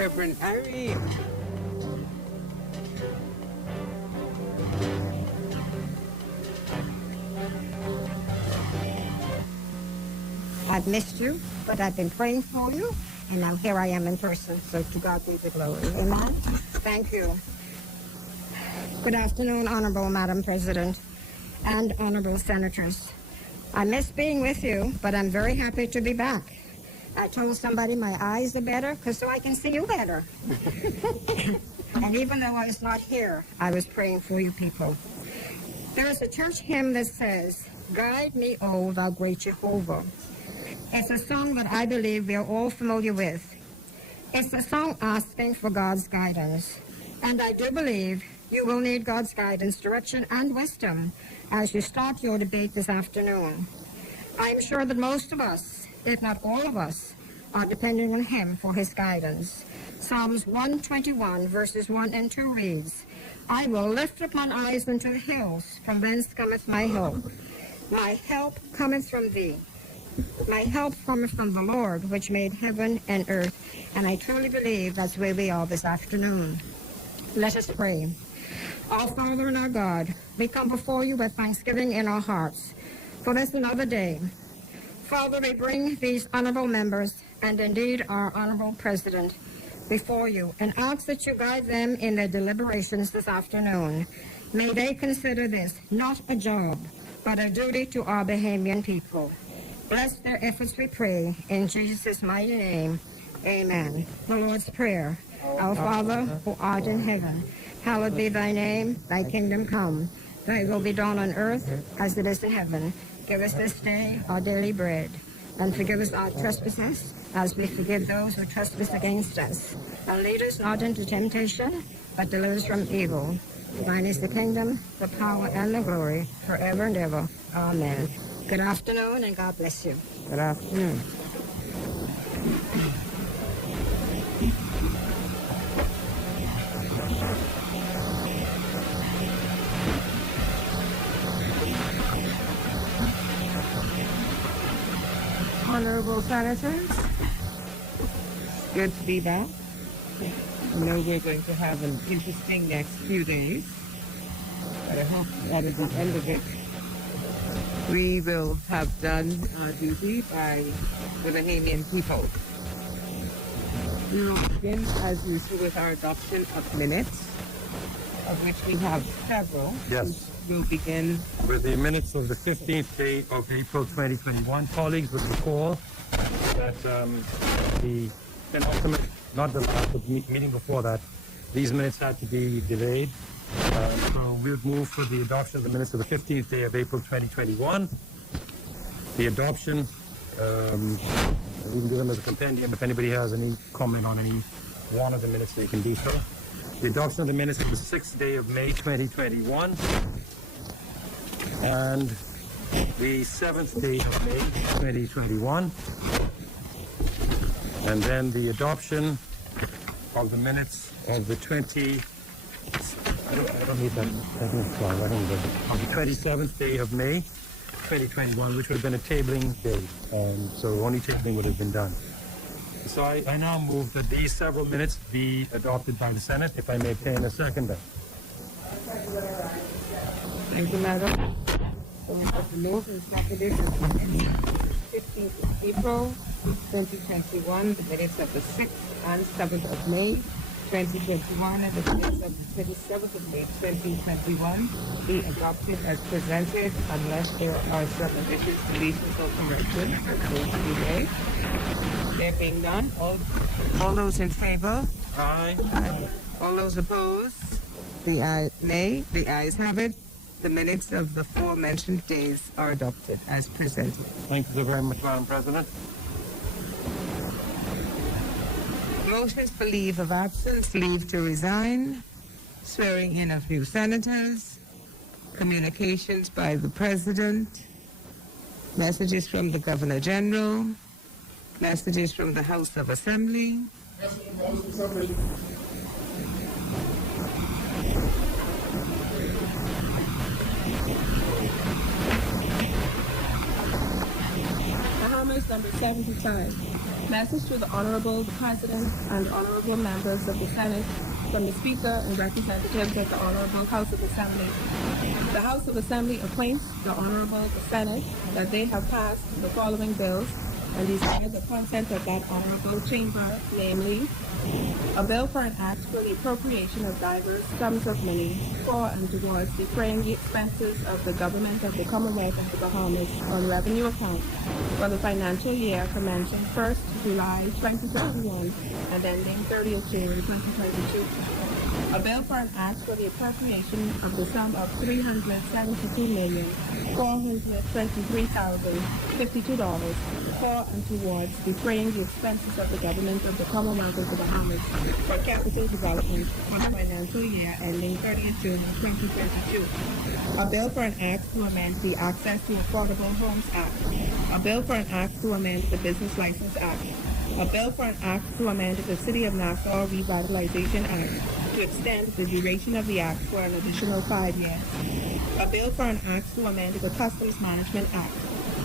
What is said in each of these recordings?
Reverend Irene. I've missed you, but I've been praying for you, and now here I am in person, so to God be the glory. Amen? Thank you. Good afternoon, Honorable Madam President and Honorable Senators. I miss being with you, but I'm very happy to be back. I told somebody my eyes are better, so I can see you better. And even though I was not here, I was praying for you people. There is a church hymn that says, "Guide me, O thou great Jehovah." It's a song that I believe we are all familiar with. It's a song asking for God's guidance. And I do believe you will need God's guidance, direction, and wisdom as you start your debate this afternoon. I'm sure that most of us, if not all of us, are depending on Him for His guidance. Psalms 121, verses 1 and 2 reads, "I will lift up mine eyes unto the hills, from whence cometh my help. My help cometh from thee. My help cometh from the Lord, which made heaven and earth." And I truly believe that's where we are this afternoon. Let us pray. Our Father and our God, we come before you with thanksgiving in our hearts for this another day. Father, we bring these honorable members and indeed our honorable president before you and ask that you guide them in their deliberations this afternoon. May they consider this not a job, but a duty to our Bahamian people. Bless their efforts, we pray, in Jesus' mighty name. Amen. The Lord's Prayer. Our Father, who art in heaven, hallowed be thy name. Thy kingdom come. Thy will be done on earth as it is in heaven. Give us this day our daily bread, and forgive us our trespasses, as we forgive those who trespass against us. And lead us not into temptation, but deliver us from evil. Thine is the kingdom, the power, and the glory, forever and ever. Amen. Good afternoon, and God bless you. Good afternoon. Honorable Senators, good to be back. I know we're going to have an interesting next few days, but I hope that at the end of it, we will have done our duty by the Bahamian people. We will begin, as usual, with our adoption of minutes, of which we have several. Yes. We'll begin With the minutes of the 15th day of April 2021, colleagues would recall that the penultimate, not the last, but the meeting before that, these minutes had to be delayed. So we'll move for the adoption of the minutes of the 15th day of April 2021. The adoption, we can do them as a compendium. If anybody has any comment on any one of the minutes, they can do so. The adoption of the minutes of the 6th day of May 2021. And the 7th day of May 2021. And then the adoption of the minutes of the I don't need that. On the 27th day of May 2021, which would have been a tabling day. So only tabling would have been done. So I now move that these several minutes be adopted by the Senate, if I may obtain a seconder. Thank you, Madam. So we have to move and seconded the 15th of April 2021, the minutes of the 6th and 7th of May 2021, and the minutes of the 27th of May 2021 be adopted as presented unless there are some additions, deletions, or corrections that will be made. There being none, all those in favor? Aye. Aye. All those opposed? The ayes have it. The minutes of the aforementioned days are adopted as presented. Thank you so very much, Madam President. Motions for leave of absence, leave to resign, swearing in of new senators, communications by the President, messages from the Governor General, messages from the House of Assembly. Bahamas, number 75. Message to the Honorable President and Honorable Members of the Senate from the Speaker and representatives of the Honorable House of Assembly. The House of Assembly acquaints the Honorable Senate that they have passed the following bills and desire the consent of that Honorable Chamber, namely, a bill for an act for the appropriation of divers sums of money for and towards defraying the expenses of the government of the Commonwealth of the Bahamas on revenue account for the financial year commencing 1st July 2021 and ending 30th June 2022. A bill for an act for the appropriation of the sum of $372,423,052 for and towards defraying the expenses of the government of the Commonwealth of the Bahamas for capital development for the financial year ending 30th June 2022. A bill for an act to amend the Access to Affordable Homes Act. A bill for an act to amend the Business License Act. A bill for an act to amend the City of Nassau Revitalization Act to extend the duration of the act for an additional 5 years. A bill for an act to amend the Customs Management Act.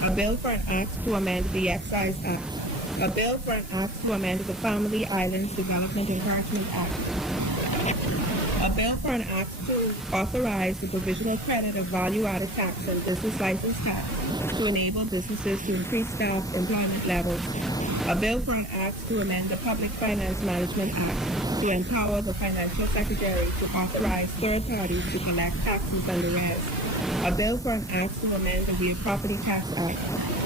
A bill for an act to amend the Excise Act. A bill for an act to amend the Family Islands Development Encouragement Act. A bill for an act to authorize the provisional credit of value-added tax and business license tax to enable businesses to increase staff employment levels. A bill for an act to amend the Public Finance Management Act to empower the Financial Secretary to authorize third parties to collect taxes and arrears. A bill for an act to amend the Real Property Tax Act.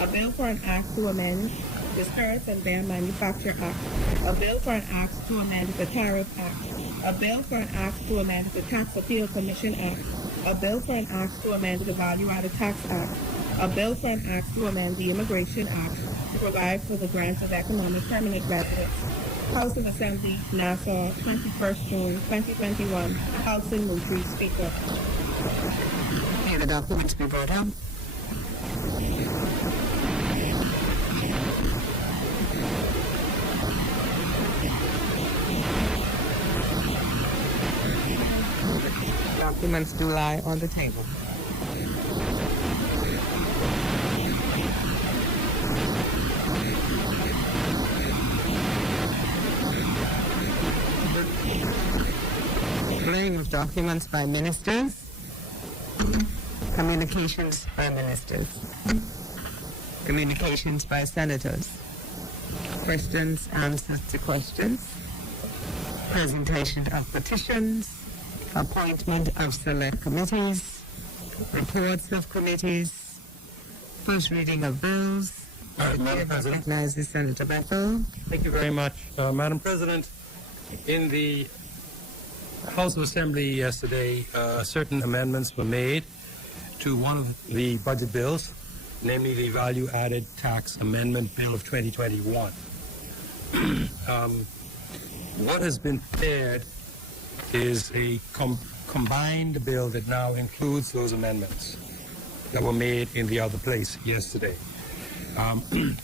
A bill for an act to amend the Spirits and Beer Manufacture Act. A bill for an act to amend the Tariff Act. A bill for an act to amend the Tax Appeal Commission Act. A bill for an act to amend the Value-Added Tax Act. A bill for an act to amend the Immigration Act to provide for the grant of economic permanent residence. House of Assembly, Nassau, 21st June 2021. House and Moultrie, Speaker. May the documents be brought up. Documents do lie on the table. Displaying of documents by ministers. Communications by ministers. Communications by senators. Questions, answers to questions. Presentation of petitions. Appointment of select committees. Reports of committees. First reading of bills. Madam President. Recognizes Senator Bethel. Thank you very much. Madam President, in the House of Assembly yesterday, certain amendments were made to one of the budget bills, namely the Value Added Tax Amendment Bill of 2021. What has been prepared is a combined bill that now includes those amendments that were made in the other place yesterday.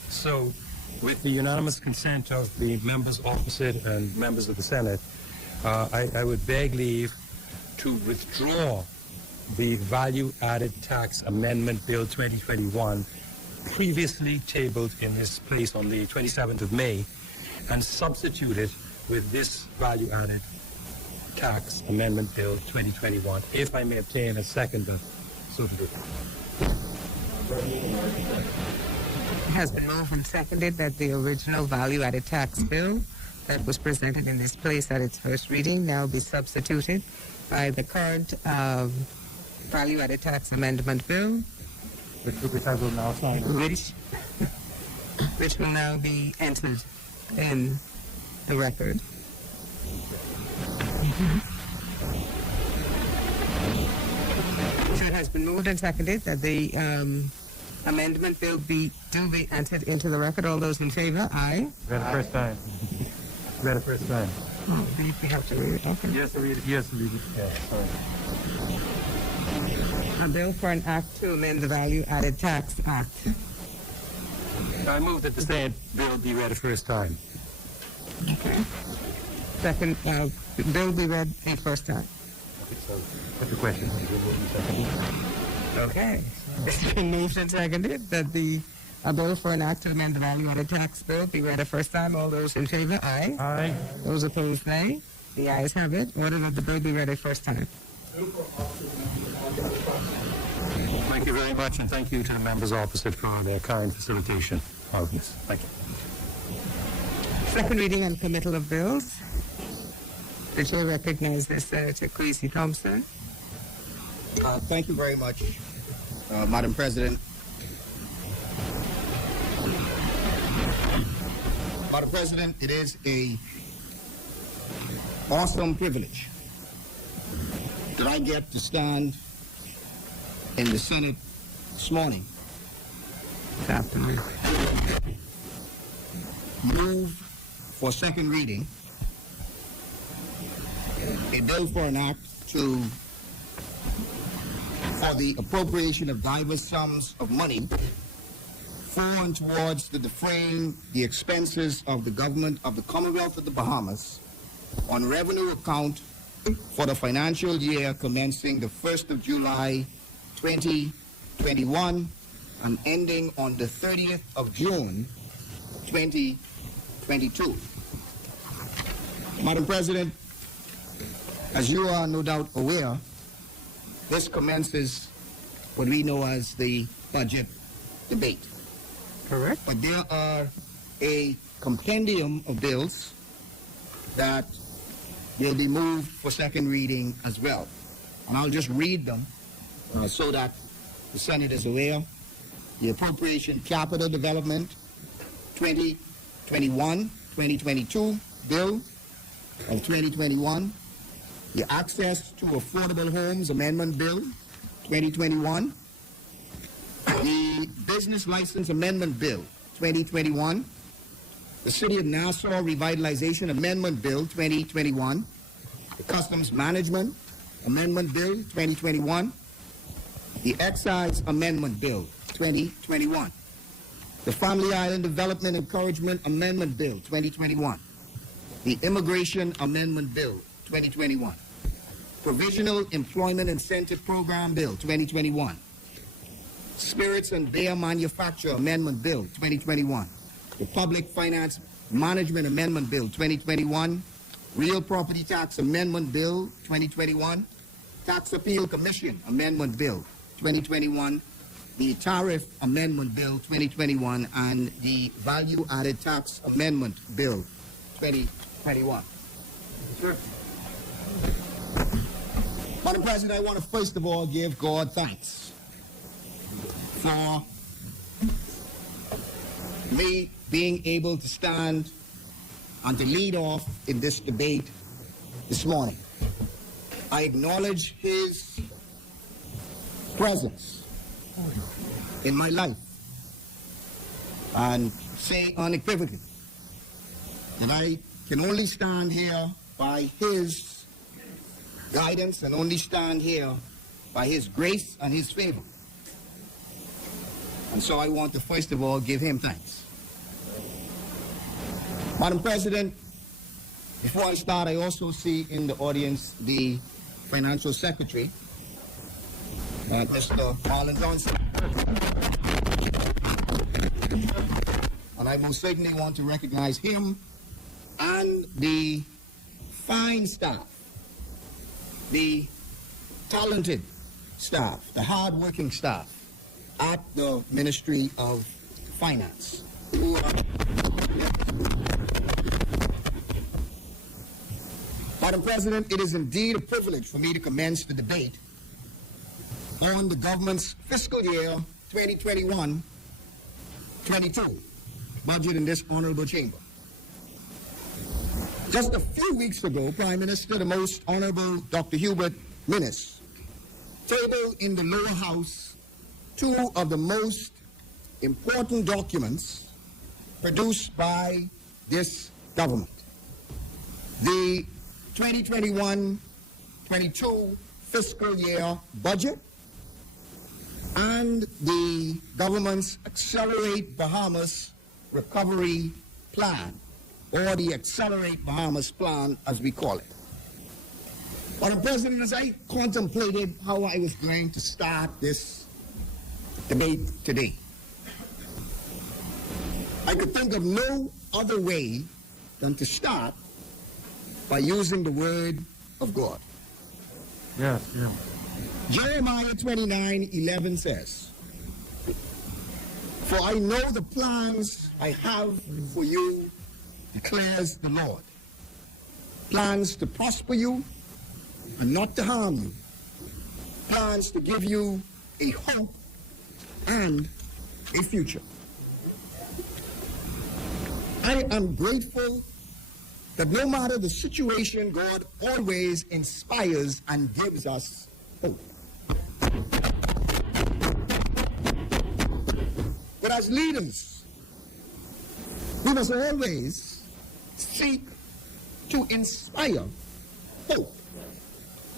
So, with the unanimous consent of the members opposite and members of the Senate, I would beg leave to withdraw the Value Added Tax Amendment Bill 2021, previously tabled in its place on the 27th of May, and substitute it with this Value Added Tax Amendment Bill 2021, if I may obtain a second so to do. It has been moved and seconded that the original value-added tax bill that was presented in this place at its first reading now be substituted by the current value-added tax amendment bill, Which I will now sign. which will now be entered in the record. So it has been moved and seconded that the amendment bill be duly entered into the record. All those in favor, aye. Read it first time. Read it first time. Oh, we have to read it. Okay. Yes, read it. Yes, read it. Yeah, sorry. A bill for an act to amend the Value Added Tax Act. I move that the same bill be read a first time. Okay. Second, bill be read a first time. So, what's the question? Okay. It's been moved and seconded that the A bill for an act to amend the value-added tax bill be read a first time. All those in favor, aye. Aye. Those opposed, nay. The ayes have it. Order that the bill be read a first time. Thank you very much, and thank you to the members opposite for their kind facilitation of this. Thank you. Second reading and committal of bills. The chair recognizes Senator Kwesi Thompson. Thank you very much, Madam President. Madam President, it is a awesome privilege that I get to stand in the Senate this morning, Good afternoon. move for second reading a bill for an act for the appropriation of diverse sums of money for and towards the defraying the expenses of the government of the Commonwealth of the Bahamas on revenue account for the financial year commencing the 1st of July 2021 and ending on the 30th of June 2022. Madam President, as you are no doubt aware, this commences what we know as the budget debate. Correct. But there are a compendium of bills that will be moved for second reading as well. And I'll just read them so that the Senate is aware. The Appropriation Capital Development 2021-2022 Bill of 2021. The Access to Affordable Homes Amendment Bill 2021. The Business License Amendment Bill 2021. The City of Nassau Revitalization Amendment Bill 2021. The Customs Management Amendment Bill 2021. The Excise Amendment Bill 2021. The Family Island Development Encouragement Amendment Bill 2021. The Immigration Amendment Bill 2021. Provisional Employment Incentive Program Bill 2021. Spirits and Beer Manufacture Amendment Bill 2021. The Public Finance Management Amendment Bill 2021. Real Property Tax Amendment Bill 2021. Tax Appeal Commission Amendment Bill 2021. The Tariff Amendment Bill 2021 and the Value Added Tax Amendment Bill 2021. Sure. Madam President, I want to first of all give God thanks for me being able to stand and to lead off in this debate this morning. I acknowledge His presence in my life and say unequivocally that I can only stand here by His guidance and only stand here by His grace and His favor. And so I want to first of all give Him thanks. Madam President, before I start, I also see in the audience the Financial Secretary, Mr. Marlon Johnson. And I most certainly want to recognize him and the fine staff, the talented staff, the hard-working staff at the Ministry of Finance. Madam President, it is indeed a privilege for me to commence the debate on the government's fiscal year 2021-22 budget in this honorable chamber. Just a few weeks ago, Prime Minister, the Most Honorable Dr. Hubert Minnis, tabled in the lower house two of the most important documents produced by this government. The 2021-22 fiscal year budget and the government's Accelerate Bahamas Recovery Plan, or the Accelerate Bahamas Plan as we call it. Madam President, as I contemplated how I was going to start this debate today, I could think of no other way than to start by using the word of God. Yes, yeah. Jeremiah 29:11 says, "For I know the plans I have for you, declares the Lord. Plans to prosper you and not to harm you. Plans to give you a hope and a future." I am grateful that no matter the situation, God always inspires and gives us hope. But as leaders, we must always seek to inspire hope.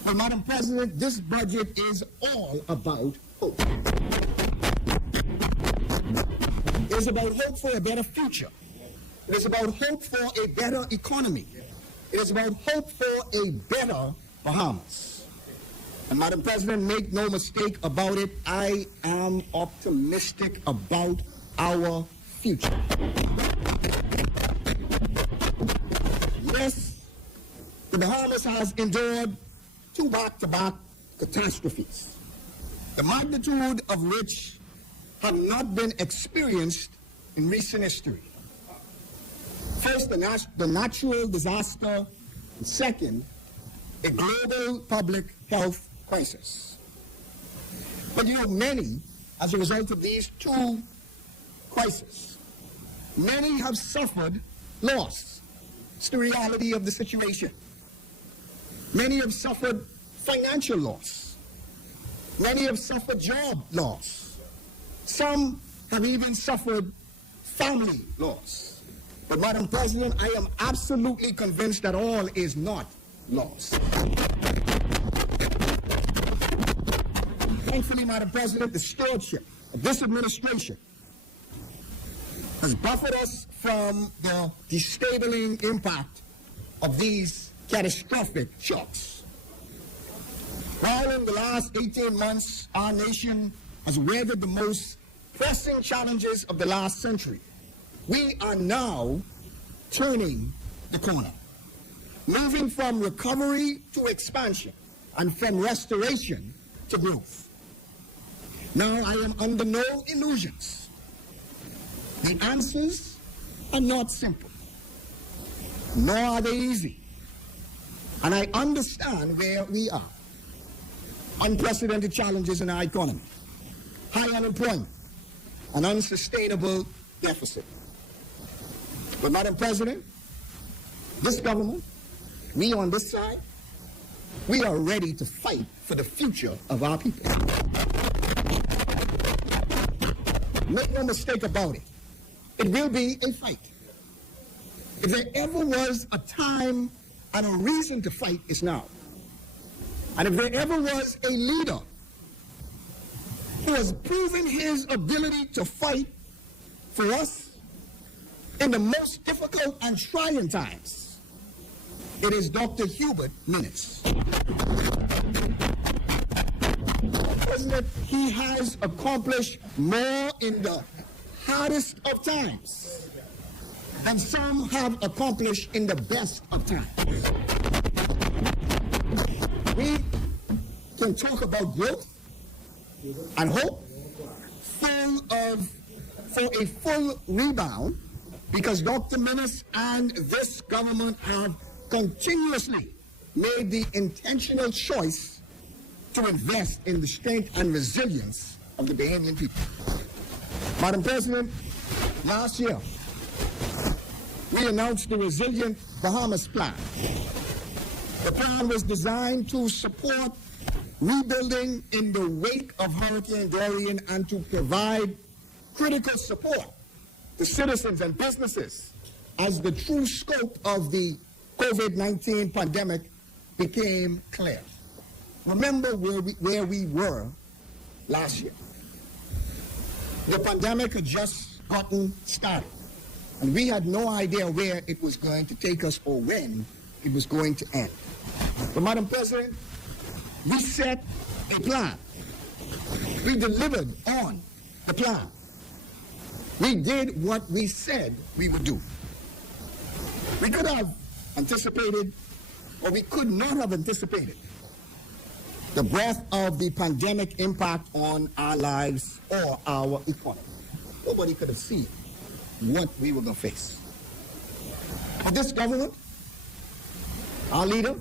Well, Madam President, this budget is all about hope. It is about hope for a better future. It is about hope for a better economy. It is about hope for a better Bahamas. And Madam President, make no mistake about it, I am optimistic about our future. Yes, the Bahamas has endured 2 back-to-back catastrophes, the magnitude of which have not been experienced in recent history. First, the natural disaster, and second, a global public health crisis. But you know, many, as a result of these 2 crises, many have suffered loss. It's the reality of the situation. Many have suffered financial loss. Many have suffered job loss. Some have even suffered family loss. But Madam President, I am absolutely convinced that all is not lost. Thankfully, Madam President, the stewardship of this administration has buffered us from the destabilizing impact of these catastrophic shocks. While in the last 18 months, our nation has weathered the most pressing challenges of the last century, we are now turning the corner, moving from recovery to expansion and from restoration to growth. Now, I am under no illusions. The answers are not simple, nor are they easy. And I understand where we are. Unprecedented challenges in our economy, high unemployment, an unsustainable deficit. But Madam President, this government, we on this side, we are ready to fight for the future of our people. Make no mistake about it. It will be a fight. If there ever was a time and a reason to fight, it's now. And if there ever was a leader who has proven his ability to fight for us in the most difficult and trying times, it is Dr. Hubert Minnis. President, he has accomplished more in the hardest of times than some have accomplished in the best of times. We can talk about growth and hope for a full rebound, because Dr. Minnis and this government have continuously made the intentional choice to invest in the strength and resilience of the Bahamian people. Madam President, last year, we announced the Resilient Bahamas Plan. The plan was designed to support rebuilding in the wake of Hurricane Dorian and to provide critical support to citizens and businesses as the true scope of the COVID-19 pandemic became clear. Remember where we were last year. The pandemic had just gotten started, and we had no idea where it was going to take us or when it was going to end. But Madam President, we set a plan. We delivered on the plan. We did what we said we would do. We could have anticipated, or we could not have anticipated, the breadth of the pandemic impact on our lives or our economy. Nobody could have seen what we were going to face. But this government, our leader,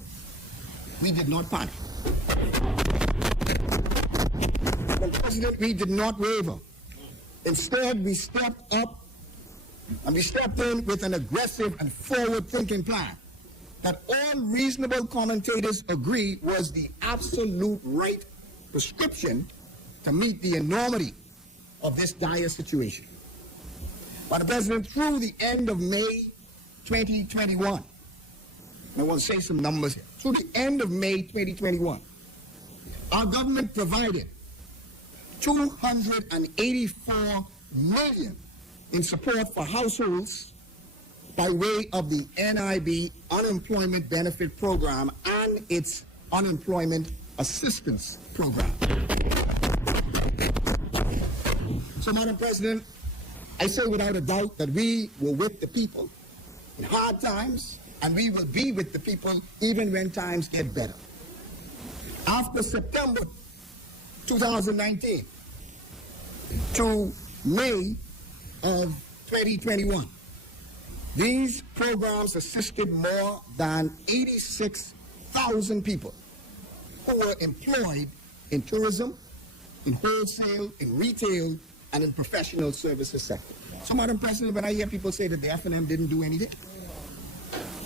we did not panic. The president, we did not waver. Instead, we stepped up and we stepped in with an aggressive and forward-thinking plan that all reasonable commentators agree was the absolute right prescription to meet the enormity of this dire situation. But the president, through the end of May 2021, and I want to say some numbers here. Through the end of May 2021, our government provided $284 million in support for households by way of the NIB Unemployment Benefit Program and its Unemployment Assistance Program. So, Madam President, I say without a doubt that we were with the people in hard times, and we will be with the people even when times get better. After September 2019 to May of 2021, these programs assisted more than 86,000 people who were employed in tourism, in wholesale, in retail, and in professional services sector. So, Madam President, when I hear people say that the F&M didn't do anything,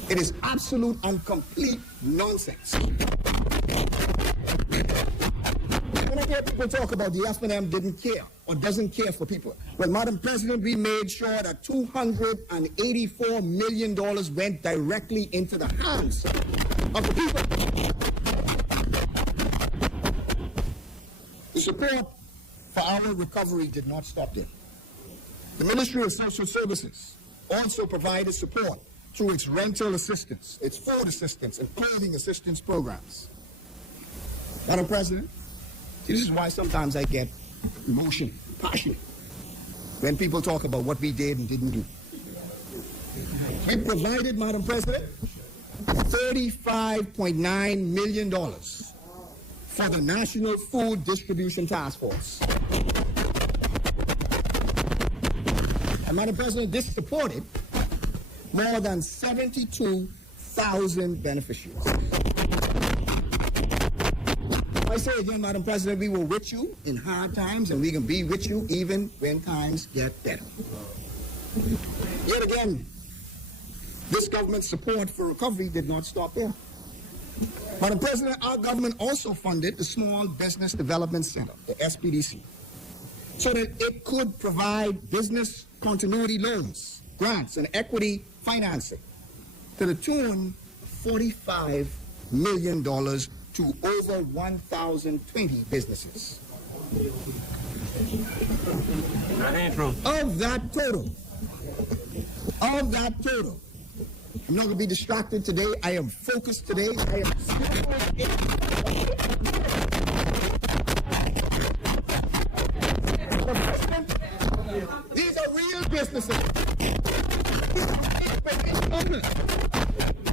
it is absolute and complete nonsense. When I hear people talk about the F&M didn't care or doesn't care for people, well, Madam President, we made sure that $284 million went directly into the hands of the people. The support for our recovery did not stop there. The Ministry of Social Services also provided support through its rental assistance, its food assistance, and clothing assistance programs. Madam President, see, this is why sometimes I get emotional, passionate, when people talk about what we did and didn't do. We provided, Madam President, $35.9 million for the National Food Distribution Task Force. And Madam President, this supported more than 72,000 beneficiaries. I say again, Madam President, we were with you in hard times, and we can be with you even when times get better. Yet again, this government's support for recovery did not stop there. Madam President, our government also funded the Small Business Development Center, the SBDC, so that it could provide business continuity loans, grants, and equity financing to the tune of $45 million to over 1,020 businesses. Of that total, I'm not going to be distracted today. I am focused today. I am These are real businesses.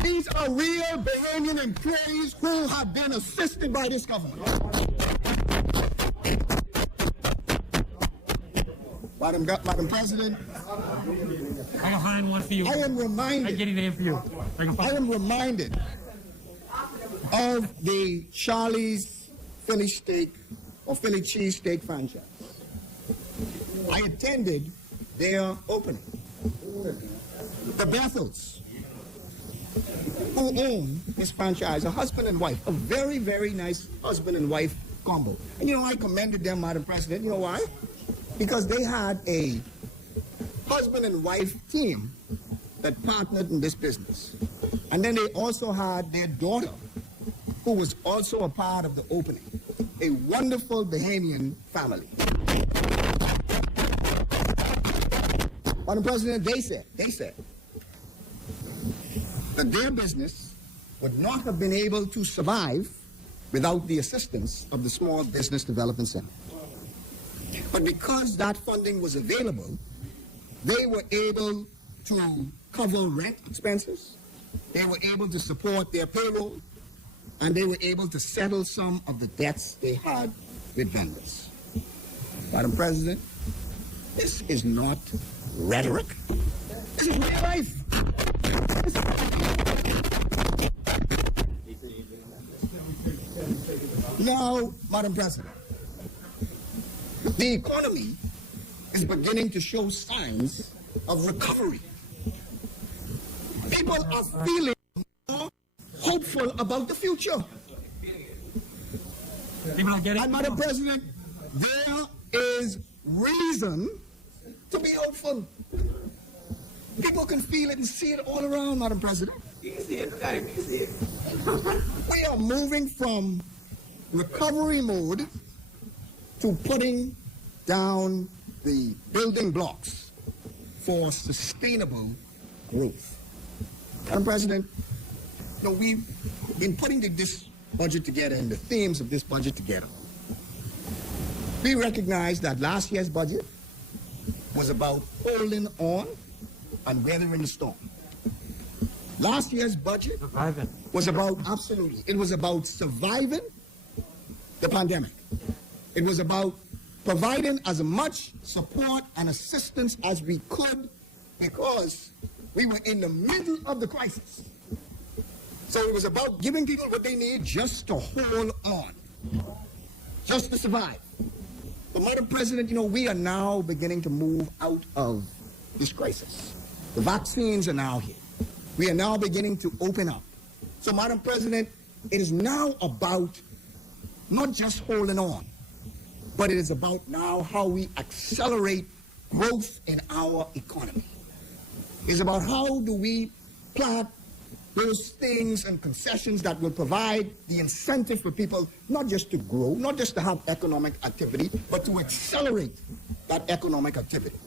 These are real Bahamian employees who have been assisted by this government. Madam President, I can find one for you. I am reminded. I get it in for you. I am reminded of the Charlie's Philly steak or Philly cheesesteak franchise. I attended their opening. The Bethels, who own this franchise, a husband and wife, a very, very nice husband and wife combo. And I commended them, Madam President. You know why? Because they had a husband and wife team that partnered in this business. And then they also had their daughter, who was also a part of the opening. A wonderful Bahamian family. Madam President, they said that their business would not have been able to survive without the assistance of the Small Business Development Center. But because that funding was available, they were able to cover rent expenses, they were able to support their payroll, and they were able to settle some of the debts they had with vendors. Madam President, this is not rhetoric. This is real life. Now, Madam President, the economy is beginning to show signs of recovery. People are feeling more hopeful about the future. And Madam President, there is reason to be hopeful. People can feel it and see it all around, Madam President. We are moving from recovery mode to putting down the building blocks for sustainable growth. Madam President, in putting this budget together and the themes of this budget together, we recognize that last year's budget was about holding on and weathering the storm. Last year's budget was about, absolutely, it was about surviving the pandemic. It was about providing as much support and assistance as we could because we were in the middle of the crisis. So it was about giving people what they need just to hold on, just to survive. But Madam President, we are now beginning to move out of this crisis. The vaccines are now here. We are now beginning to open up. So Madam President, it is now about not just holding on, but it is about now how we accelerate growth in our economy. It's about how do we plant those things and concessions that will provide the incentive for people not just to grow, not just to have economic activity, but to accelerate that economic activity.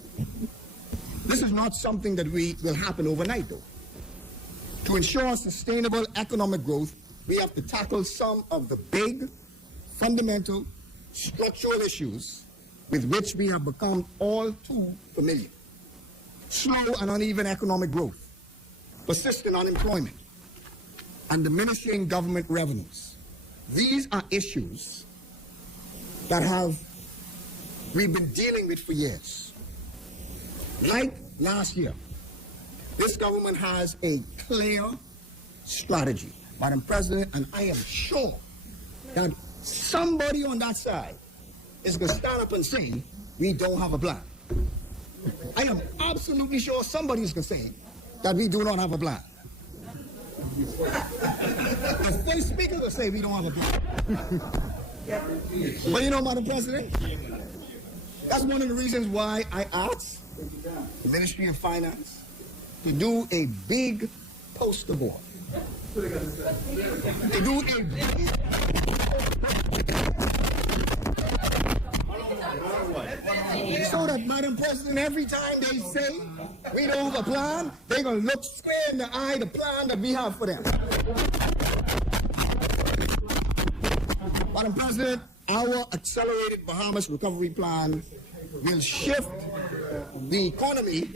This is not something that will happen overnight, though. To ensure sustainable economic growth, we have to tackle some of the big, fundamental, structural issues with which we have become all too familiar. Slow and uneven economic growth, persistent unemployment, and diminishing government revenues. These are issues that we've been dealing with for years. Like last year, this government has a clear strategy, Madam President, and I am sure that somebody on that side is going to stand up and say, we don't have a plan. I am absolutely sure somebody is going to say that we do not have a plan. The first speaker will say we don't have a plan. But Madam President, that's one of the reasons why I asked the Ministry of Finance to do a big poster board. To do a big so that, Madam President, every time they say we don't have a plan, they're going to look square in the eye the plan that we have for them. Madam President, our accelerated Bahamas recovery plan will shift the economy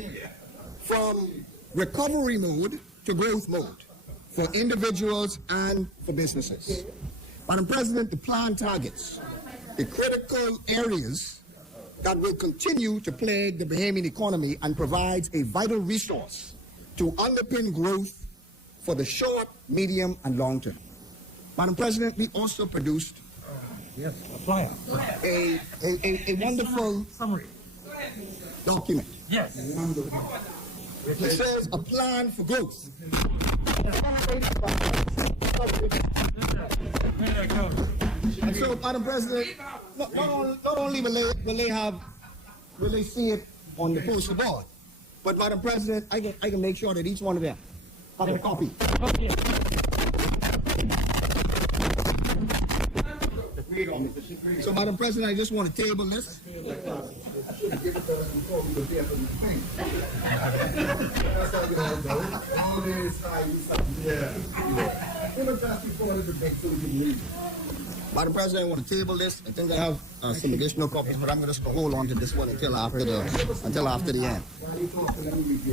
from recovery mode to growth mode for individuals and for businesses. Madam President, the plan targets the critical areas that will continue to plague the Bahamian economy and provides a vital resource to underpin growth for the short, medium, and long term. Madam President, we also produced a wonderful summary document. Yes. It says a plan for growth. And so, Madam President, not only will they see it on the poster board, but Madam President, I can make sure that each one of them have a copy. So, Madam President, I just want to table this. Madam President, I want to table this. I think I have some additional copies, but I'm just going to hold on to this one until after the end.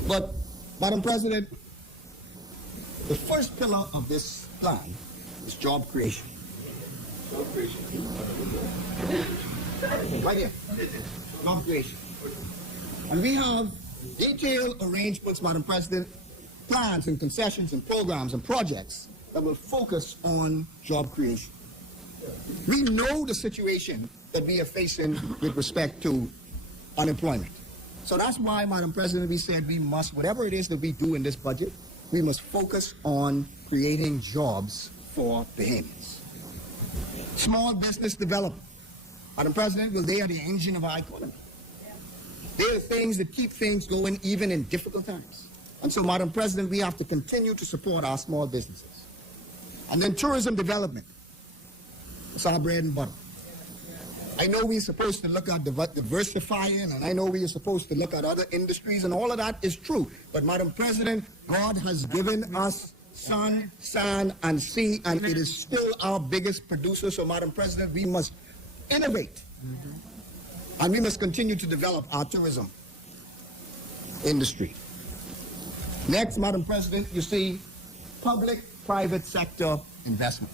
But, Madam President, the first pillar of this plan is job creation. Right here. Job creation. And we have detailed arrangements, Madam President, plans and concessions and programs and projects that will focus on job creation. We know the situation that we are facing with respect to unemployment. So that's why, Madam President, we said we must, whatever it is that we do in this budget, we must focus on creating jobs for Bahamians. Small business development. Madam President, well, they are the engine of our economy. They are things that keep things going even in difficult times. And so, Madam President, we have to continue to support our small businesses. And then tourism development. It's our bread and butter. I know we're supposed to look at diversifying, and I know we are supposed to look at other industries, and all of that is true. But, Madam President, God has given us sun, sand, and sea, and it is still our biggest producer. So, Madam President, we must innovate. And we must continue to develop our tourism industry. Next, Madam President, you see public-private sector investment.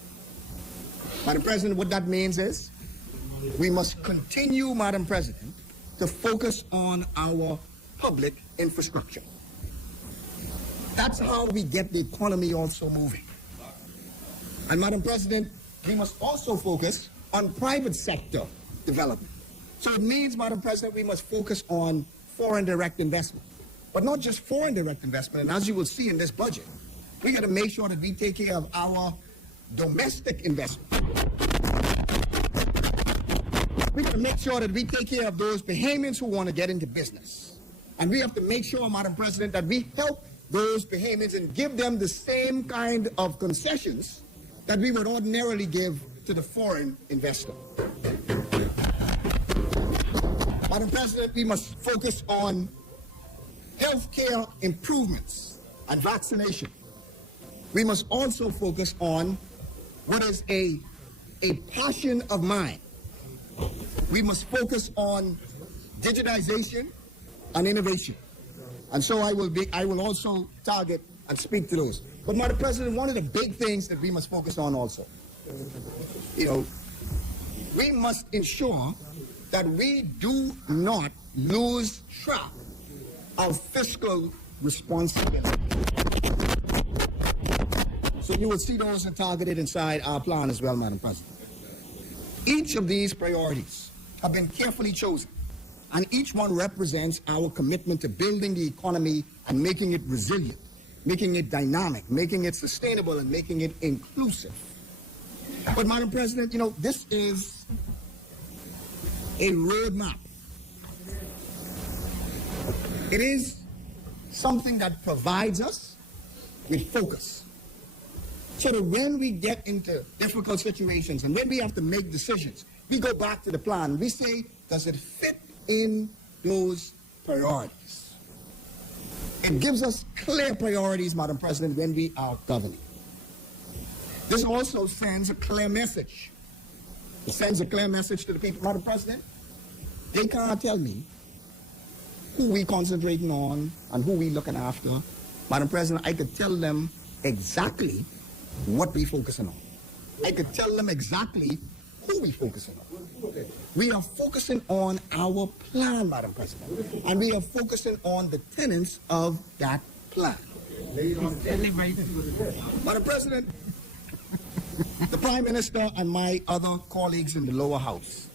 Madam President, what that means is we must continue, Madam President, to focus on our public infrastructure. That's how we get the economy also moving. And, Madam President, we must also focus on private sector development. So it means, Madam President, we must focus on foreign direct investment. But not just foreign direct investment, and as you will see in this budget, we got to make sure that we take care of our domestic investment. We got to make sure that we take care of those Bahamians who want to get into business. And we have to make sure, Madam President, that we help those Bahamians and give them the same kind of concessions that we would ordinarily give to the foreign investor. Madam President, we must focus on healthcare improvements and vaccination. We must also focus on what is a passion of mine. We must focus on digitization and innovation. And so I will also target and speak to those. But, Madam President, one of the big things that we must focus on also, we must ensure that we do not lose track of fiscal responsibility. So you will see those are targeted inside our plan as well, Madam President. Each of these priorities have been carefully chosen, and each one represents our commitment to building the economy and making it resilient, making it dynamic, making it sustainable, and making it inclusive. But, Madam President, this is a roadmap. It is something that provides us with focus. So that when we get into difficult situations and when we have to make decisions, we go back to the plan. We say, does it fit in those priorities? It gives us clear priorities, Madam President, when we are governing. This also sends a clear message. It sends a clear message to the people. Madam President, they can't tell me who we concentrating on and who we looking after. Madam President, I could tell them exactly what we focusing on. I could tell them exactly who we focusing on. We are focusing on our plan, Madam President, and we are focusing on the tenets of that plan. Madam President, the Prime Minister and my other colleagues in the lower house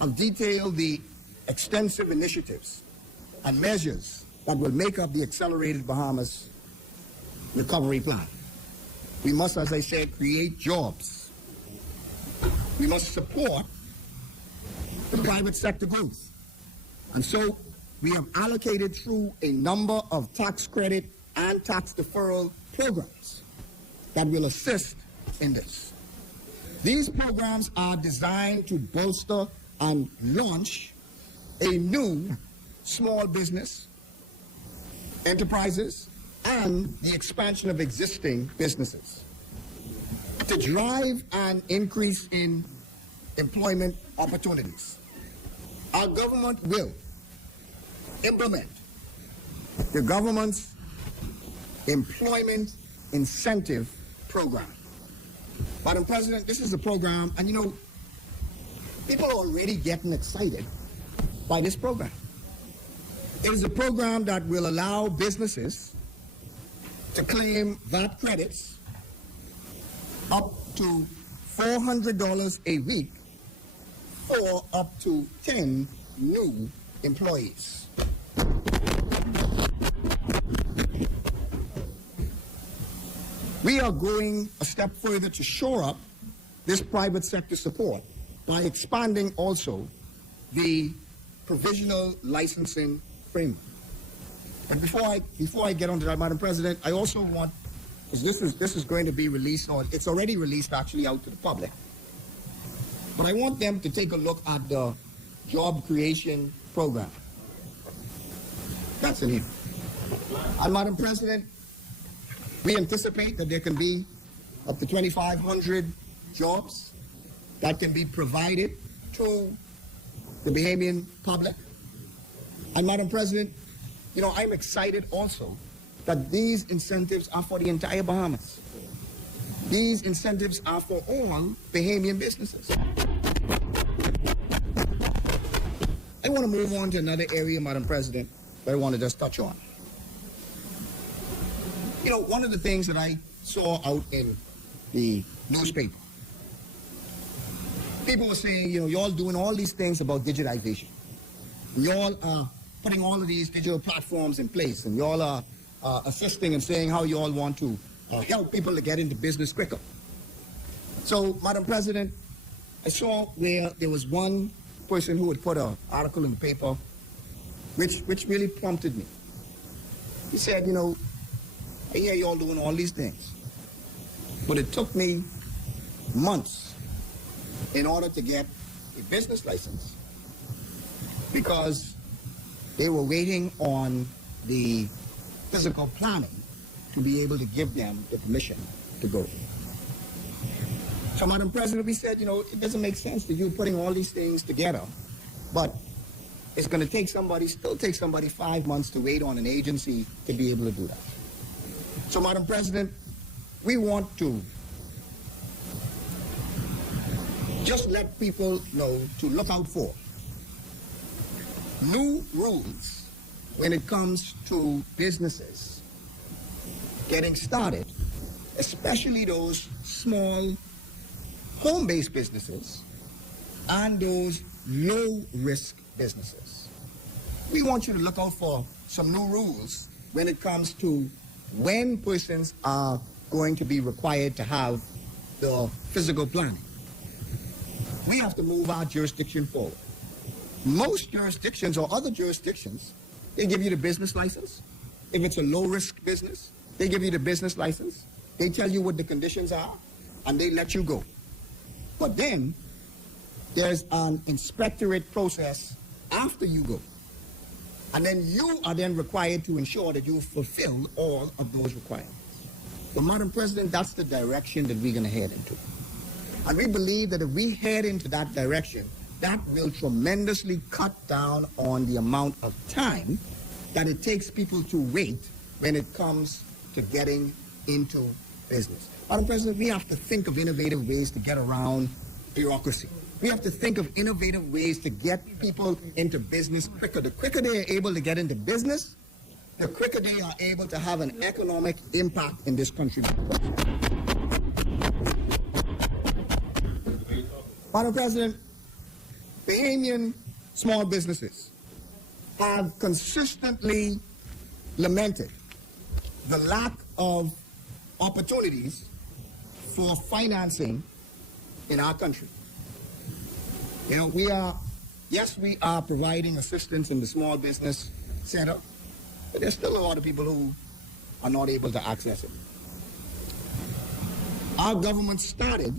have detailed the extensive initiatives and measures that will make up the accelerated Bahamas recovery plan. We must, as I said, create jobs. We must support the private sector growth. And so we have allocated through a number of tax credit and tax deferral programs that will assist in this. These programs are designed to bolster and launch a new small business enterprises and the expansion of existing businesses, to drive an increase in employment opportunities. Our government will implement the government's employment incentive program. Madam President, this is a program, and people are already getting excited by this program. It is a program that will allow businesses to claim VAT credits up to $400 a week for up to 10 new employees. We are going a step further to shore up this private sector support by expanding also the provisional licensing framework. And before I get onto that, Madam President, I also want, because this is going to be released, or it's already released actually out to the public, but I want them to take a look at the job creation program. That's in here. And Madam President, we anticipate that there can be up to 2,500 jobs that can be provided to the Bahamian public. And Madam President, I'm excited also that these incentives are for the entire Bahamas. These incentives are for all Bahamian businesses. I want to move on to another area, Madam President, that I want to just touch on. One of the things that I saw out in the newspaper, people were saying, y'all doing all these things about digitization. Y'all are putting all of these digital platforms in place, and y'all are assisting and saying how y'all want to help people to get into business quicker. So, Madam President, I saw where there was one person who had put an article in the paper which really prompted me. He said, I hear y'all doing all these things, but it took me months in order to get a business license because they were waiting on the physical planning to be able to give them the permission to go. So, Madam President, we said, it doesn't make sense to you putting all these things together, but it's going to still take somebody 5 months to wait on an agency to be able to do that. So, Madam President, we want to just let people know to look out for new rules when it comes to businesses getting started, especially those small home-based businesses and those low-risk businesses. We want you to look out for some new rules when it comes to when persons are going to be required to have the physical planning. We have to move our jurisdiction forward. Most jurisdictions or other jurisdictions, they give you the business license. If it's a low-risk business, they give you the business license. They tell you what the conditions are, and they let you go. But then, there's an inspectorate process after you go. And then you are then required to ensure that you fulfill all of those requirements. But Madam President, that's the direction that we're going to head into. And we believe that if we head into that direction, that will tremendously cut down on the amount of time that it takes people to wait when it comes to getting into business. Madam President, we have to think of innovative ways to get around bureaucracy. We have to think of innovative ways to get people into business quicker. The quicker they are able to get into business, the quicker they are able to have an economic impact in this country. Madam President, Bahamian small businesses have consistently lamented the lack of opportunities for financing in our country. We are providing assistance in the small business center, but there's still a lot of people who are not able to access it. Our government started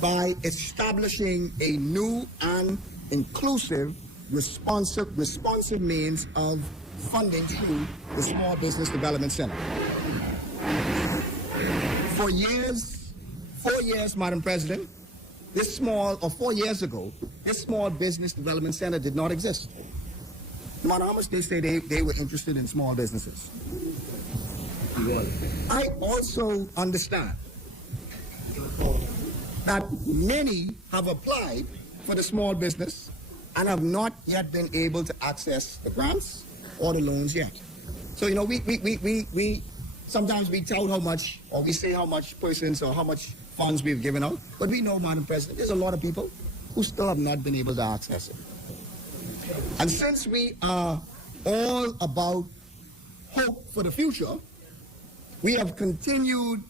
by establishing a new and inclusive, responsive means of funding through the Small Business Development Center. For 4 years, Madam President, or 4 years ago, this small business development center did not exist. No matter how much they say they were interested in small businesses. I also understand that many have applied for the small business and have not yet been able to access the grants or the loans yet. So, we sometimes we tout how much, or we say how much persons or how much funds we've given out, but we know, Madam President, there's a lot of people who still have not been able to access it. And since we are all about hope for the future, we have continued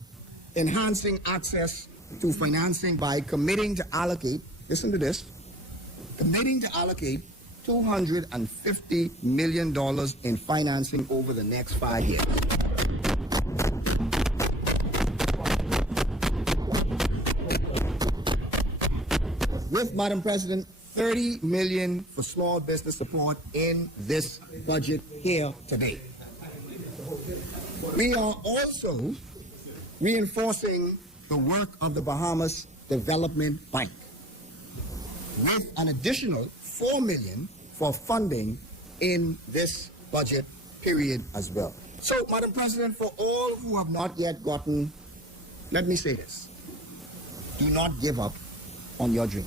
enhancing access to financing by committing to allocate, listen to this, committing to allocate $250 million in financing over the next 5 years. With, Madam President, $30 million for small business support in this budget here today. We are also reinforcing the work of the Bahamas Development Bank with an additional $4 million for funding in this budget period as well. So, Madam President, for all who have not yet gotten, let me say this, do not give up on your dream.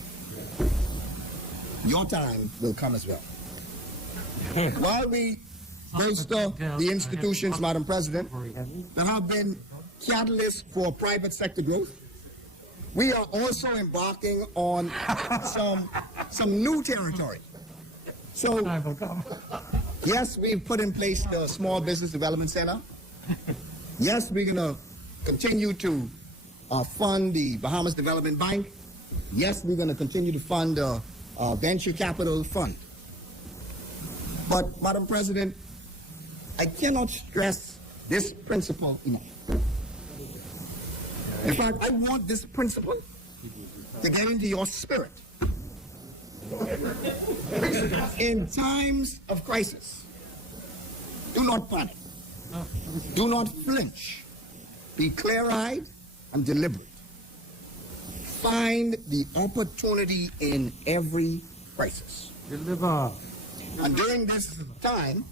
Your time will come as well. While we bolster the institutions, Madam President, that have been catalysts for private sector growth, we are also embarking on some new territory. So, yes, we've put in place the Small Business Development Center. Yes, we're going to continue to fund the Bahamas Development Bank. Yes, we're going to continue to fund the Venture Capital Fund. But, Madam President, I cannot stress this principle enough. In fact, I want this principle to get into your spirit. In times of crisis, do not panic. Do not flinch. Be clear-eyed and deliberate. Find the opportunity in every crisis. Deliver. And during this time,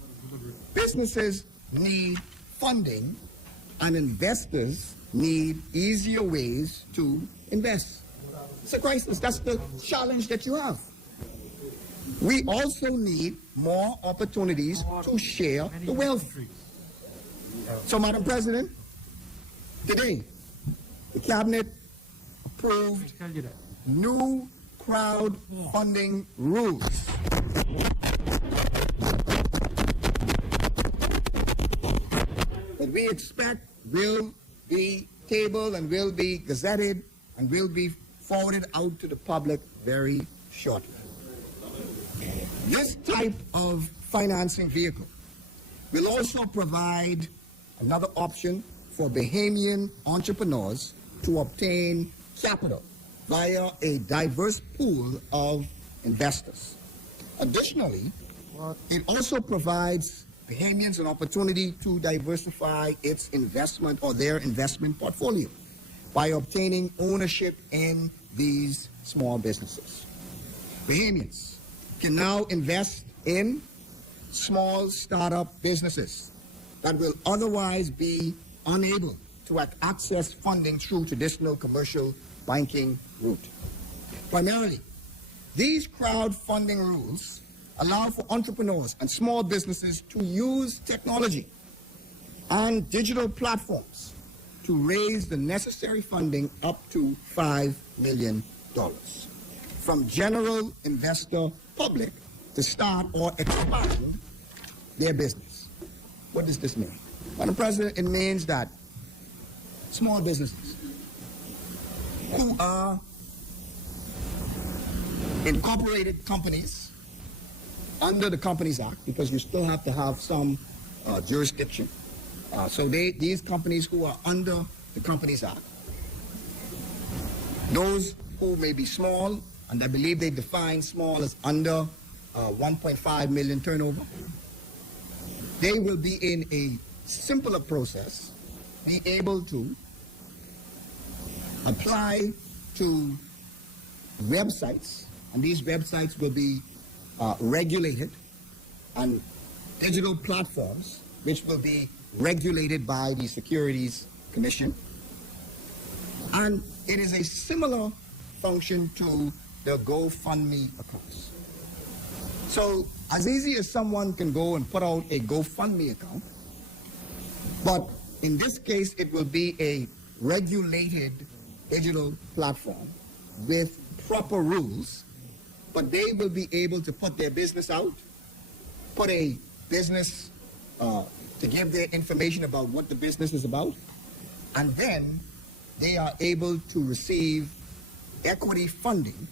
businesses need funding and investors need easier ways to invest. It's a crisis. That's the challenge that you have. We also need more opportunities to share the wealth. So, Madam President, today, the Cabinet approved new crowdfunding rules. That we expect will be tabled and will be gazetted and will be forwarded out to the public very shortly. This type of financing vehicle will also provide another option for Bahamian entrepreneurs to obtain capital via a diverse pool of investors. Additionally, it also provides Bahamians an opportunity to diversify its investment or their investment portfolio by obtaining ownership in these small businesses. Bahamians can now invest in small startup businesses that will otherwise be unable to access funding through traditional commercial banking route. Primarily, these crowdfunding rules allow for entrepreneurs and small businesses to use technology and digital platforms to raise the necessary funding up to $5 million from general investor public to start or expand their business. What does this mean? Madam President, it means that small businesses who are incorporated companies under the Companies Act, because you still have to have some jurisdiction. So these companies who are under the Companies Act, those who may be small, and I believe they define small as under 1.5 million turnover, they will be in a simpler process, be able to apply to websites, and these websites will be regulated, and digital platforms which will be regulated by the Securities Commission. And it is a similar function to the GoFundMe accounts. So as easy as someone can go and put out a GoFundMe account, but in this case it will be a regulated digital platform with proper rules, but they will be able to put their business out, put a business to give their information about what the business is about, and then they are able to receive equity funding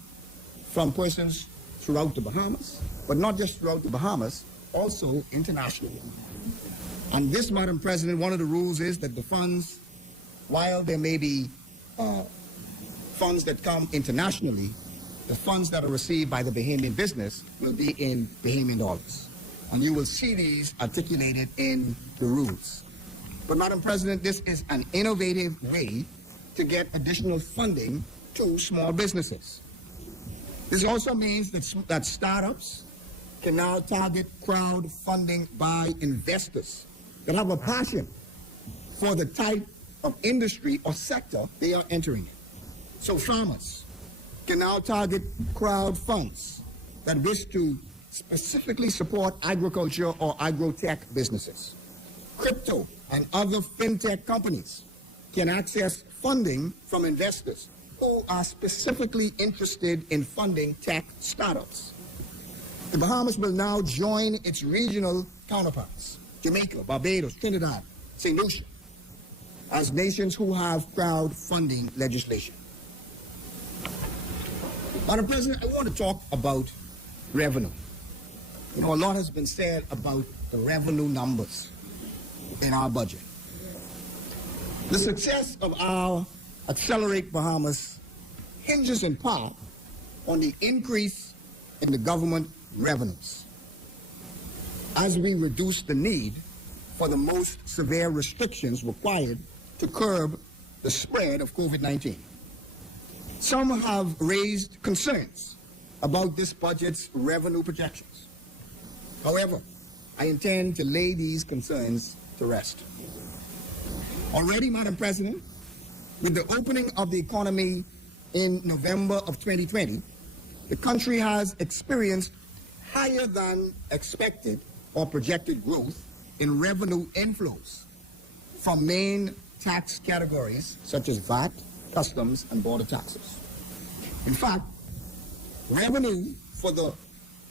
from persons throughout the Bahamas, but not just throughout the Bahamas, also internationally. And this, Madam President, one of the rules is that the funds, while there may be funds that come internationally, the funds that are received by the Bahamian business will be in Bahamian dollars. And you will see these articulated in the rules. But Madam President, this is an innovative way to get additional funding to small businesses. This also means that startups can now target crowdfunding by investors that have a passion for the type of industry or sector they are entering in. So farmers can now target crowd funds that wish to specifically support agriculture or agrotech businesses. Crypto and other fintech companies can access funding from investors who are specifically interested in funding tech startups. The Bahamas will now join its regional counterparts, Jamaica, Barbados, Trinidad, St. Lucia, as nations who have crowdfunding legislation. Madam President, I want to talk about revenue. You know, a lot has been said about the revenue numbers in our budget. The success of our Accelerate Bahamas hinges in part on the increase in the government revenues as we reduce the need for the most severe restrictions required to curb the spread of COVID-19. Some have raised concerns about this budget's revenue projections. However, I intend to lay these concerns to rest. Already, Madam President, with the opening of the economy in November of 2020, the country has experienced higher than expected or projected growth in revenue inflows from main tax categories such as VAT, customs, and border taxes. In fact, revenue for the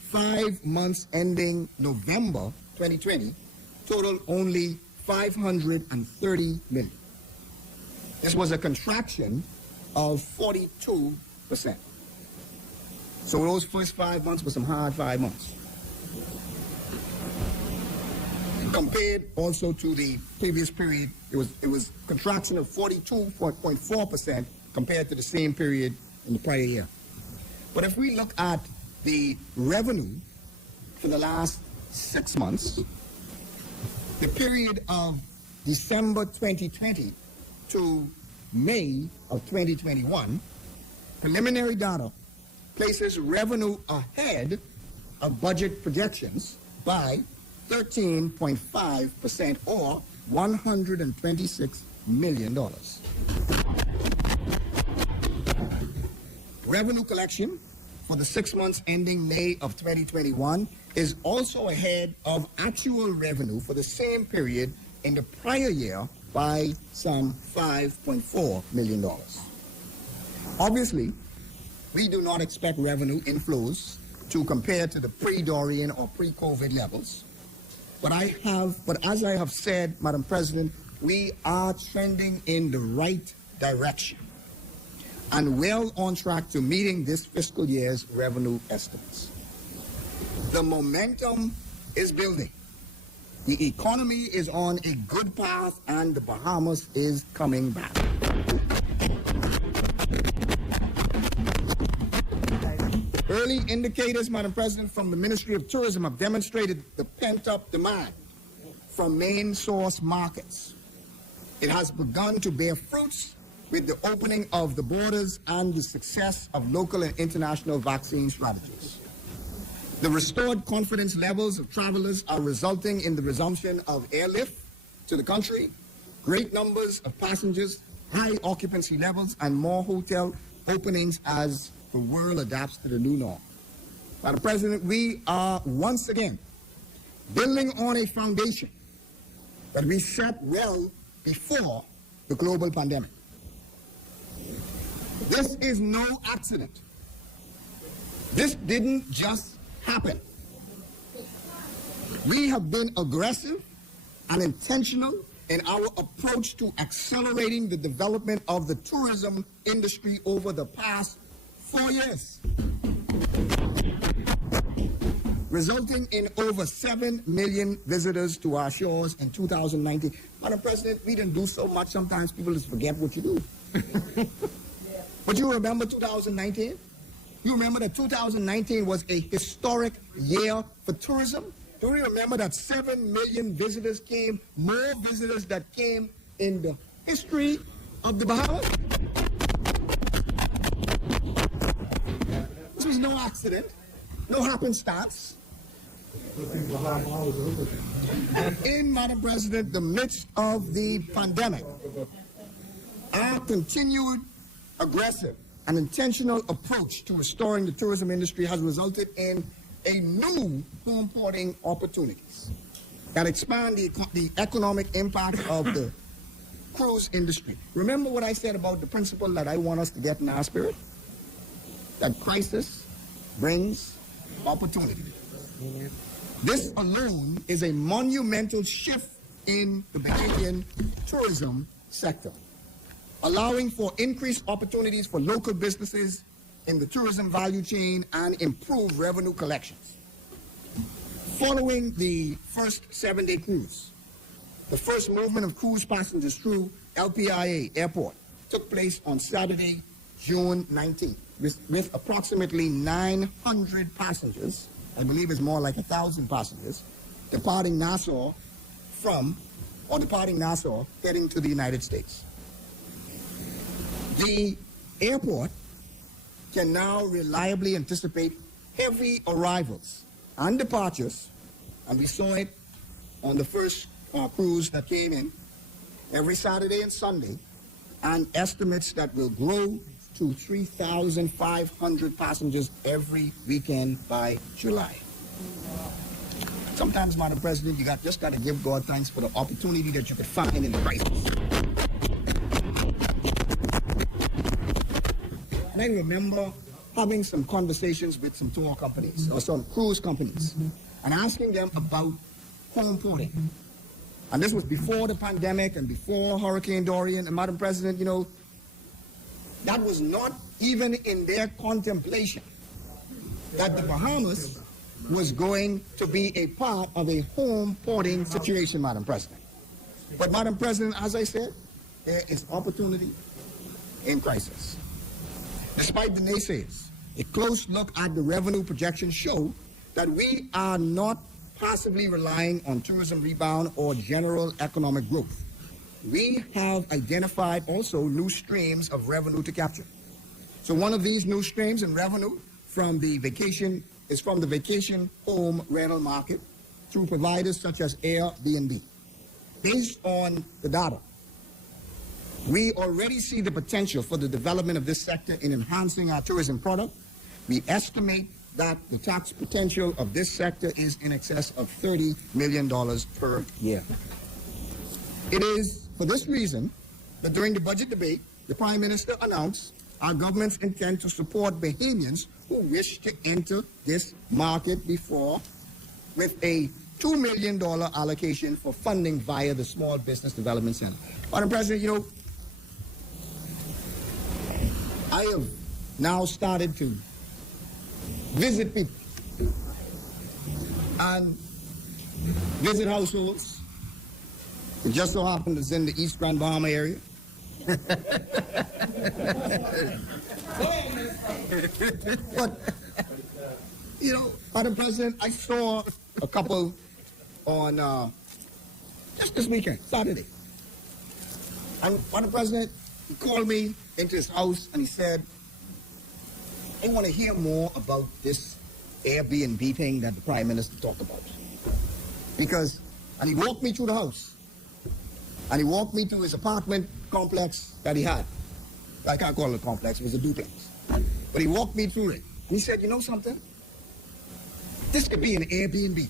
5 months ending November 2020 totaled only $530 million. This was a contraction of 42%. So those first 5 months were some hard 5 months. Compared also to the previous period, it was contraction of 42.4% compared to the same period in the prior year. But if we look at the revenue for the last 6 months, the period of December 2020 to May of 2021, preliminary data places revenue ahead of budget projections by 13.5% or $126 million. Revenue collection for the 6 months ending May of 2021 is also ahead of actual revenue for the same period in the prior year by some $5.4 million. Obviously, we do not expect revenue inflows to compare to the pre-Dorian or pre-COVID levels. But as I have said, Madam President, we are trending in the right direction and well on track to meeting this fiscal year's revenue estimates. The momentum is building. The economy is on a good path and the Bahamas is coming back. Early indicators, Madam President, from the Ministry of Tourism have demonstrated the pent-up demand from main source markets. It has begun to bear fruits with the opening of the borders and the success of local and international vaccine strategies. The restored confidence levels of travelers are resulting in the resumption of airlift to the country, great numbers of passengers, high occupancy levels, and more hotel openings as the world adapts to the new norm. Madam President, we are once again building on a foundation that we set well before the global pandemic. This is no accident. This didn't just happen. We have been aggressive and intentional in our approach to accelerating the development of the tourism industry over the past 4 years, resulting in over 7 million visitors to our shores in 2019. Madam President, we didn't do so much, sometimes people just forget what you do. But you remember 2019? You remember that 2019 was a historic year for tourism? Do you remember that 7 million visitors came, more visitors that came in the history of the Bahamas? This was no accident, no happenstance. In, Madam President, the midst of the pandemic, our continued aggressive and intentional approach to restoring the tourism industry has resulted in a new home porting opportunities that expand the economic impact of the cruise industry. Remember what I said about the principle that I want us to get in our spirit? That crisis brings opportunity. This alone is a monumental shift in the Bahamian tourism sector, allowing for increased opportunities for local businesses in the tourism value chain and improved revenue collections. Following the first 7-day cruise, the first movement of cruise passengers through LPIA Airport took place on Saturday, June 19th, with approximately 900 passengers, I believe it's more like 1,000 passengers, departing Nassau heading to the United States. The airport can now reliably anticipate heavy arrivals and departures, and we saw it on the first cruise that came in every Saturday and Sunday, and estimates that will grow to 3,500 passengers every weekend by July. Sometimes, Madam President, you just got to give God thanks for the opportunity that you could find in the crisis. And I remember having some conversations with some tour companies or some cruise companies and asking them about home porting. And this was before the pandemic and before Hurricane Dorian. And Madam President, you know, that was not even in their contemplation that the Bahamas was going to be a part of a home porting situation, Madam President. But Madam President, as I said, there is opportunity in crisis. Despite the naysayers, a close look at the revenue projections show that we are not passively relying on tourism rebound or general economic growth. We have identified also new streams of revenue to capture. So one of these new streams in revenue is from the vacation home rental market through providers such as Airbnb. Based on the data, we already see the potential for the development of this sector in enhancing our tourism product. We estimate that the tax potential of this sector is in excess of $30 million per year. It is for this reason that during the budget debate, the Prime Minister announced our government's intent to support Bahamians who wish to enter this market with a $2 million allocation for funding via the Small Business Development Center. Madam President, you know, I have now started to visit people and visit households. It just so happened it's in the East Grand Bahama area. But, you know, Madam President, I saw a couple on just this weekend, Saturday. And Madam President, He called me into his house and he said, I want to hear more about this Airbnb thing that the Prime Minister talked about. And he walked me through the house. And he walked me to his apartment complex that he had. I can't call it a complex, it was a duplex. But he walked me through it. And he said, you know something? This could be an Airbnb.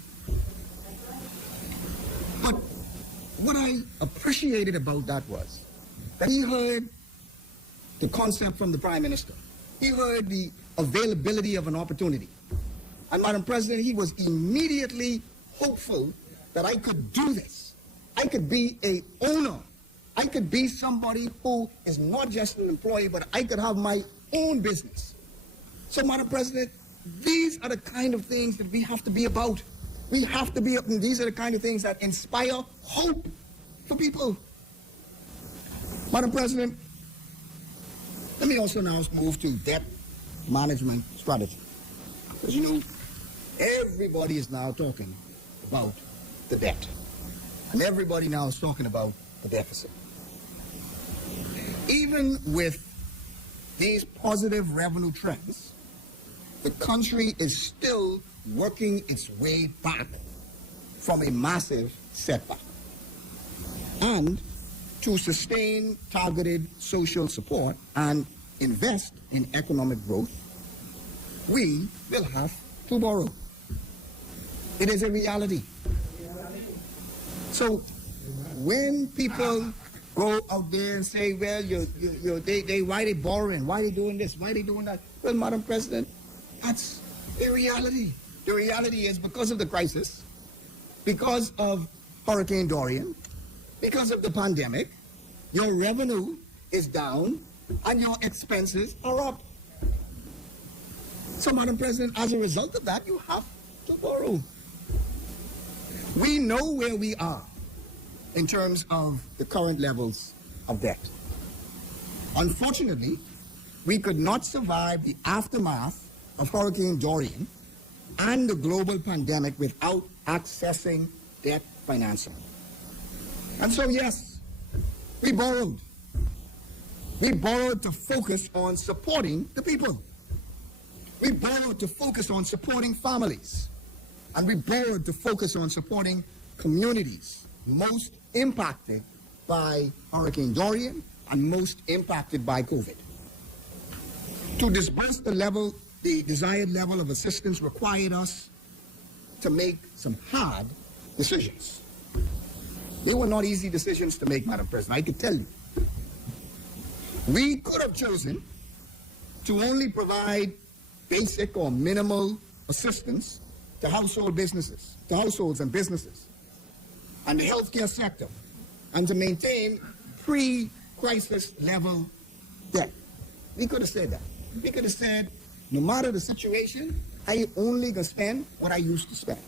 But what I appreciated about that was that he heard the concept from the Prime Minister. He heard the availability of an opportunity. And Madam President, he was immediately hopeful that I could do this. I could be a owner. I could be somebody who is not just an employee, but I could have my own business. So, Madam President, these are the kind of things that we have to be about. We have to be up, and these are the kind of things that inspire hope for people. Madam President, let me also now move to debt management strategy. Because, you know, everybody is now talking about the debt. And everybody now is talking about the deficit. Even with these positive revenue trends, the country is still working its way back from a massive setback. And to sustain targeted social support and invest in economic growth, we will have to borrow. It is a reality. So when people go out there and say, well, why they borrowing? Why they doing this? Why they doing that? Well, Madam President, that's the reality. The reality is because of the crisis, because of Hurricane Dorian, because of the pandemic, your revenue is down and your expenses are up. So, Madam President, as a result of that, you have to borrow. We know where we are in terms of the current levels of debt. Unfortunately, we could not survive the aftermath of Hurricane Dorian and the global pandemic without accessing debt financing. And so, yes, we borrowed. We borrowed to focus on supporting the people. We borrowed to focus on supporting families. And we borrowed to focus on supporting communities most impacted by Hurricane Dorian and most impacted by COVID. To disburse the desired level of assistance required us to make some hard decisions. They were not easy decisions to make, Madam President, I could tell you. We could have chosen to only provide basic or minimal assistance to households and businesses, and the healthcare sector, and to maintain pre-crisis level debt. We could have said that. We could have said, no matter the situation, I only gonna spend what I used to spend.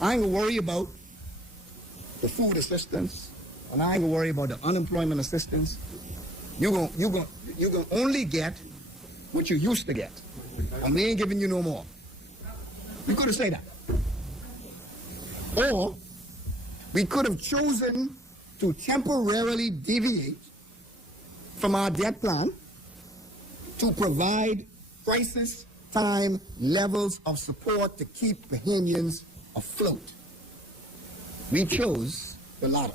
I ain't gonna worry about the food assistance, and I ain't gonna worry about the unemployment assistance. You're gonna only get what you used to get, and we ain't giving you no more. We could have said that. Or we could have chosen to temporarily deviate from our debt plan to provide crisis time levels of support to keep Bahamians afloat. We chose the latter.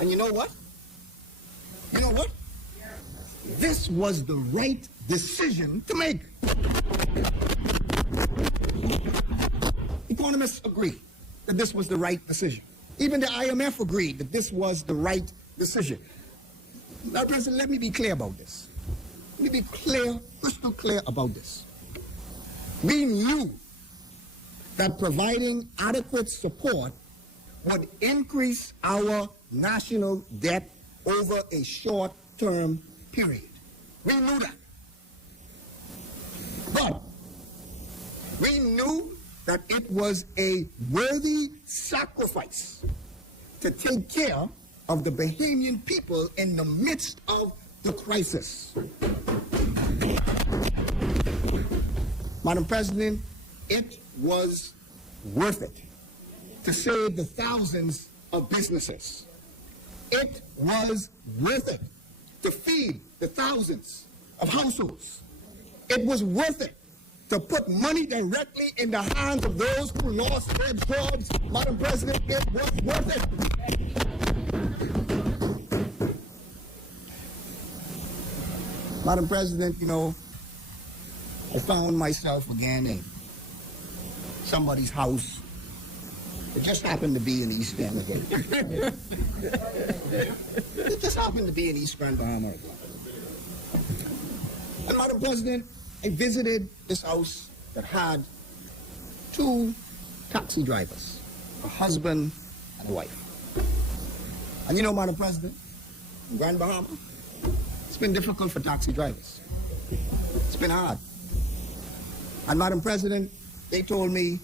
And you know what? You know what? This was the right decision to make. Economists agree that this was the right decision. Even the IMF agreed that this was the right decision. Now, President, let me be clear about this. Let me be clear, crystal clear about this. We knew that providing adequate support would increase our national debt over a short-term period. We knew that. But we knew that it was a worthy sacrifice to take care of the Bahamian people in the midst of the crisis. Madam President, it was worth it to save the thousands of businesses. It was worth it to feed the thousands of households. It was worth it to put money directly in the hands of those who lost their jobs. Madam President, it was worth it. Madam President, you know, I found myself again in somebody's house. It just happened to be in East End again. It just happened to be in East Grand Bahama again. And Madam President, I visited this house that had two taxi drivers, a husband and a wife. And you know, Madam President, in Grand Bahama, it's been difficult for taxi drivers. It's been hard. And Madam President, they told me,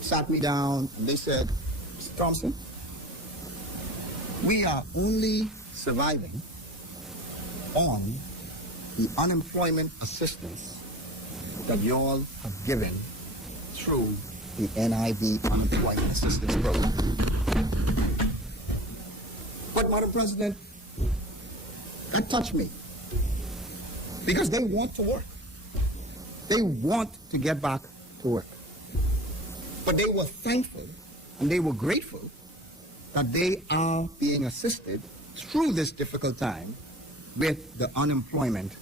sat me down, and they said, Mr. Thompson, we are only surviving on the unemployment assistance that you all have given through the NIV Unemployment Assistance Program. But, Madam President, that touched me because they want to work. They want to get back to work. But they were thankful and they were grateful that they are being assisted through this difficult time with the unemployment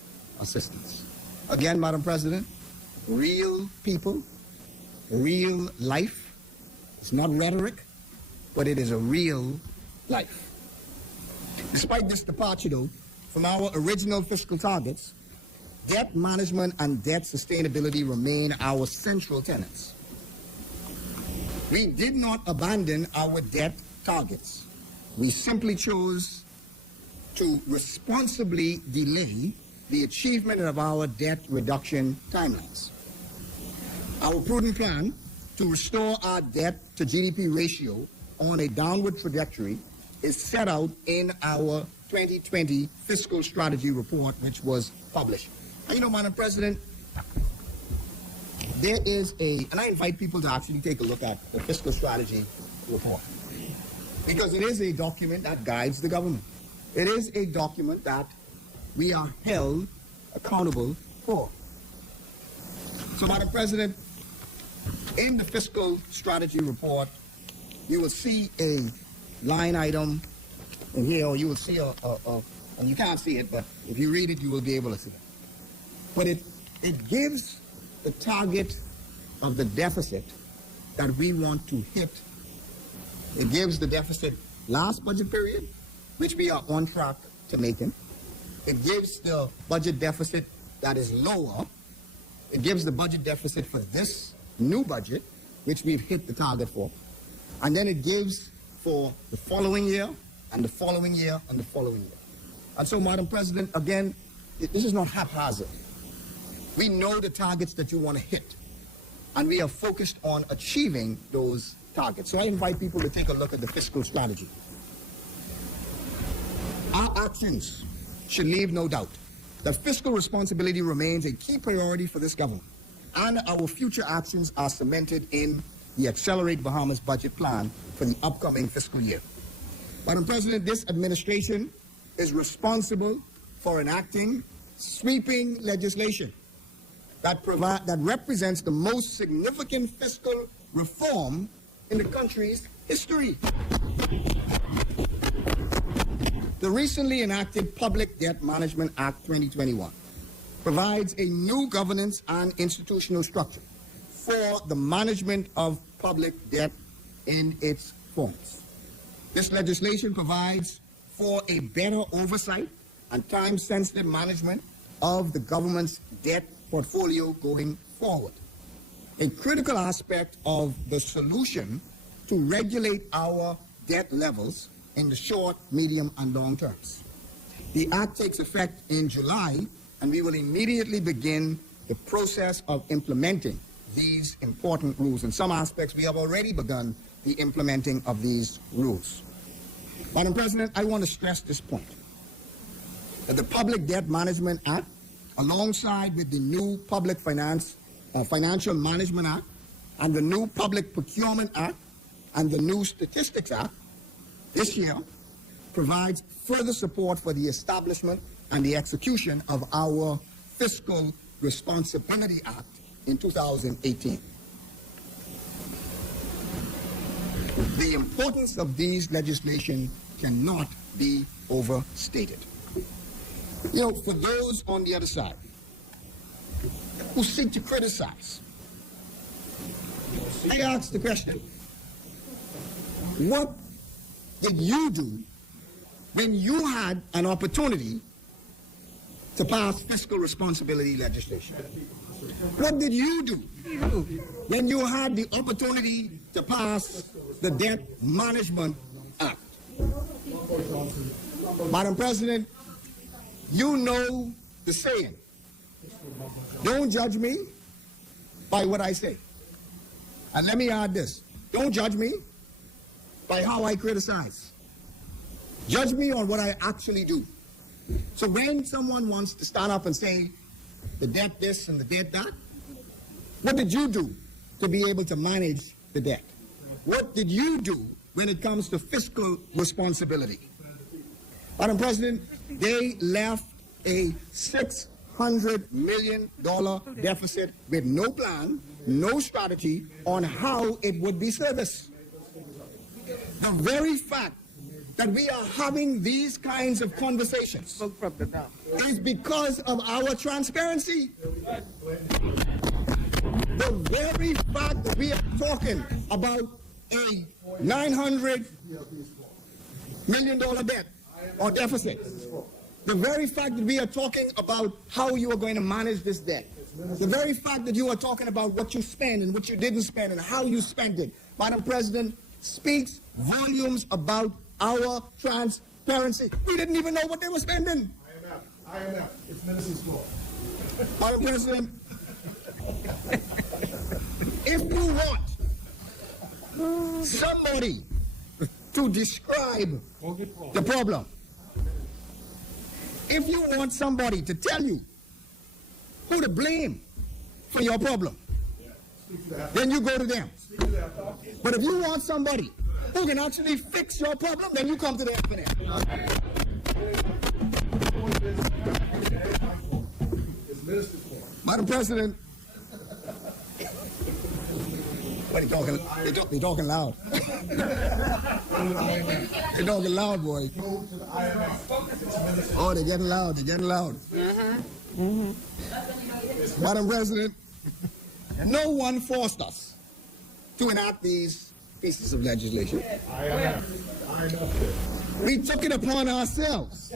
assistance. Again, Madam President, real people, real life. It's not rhetoric, but it is a real life. Despite this departure, though, from our original fiscal targets, debt management and debt sustainability remain our central tenets. We did not abandon our debt targets. We simply chose to responsibly delay the achievement of our debt reduction timelines. Our prudent plan to restore our debt to GDP ratio on a downward trajectory is set out in our 2020 fiscal strategy report, which was published. And you know, Madam President, there is and I invite people to actually take a look at the fiscal strategy report, because it is a document that guides the government. It is a document that we are held accountable for. So, Madam President, in the fiscal strategy report, you will see a line item in here, or you will see and you can't see it, but if you read it, you will be able to see it. But it gives the target of the deficit that we want to hit. It gives the deficit last budget period, which we are on track to making. It gives the budget deficit that is lower. It gives the budget deficit for this new budget, which we've hit the target for. And then it gives for the following year, and the following year, and the following year. And so, Madam President, again, this is not haphazard. We know the targets that you want to hit, and we are focused on achieving those targets. So I invite people to take a look at the fiscal strategy. Our actions should leave no doubt that fiscal responsibility remains a key priority for this government, and our future actions are cemented in the Accelerate Bahamas budget plan for the upcoming fiscal year. Madam President, this administration is responsible for enacting sweeping legislation that represents the most significant fiscal reform in the country's history. The recently enacted Public Debt Management Act 2021 provides a new governance and institutional structure for the management of public debt in its forms. This legislation provides for a better oversight and time-sensitive management of the government's debt portfolio going forward. A critical aspect of the solution to regulate our debt levels in the short, medium, and long terms. The Act takes effect in July, and we will immediately begin the process of implementing these important rules. In some aspects, we have already begun the implementing of these rules. Madam President, I want to stress this point, that the Public Debt Management Act, alongside with the new Public Financial Management Act, and the new Public Procurement Act, and the new Statistics Act, this year provides further support for the establishment and the execution of our Fiscal Responsibility Act in 2018. The importance of these legislation cannot be overstated. You know, for those on the other side who seek to criticize, I ask the question, what did you do when you had an opportunity to pass fiscal responsibility legislation? What did you do when you had the opportunity to pass the Debt Management Act? Madam President, you know the saying, don't judge me by what I say. And let me add this, don't judge me by how I criticize. Judge me on what I actually do. So when someone wants to stand up and say, the debt this and the debt that, what did you do to be able to manage the debt? What did you do when it comes to fiscal responsibility? Madam President, they left a $600 million deficit with no plan, no strategy on how it would be serviced. The very fact that we are having these kinds of conversations is because of our transparency. The very fact that we are talking about a $900 million debt or deficit, the very fact that we are talking about how you are going to manage this debt, the very fact that you are talking about what you spend and what you didn't spend and how you spent it, Madam President, speaks volumes about our transparency. We didn't even know what they were spending. IMF. It's minister's fault. Madam President, if you want somebody to describe the problem, if you want somebody to tell you who to blame for your problem, then you go to them. But if you want somebody who can actually fix your problem, then you come to the FNF. Madam President, what are you talking? They're talking loud. They're talking loud, boy. Oh, they're getting loud. They're getting loud. Madam President, no one forced us to enact these pieces of legislation. We took it upon ourselves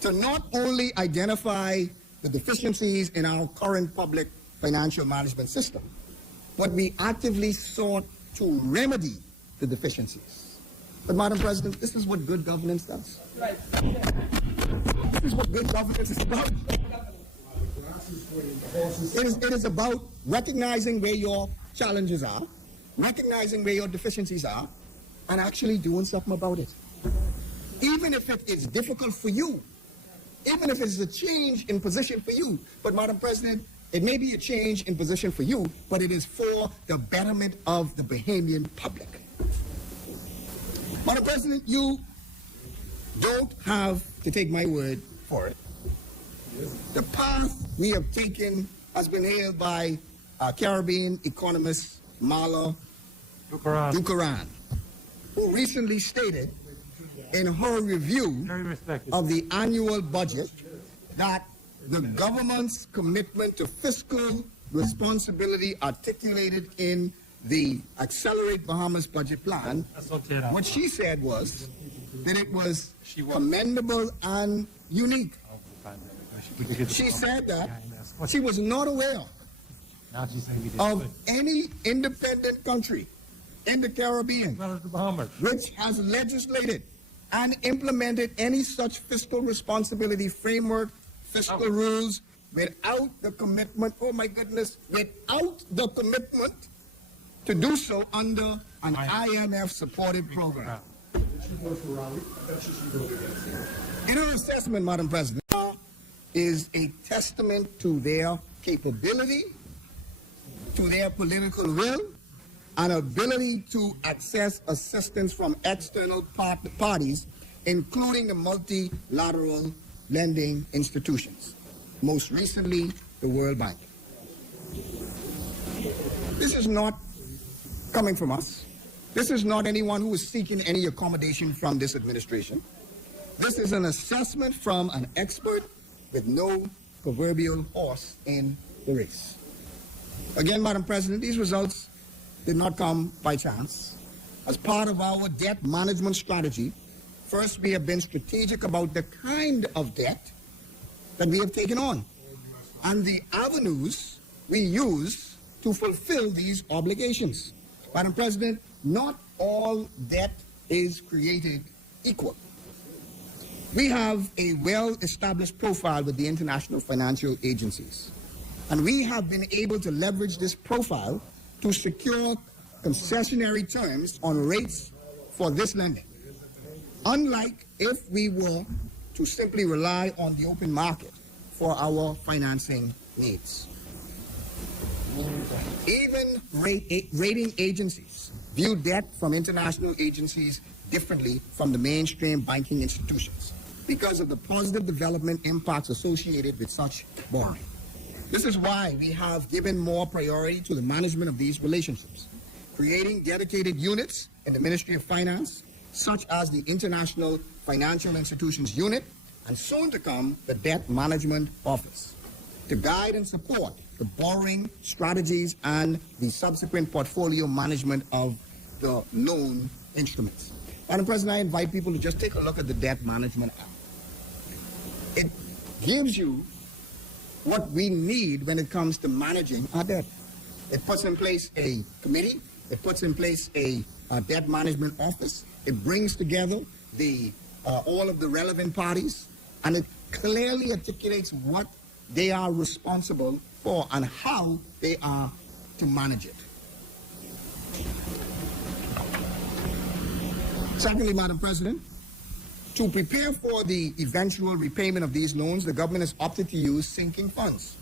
to not only identify the deficiencies in our current public financial management system, but we actively sought to remedy the deficiencies. But Madam President, this is what good governance does. This is what good governance is about. It is about recognizing where your challenges are, recognizing where your deficiencies are, and actually doing something about it. Even if it is difficult for you, even if it's a change in position for you, but Madam President, it may be a change in position for you, but it is for the betterment of the Bahamian public. Madam President, you don't have to take my word for it. The path we have taken has been hailed by Caribbean economist Mala Dukaran, who recently stated in her review of the annual budget that the government's commitment to fiscal responsibility articulated in the Accelerate Bahamas budget plan, what she said was that it was commendable and unique. She said that she was not aware of any independent country in the Caribbean which has legislated and implemented any such fiscal responsibility framework, fiscal rules, without the commitment, oh my goodness, without the commitment to do so under an IMF-supported program. In her assessment, Madam President, is a testament to their capability, to their political will, and ability to access assistance from external parties including the multilateral lending institutions, most recently the World Bank. This is not coming from us. This is not anyone who is seeking any accommodation from this administration. This is an assessment from an expert with no proverbial horse in the race. Again, Madam President, these results did not come by chance. As part of our debt management strategy, first we have been strategic about the kind of debt that we have taken on and the avenues we use to fulfill these obligations. Madam President, not all debt is created equal. We have a well-established profile with the international financial agencies, and we have been able to leverage this profile to secure concessionary terms on rates for this lending, unlike if we were to simply rely on the open market for our financing needs. Even rating agencies view debt from international agencies differently from the mainstream banking institutions because of the positive development impacts associated with such borrowing. This is why we have given more priority to the management of these relationships, creating dedicated units in the Ministry of Finance, such as the International Financial Institutions Unit, and soon to come, the Debt Management Office, to guide and support the borrowing strategies and the subsequent portfolio management of the loan instruments. Madam President, I invite people to just take a look at the Debt Management Act. It gives you what we need when it comes to managing our debt. It puts in place a committee. It puts in place a debt management office. It brings together all of the relevant parties, and it clearly articulates what they are responsible for and how they are to manage it. Secondly, Madam President, to prepare for the eventual repayment of these loans, the government has opted to use sinking funds.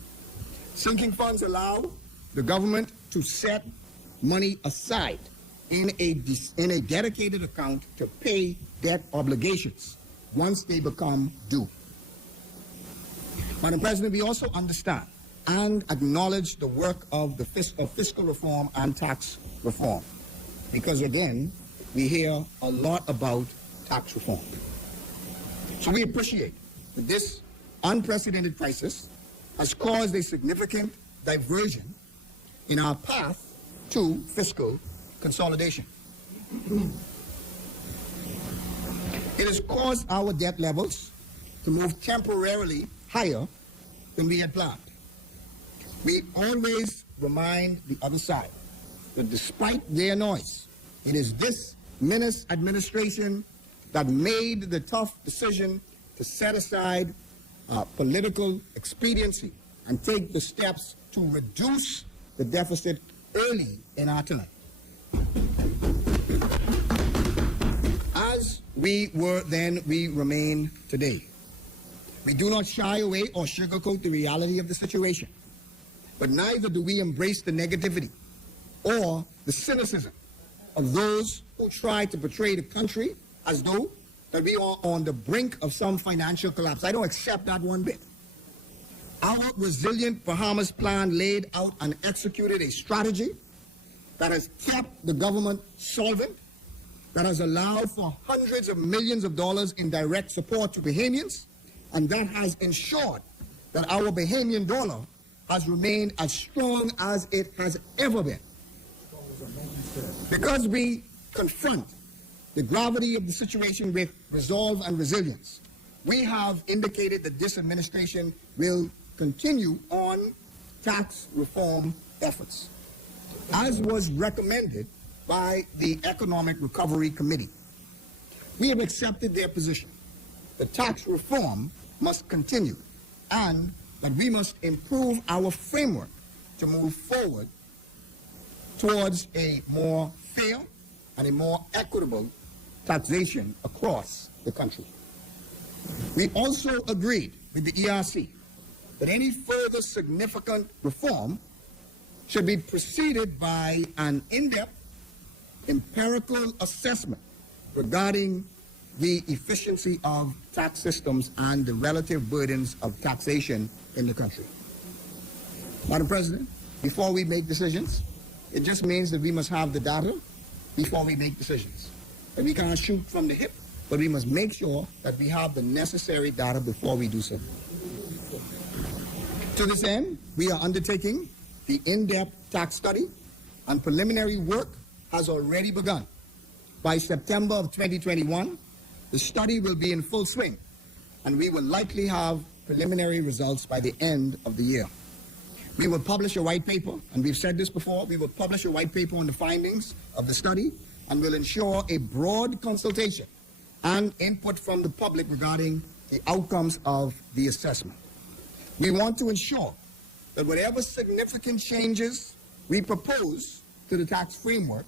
Sinking funds allow the government to set money aside in a dedicated account to pay debt obligations once they become due. Madam President, we also understand and acknowledge the work of the fiscal reform and tax reform, because again, we hear a lot about tax reform. So we appreciate that this unprecedented crisis has caused a significant diversion in our path to fiscal consolidation. It has caused our debt levels to move temporarily higher than we had planned. We always remind the other side that despite their noise, it is this administration that made the tough decision to set aside political expediency and take the steps to reduce the deficit early in our time. As we were then, we remain today. We do not shy away or sugarcoat the reality of the situation, but neither do we embrace the negativity or the cynicism of those who try to portray the country as though that we are on the brink of some financial collapse. I don't accept that one bit. Our resilient Bahamas plan laid out and executed a strategy that has kept the government solvent, that has allowed for hundreds of millions of dollars in direct support to Bahamians, and that has ensured that our Bahamian dollar has remained as strong as it has ever been. Because we confront the gravity of the situation with resolve and resilience, we have indicated that this administration will continue on tax reform efforts, as was recommended by the Economic Recovery Committee. We have accepted their position that tax reform must continue and that we must improve our framework to move forward towards a more fair and a more equitable taxation across the country. We also agreed with the ERC that any further significant reform should be preceded by an in-depth empirical assessment regarding the efficiency of tax systems and the relative burdens of taxation in the country. Madam President, before we make decisions, it just means that we must have the data before we make decisions. And we can't shoot from the hip, but we must make sure that we have the necessary data before we do so. To this end, we are undertaking the in-depth tax study, and preliminary work has already begun. By September of 2021, the study will be in full swing, and we will likely have preliminary results by the end of the year. We will publish a white paper, and we've said this before, we will publish a white paper on the findings of the study and will ensure a broad consultation and input from the public regarding the outcomes of the assessment. We want to ensure that whatever significant changes we propose to the tax framework,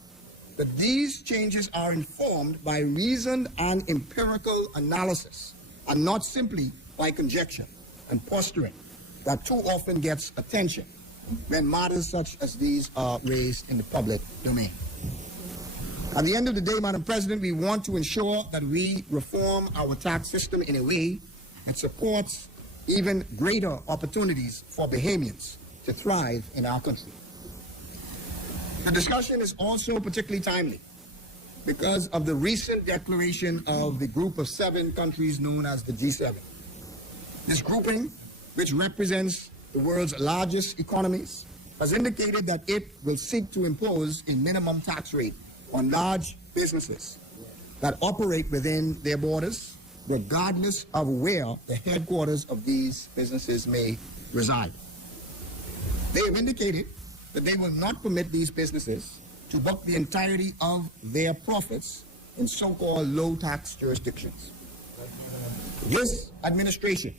that these changes are informed by reasoned and empirical analysis and not simply by conjecture and posturing that too often gets attention when matters such as these are raised in the public domain. At the end of the day, Madam President, we want to ensure that we reform our tax system in a way that supports even greater opportunities for Bahamians to thrive in our country. The discussion is also particularly timely because of the recent declaration of the group of 7 countries known as the G7. This grouping, which represents the world's largest economies, has indicated that it will seek to impose a minimum tax rate on large businesses that operate within their borders, regardless of where the headquarters of these businesses may reside. They have indicated that they will not permit these businesses to book the entirety of their profits in so-called low-tax jurisdictions. This administration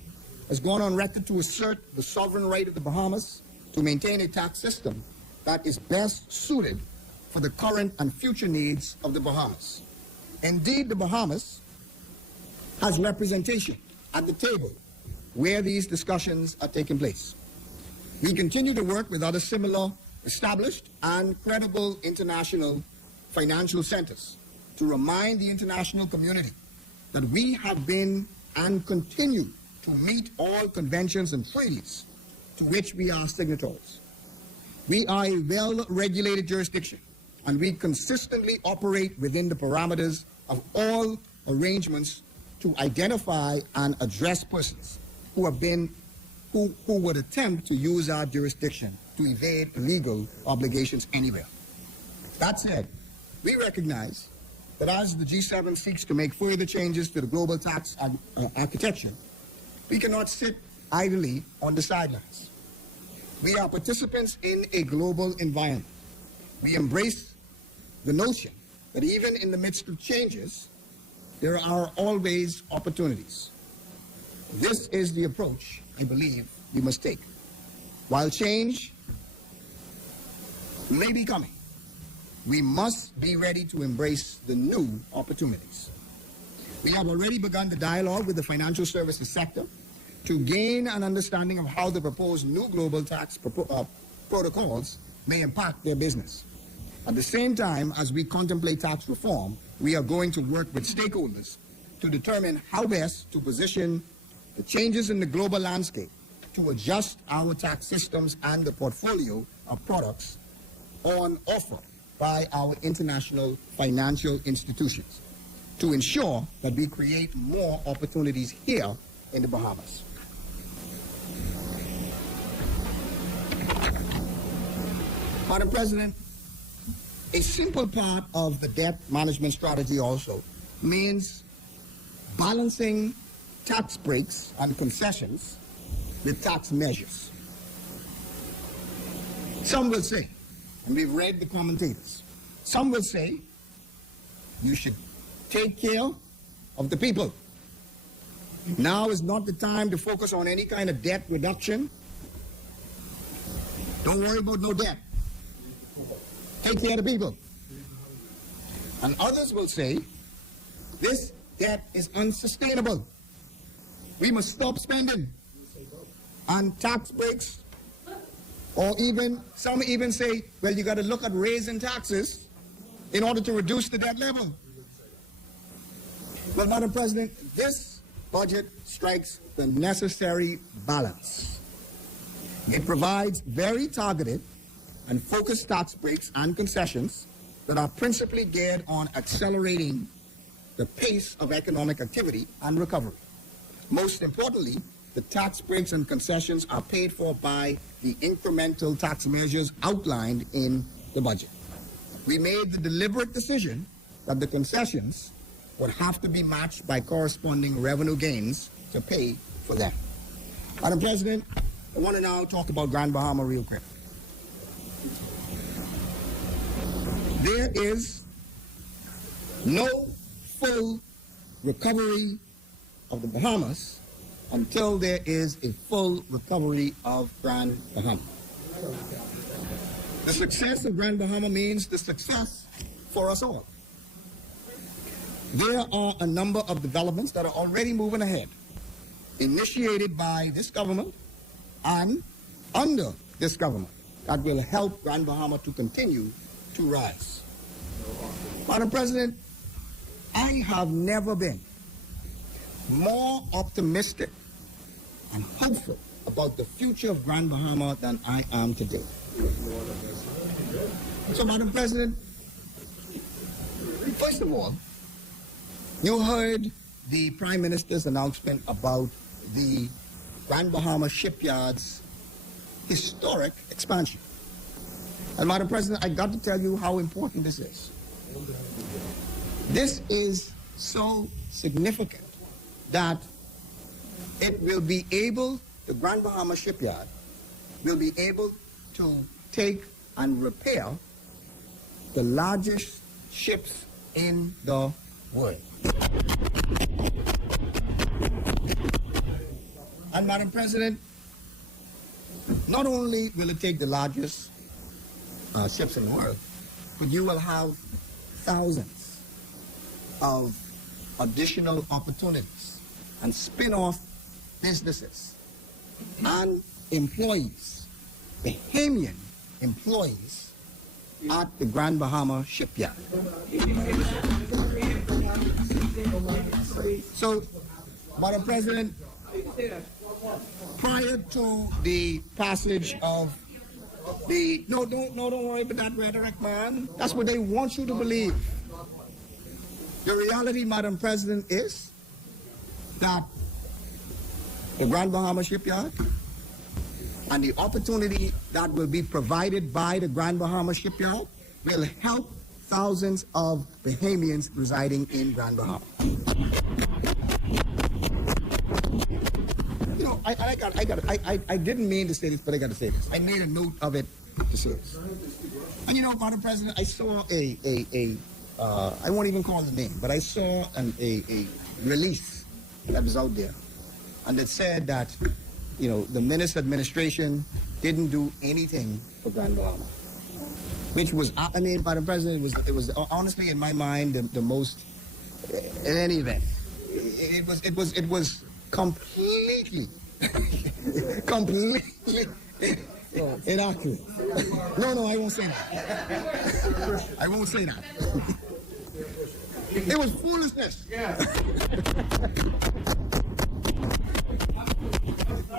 has gone on record to assert the sovereign right of the Bahamas to maintain a tax system that is best suited for the current and future needs of the Bahamas. Indeed, the Bahamas has representation at the table where these discussions are taking place. We continue to work with other similar established and credible international financial centers to remind the international community that we have been and continue to meet all conventions and treaties to which we are signatories. We are a well-regulated jurisdiction, and we consistently operate within the parameters of all arrangements to identify and address persons who would attempt to use our jurisdiction to evade legal obligations anywhere. That said, we recognize that as the G7 seeks to make further changes to the global tax architecture, we cannot sit idly on the sidelines. We are participants in a global environment. We embrace the notion that even in the midst of changes, there are always opportunities. This is the approach I believe we must take. While change may be coming, we must be ready to embrace the new opportunities. We have already begun the dialogue with the financial services sector to gain an understanding of how the proposed new global tax protocols may impact their business. At the same time, as we contemplate tax reform, we are going to work with stakeholders to determine how best to position the changes in the global landscape to adjust our tax systems and the portfolio of products on offer by our international financial institutions to ensure that we create more opportunities here in the Bahamas. Madam President, a simple part of the debt management strategy also means balancing tax breaks and concessions with tax measures. Some will say, and we've read the commentators, some will say you should take care of the people. Now is not the time to focus on any kind of debt reduction. Don't worry about no debt. Take care of the people. And others will say, this debt is unsustainable. We must stop spending. And tax breaks, or even, some even say, well, you got to look at raising taxes in order to reduce the debt level. Well, Madam President, this budget strikes the necessary balance. It provides very targeted and focused tax breaks and concessions that are principally geared on accelerating the pace of economic activity and recovery. Most importantly, the tax breaks and concessions are paid for by the incremental tax measures outlined in the budget. We made the deliberate decision that the concessions would have to be matched by corresponding revenue gains to pay for them. Madam President, I want to now talk about Grand Bahama real quick. There is no full recovery of the Bahamas until there is a full recovery of Grand Bahama. The success of Grand Bahama means the success for us all. There are a number of developments that are already moving ahead, initiated by this government and under this government, that will help Grand Bahama to continue to rise. Madam President, I have never been more optimistic and hopeful about the future of Grand Bahama than I am today. So, Madam President, first of all, you heard the Prime Minister's announcement about the Grand Bahama shipyard's historic expansion. And Madam President, I got to tell you how important this is. This is so significant that it will be able, the Grand Bahama shipyard will be able to take and repair the largest ships in the world. And Madam President, not only will it take the largest ships in the world, but you will have thousands of additional opportunities and spin-off businesses and employees, Bahamian employees at the Grand Bahama shipyard. So, Madam President, prior to the passage of the, don't worry about that rhetoric, man. That's what they want you to believe. The reality, Madam President, is that the Grand Bahama shipyard and the opportunity that will be provided by the Grand Bahama shipyard will help thousands of Bahamians residing in Grand Bahama. You know, I didn't mean to say this, but I got to say this. I made a note of it to say this. And you know, Madam President, I saw I won't even call the name, but I saw a release that was out there, and it said that, you know, the Minister administration didn't do anything for Grand Bahama, which was, I mean, Madam President, it was honestly in my mind the most, in any event, it was completely inaccurate. No, I won't say that. I won't say that. It was foolishness.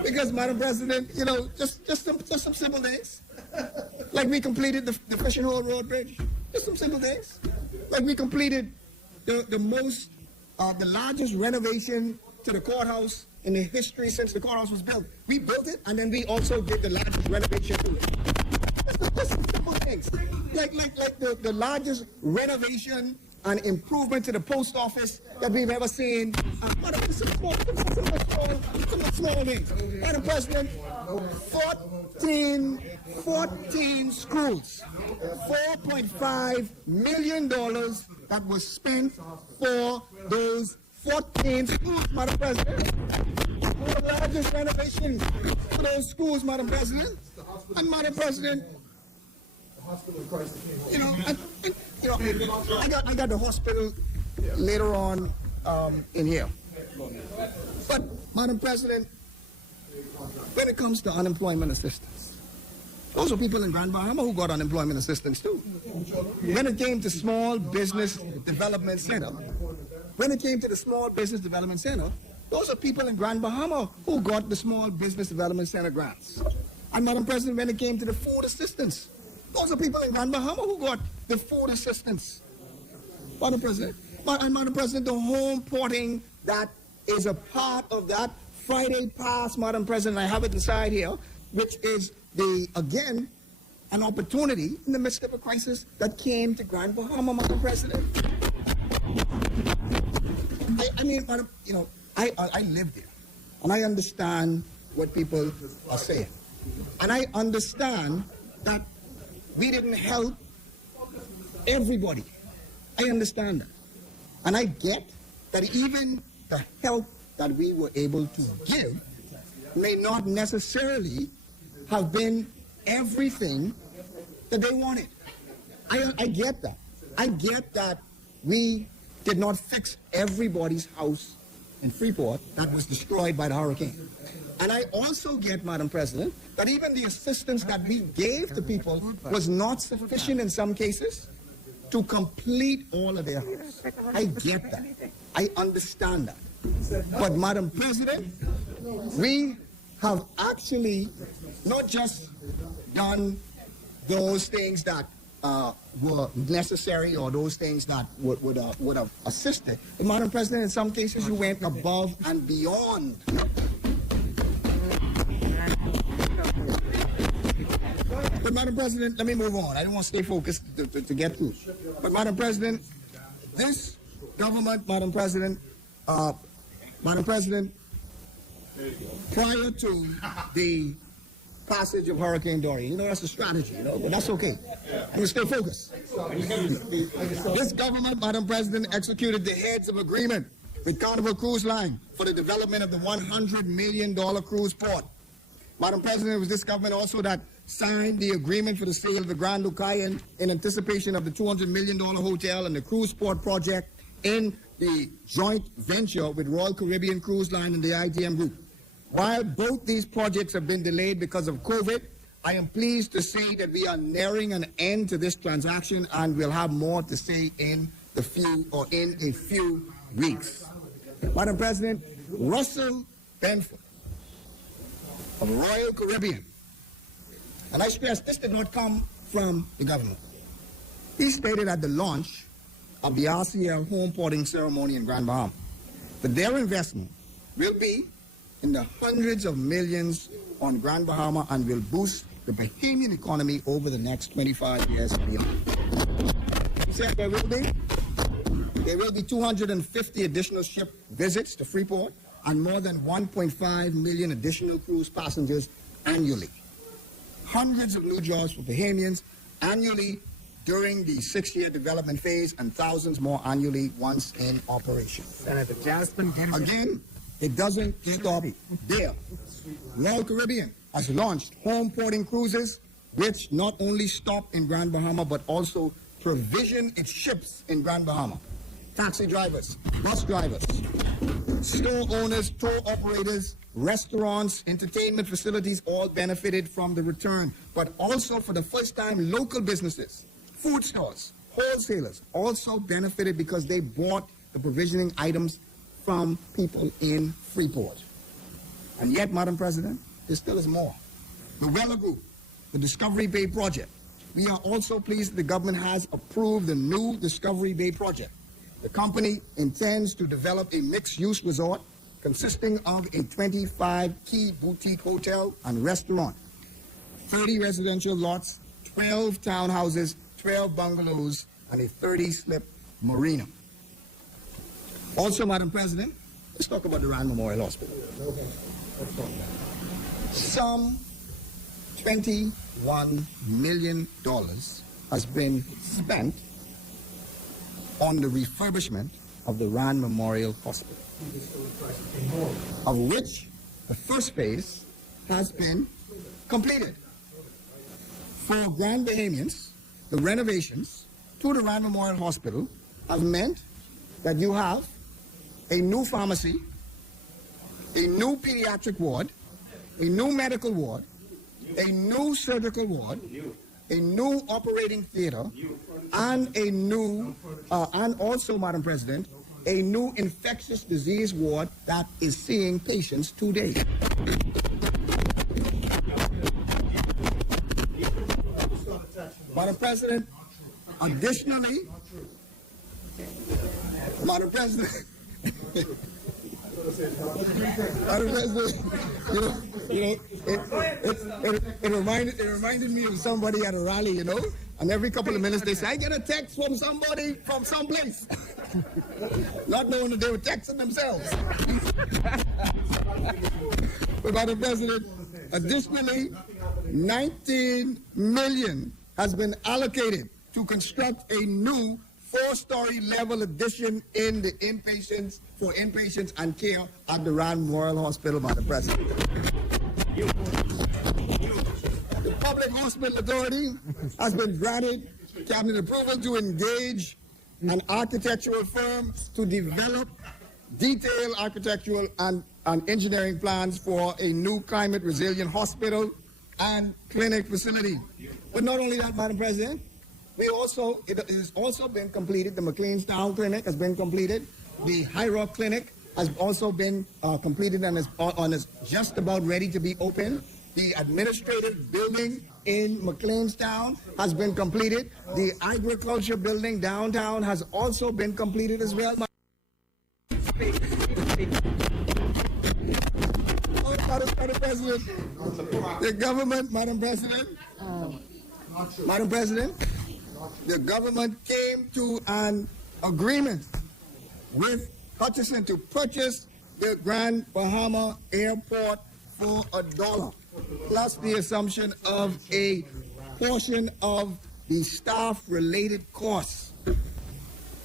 Because, Madam President, you know, just some simple things. Like we completed the Fishing Hole Road Bridge. Just some simple things. Like we completed the largest renovation to the courthouse in the history since the courthouse was built. We built it, and then we also did the largest renovation to it. Just some simple things. Like the largest renovation and improvement to the post office that we've ever seen. Some small things. Madam President, 14 schools, $4.5 million that was spent for those 14 schools, Madam President. One of the largest renovations for those schools, Madam President. And Madam President, you know, I got the hospital later on in here. But, Madam President, when it comes to unemployment assistance, those are people in Grand Bahama who got unemployment assistance too. When it came to small business development center, when it came to the Small Business Development Center, those are people in Grand Bahama who got the Small Business Development Center grants. And Madam President, when it came to the food assistance, those are people in Grand Bahama who got the food assistance. Madam President, Madam President, the home porting that is a part of that Friday pass, Madam President, I have it inside here, which is again, an opportunity in the midst of a crisis that came to Grand Bahama, Madam President. I mean, Madam, I live there, and I understand what people are saying. And I understand that we didn't help everybody. I understand that. And I get that even the help that we were able to give may not necessarily have been everything that they wanted. I get that. I get that we did not fix everybody's house in Freeport that was destroyed by the hurricane. And I also get, Madam President, that even the assistance that we gave to people was not sufficient in some cases to complete all of their house. I get that. I understand that. But, Madam President, we have actually not just done those things that were necessary or those things that would have assisted. But, Madam President, in some cases you went above and beyond. But, Madam President, let me move on. I don't want to stay focused to get through. But, Madam President, this government, Madam President, prior to the passage of Hurricane Dorian, that's a strategy, but that's okay. I'm going to stay focused. This government, Madam President, executed the heads of agreement with Carnival Cruise Line for the development of the $100 million cruise port. Madam President, it was this government also that signed the agreement for the sale of the Grand Lucayan in anticipation of the $200 million hotel and the cruise port project in the joint venture with Royal Caribbean Cruise Line and the ITM Group. While both these projects have been delayed because of COVID, I am pleased to say that we are nearing an end to this transaction and we'll have more to say in a few weeks. Madam President, Russell Benford of Royal Caribbean, and I stress this did not come from the government. He stated at the launch of the RCL home porting ceremony in Grand Bahama that their investment will be in the hundreds of millions on Grand Bahama and will boost the Bahamian economy over the next 25 years and beyond. He said there will be 250 additional ship visits to Freeport and more than 1.5 million additional cruise passengers annually. Hundreds of new jobs for Bahamians annually during the 6-year development phase and thousands more annually once in operation. Senator Jasmine. Again, it doesn't stop there. Royal Caribbean has launched home porting cruises, which not only stop in Grand Bahama, but also provision its ships in Grand Bahama. Taxi drivers, bus drivers, store owners, tour operators, restaurants, entertainment facilities all benefited from the return, but also for the first time, local businesses, food stores, wholesalers also benefited because they bought the provisioning items from people in Freeport. And yet, Madam President, there still is more. The Weller Group, the Discovery Bay project. We are also pleased that the government has approved the new Discovery Bay project. The company intends to develop a mixed-use resort consisting of a 25-key boutique hotel and restaurant, 30 residential lots, 12 townhouses, 12 bungalows, and a 30-slip marina. Also, Madam President, let's talk about the Rand Memorial Hospital. Some $21 million has been spent on the refurbishment of the Rand Memorial Hospital, of which the first phase has been completed. For Grand Bahamians, the renovations to the Rand Memorial Hospital have meant that you have a new pharmacy, a new pediatric ward, a new medical ward, a new surgical ward, a new operating theater, and a new, and also, Madam President, a new infectious disease ward that is seeing patients today. Madam President, additionally, Madam President, Madam President, it reminded me of somebody at a rally, and every couple of minutes they say, I get a text from somebody from someplace, not knowing that they were texting themselves. But Madam President, additionally, 19 million has been allocated to construct a new 4-story level addition in the inpatients and care at the Rand Memorial Hospital, Madam President. The Public Hospital Authority has been granted cabinet approval to engage an architectural firm to develop detailed architectural and engineering plans for a new climate resilient hospital and clinic facility. But not only that, Madam President, it has also been completed. The McLeanstown Clinic has been completed. The High Rock Clinic has also been completed and is just about ready to be open. The administrative building in McLeanstown has been completed. The agriculture building downtown has also been completed as well. Madam President, the government, Madam President, the government came to an agreement with Hutchison to purchase the Grand Bahama Airport for $1, plus the assumption of a portion of the staff-related costs.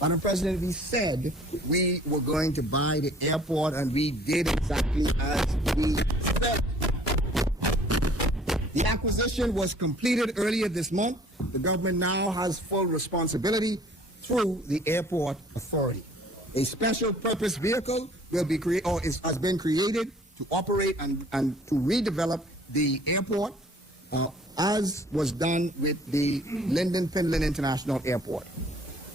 Madam President, we said we were going to buy the airport, and we did exactly as we said. The acquisition was completed earlier this month. The government now has full responsibility through the Airport Authority. A special purpose vehicle will be has been created to operate and to redevelop the airport, as was done with the Lynden Pinland International Airport.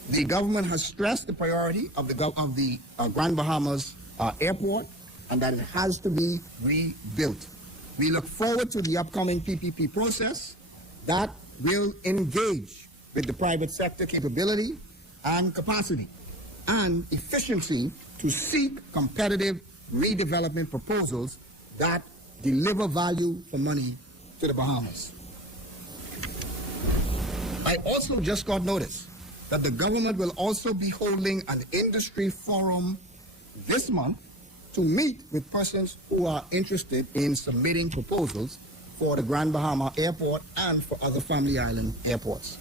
The government has stressed the priority of the Grand Bahamas Airport, and that it has to be rebuilt. We look forward to the upcoming PPP process that will engage with the private sector capability and capacity and efficiency to seek competitive redevelopment proposals that deliver value for money to the Bahamas. I also just got notice that the government will also be holding an industry forum this month to meet with persons who are interested in submitting proposals for the Grand Bahama Airport and for other Family Island airports.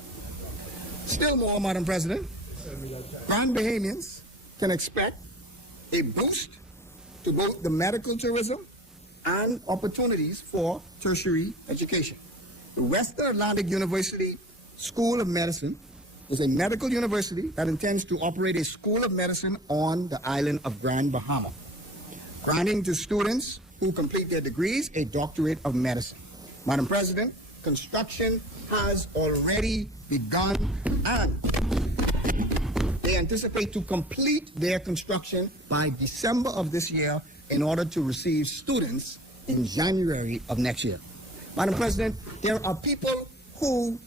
Still more, Madam President, Grand Bahamians can expect a boost to both the medical tourism and opportunities for tertiary education. The Western Atlantic University School of Medicine is a medical university that intends to operate a school of medicine on the island of Grand Bahama, granting to students who complete their degrees a doctorate of medicine. Madam President, construction has already begun, and they anticipate to complete their construction by December of this year in order to receive students in January of next year. Madam President, there are people who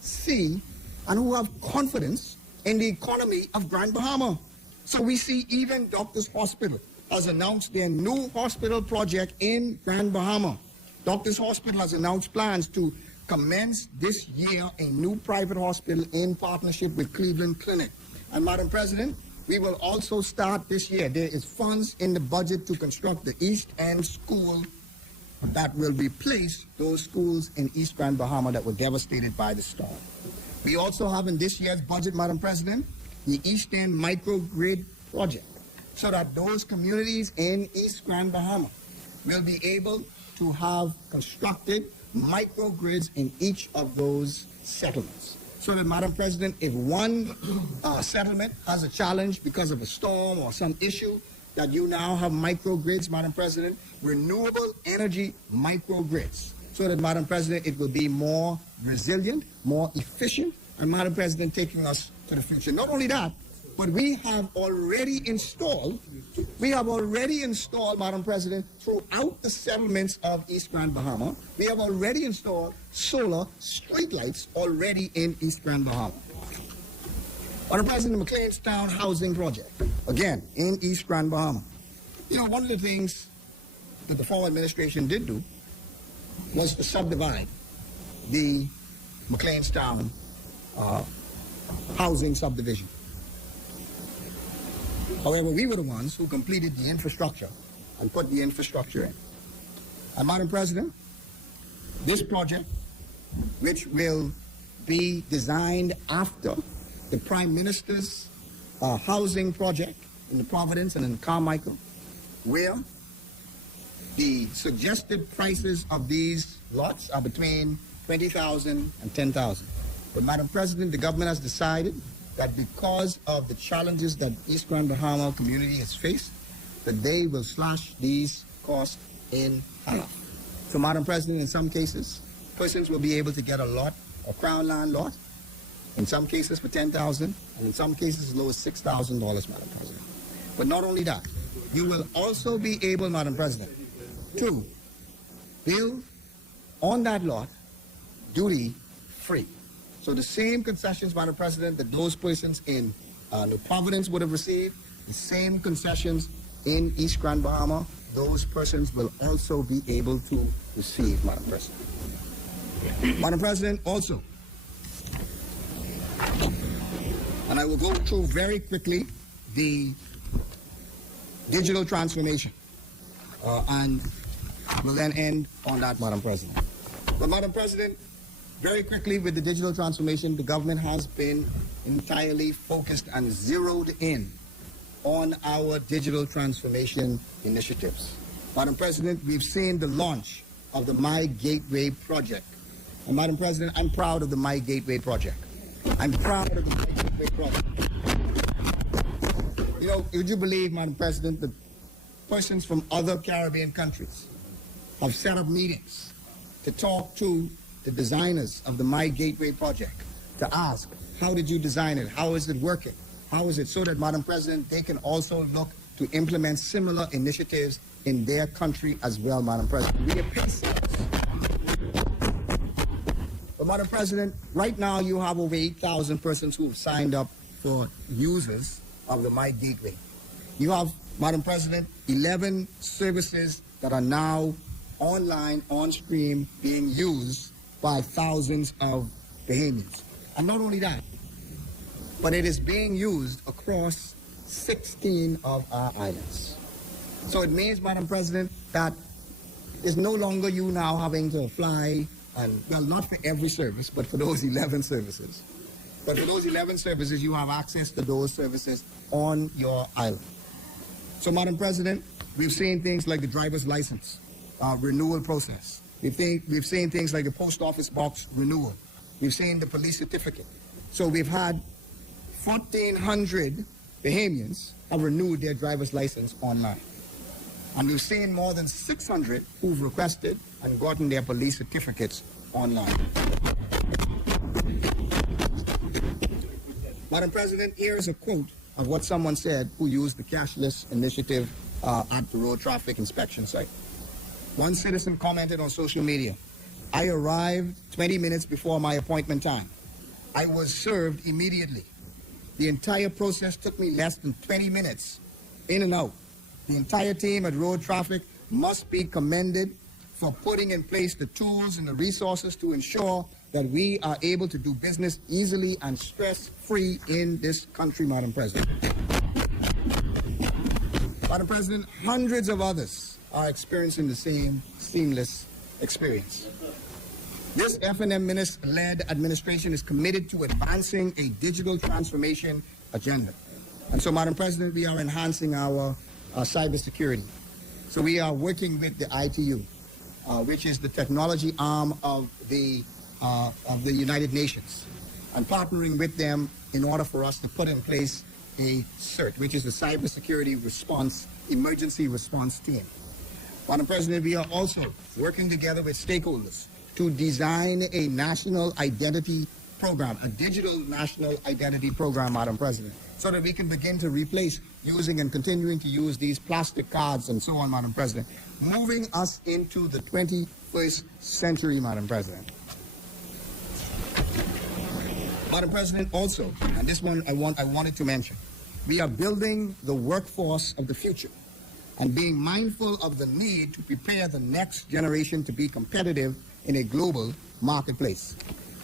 see and who have confidence in the economy of Grand Bahama. So we see even Doctors Hospital has announced their new hospital project in Grand Bahama. Doctors Hospital has announced plans to commence this year a new private hospital in partnership with Cleveland Clinic. And Madam President, we will also start this year. There is funds in the budget to construct the East End School that will replace those schools in East Grand Bahama that were devastated by the storm. We also have in this year's budget, Madam President, the East End Microgrid Project, so that those communities in East Grand Bahama will be able to have constructed microgrids in each of those settlements. So that, Madam President, if one settlement has a challenge because of a storm or some issue, that you now have microgrids, Madam President, renewable energy microgrids, so that, Madam President, it will be more resilient, more efficient, and, Madam President, taking us to the future. Not only that, But we have already installed, Madam President, throughout the settlements of East Grand Bahama, we have already installed solar streetlights already in East Grand Bahama. Madam President, McLeanstown Housing Project, again, in East Grand Bahama. You know, one of the things that the former administration did do was to subdivide the McLeanstown housing subdivision. However, we were the ones who completed the infrastructure and put the infrastructure in. And Madam President, this project, which will be designed after the Prime Minister's housing project in the Providence and in Carmichael, where the suggested prices of these lots are between $20,000 and $10,000. But Madam President, the government has decided that because of the challenges that East Grand Bahama community has faced, that they will slash these costs in half. So Madam President, in some cases, persons will be able to get a lot, a crown land lot, in some cases for $10,000, and in some cases as low as $6,000, Madam President. But not only that, you will also be able, Madam President, to build on that lot duty-free. So the same concessions, Madam President, that those persons in New Providence would have received, the same concessions in East Grand Bahama, those persons will also be able to receive, Madam President. Madam President, also, and I will go through very quickly the digital transformation, and will then end on that, Madam President. But Madam President, very quickly with the digital transformation, the government has been entirely focused and zeroed in on our digital transformation initiatives. Madam President, we've seen the launch of the My Gateway project. And Madam President, I'm proud of the My Gateway project. I'm proud of the My Gateway project. You know, would you believe, Madam President, that persons from other Caribbean countries have set up meetings to talk to the designers of the My Gateway project, to ask, how did you design it? How is it working? How is it? So that, Madam President, they can also look to implement similar initiatives in their country as well, Madam President. We are pacing. But, Madam President, right now you have over 8,000 persons who have signed up for users of the My Gateway. You have, Madam President, 11 services that are now online, on stream, being used by thousands of Bahamians. And not only that, but it is being used across 16 of our islands. So it means, Madam President, that it's no longer you now having to fly, and well, not for every service, but for those 11 services. But for those 11 services, you have access to those services on your island. So, Madam President, we've seen things like the driver's license renewal process. We've seen things like the post office box renewal. We've seen the police certificate. So we've had 1,400 Bahamians have renewed their driver's license online. And we've seen more than 600 who've requested and gotten their police certificates online. Madam President, here is a quote of what someone said who used the cashless initiative at the road traffic inspection site. One citizen commented on social media, "I arrived 20 minutes before my appointment time. I was served immediately. The entire process took me less than 20 minutes, in and out. The entire team at Road Traffic must be commended for putting in place the tools and the resources to ensure that we are able to do business easily and stress-free in this country, Madam President." Madam President, hundreds of others are experiencing the same seamless experience. This FNM-led administration is committed to advancing a digital transformation agenda. And so, Madam President, we are enhancing our cybersecurity. So we are working with the ITU, which is the technology arm of the United Nations, and partnering with them in order for us to put in place a CERT, which is the Cybersecurity Response Emergency Response Team. Madam President, we are also working together with stakeholders to design a national identity program, a digital national identity program, Madam President, so that we can begin to replace using and continuing to use these plastic cards and so on, Madam President, moving us into the 21st century, Madam President. Madam President, also, and this one I wanted to mention, we are building the workforce of the future and being mindful of the need to prepare the next generation to be competitive in a global marketplace.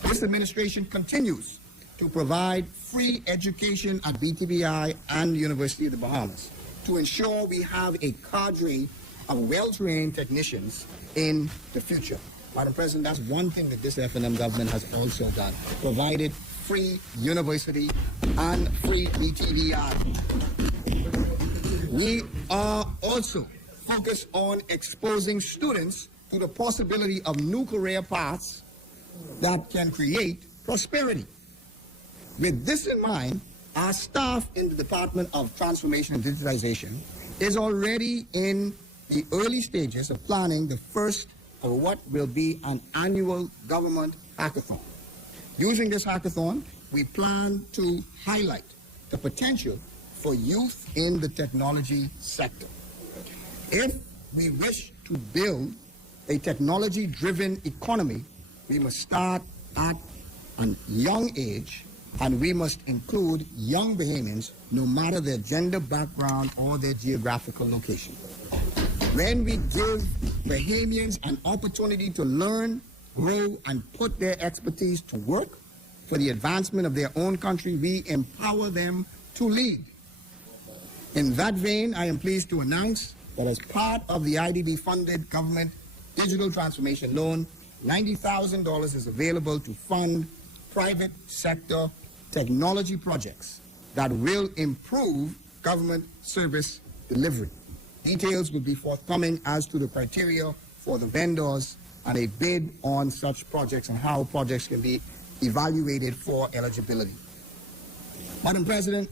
This administration continues to provide free education at BTBI and University of the Bahamas to ensure we have a cadre of well-trained technicians in the future. Madam President, that's one thing that this F&M government has also done, provided free university and free BTBI. We are also focused on exposing students to the possibility of new career paths that can create prosperity. With this in mind, our staff in the Department of Transformation and Digitization is already in the early stages of planning the first of what will be an annual government hackathon. Using this hackathon, we plan to highlight the potential for youth in the technology sector. If we wish to build a technology-driven economy, we must start at a young age, and we must include young Bahamians, no matter their gender background or their geographical location. When we give Bahamians an opportunity to learn, grow, and put their expertise to work for the advancement of their own country, we empower them to lead. In that vein, I am pleased to announce that as part of the IDB-funded government digital transformation loan, $90,000 is available to fund private sector technology projects that will improve government service delivery. Details will be forthcoming as to the criteria for the vendors and a bid on such projects and how projects can be evaluated for eligibility. Madam President,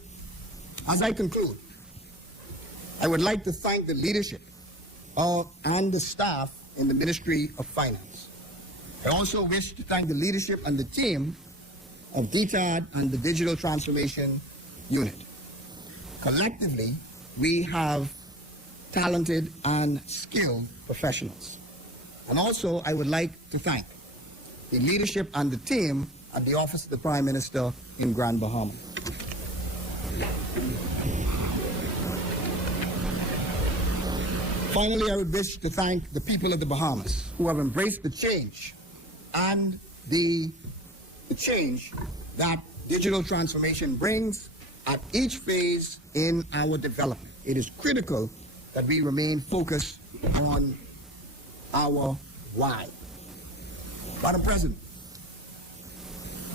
as I conclude, I would like to thank the leadership and the staff in the Ministry of Finance. I also wish to thank the leadership and the team of DTAD and the Digital Transformation Unit. Collectively, we have talented and skilled professionals. And also, I would like to thank the leadership and the team at the Office of the Prime Minister in Grand Bahama. Finally, I would wish to thank the people of the Bahamas who have embraced the change and the change that digital transformation brings at each phase in our development. It is critical that we remain focused on our why. Madam President,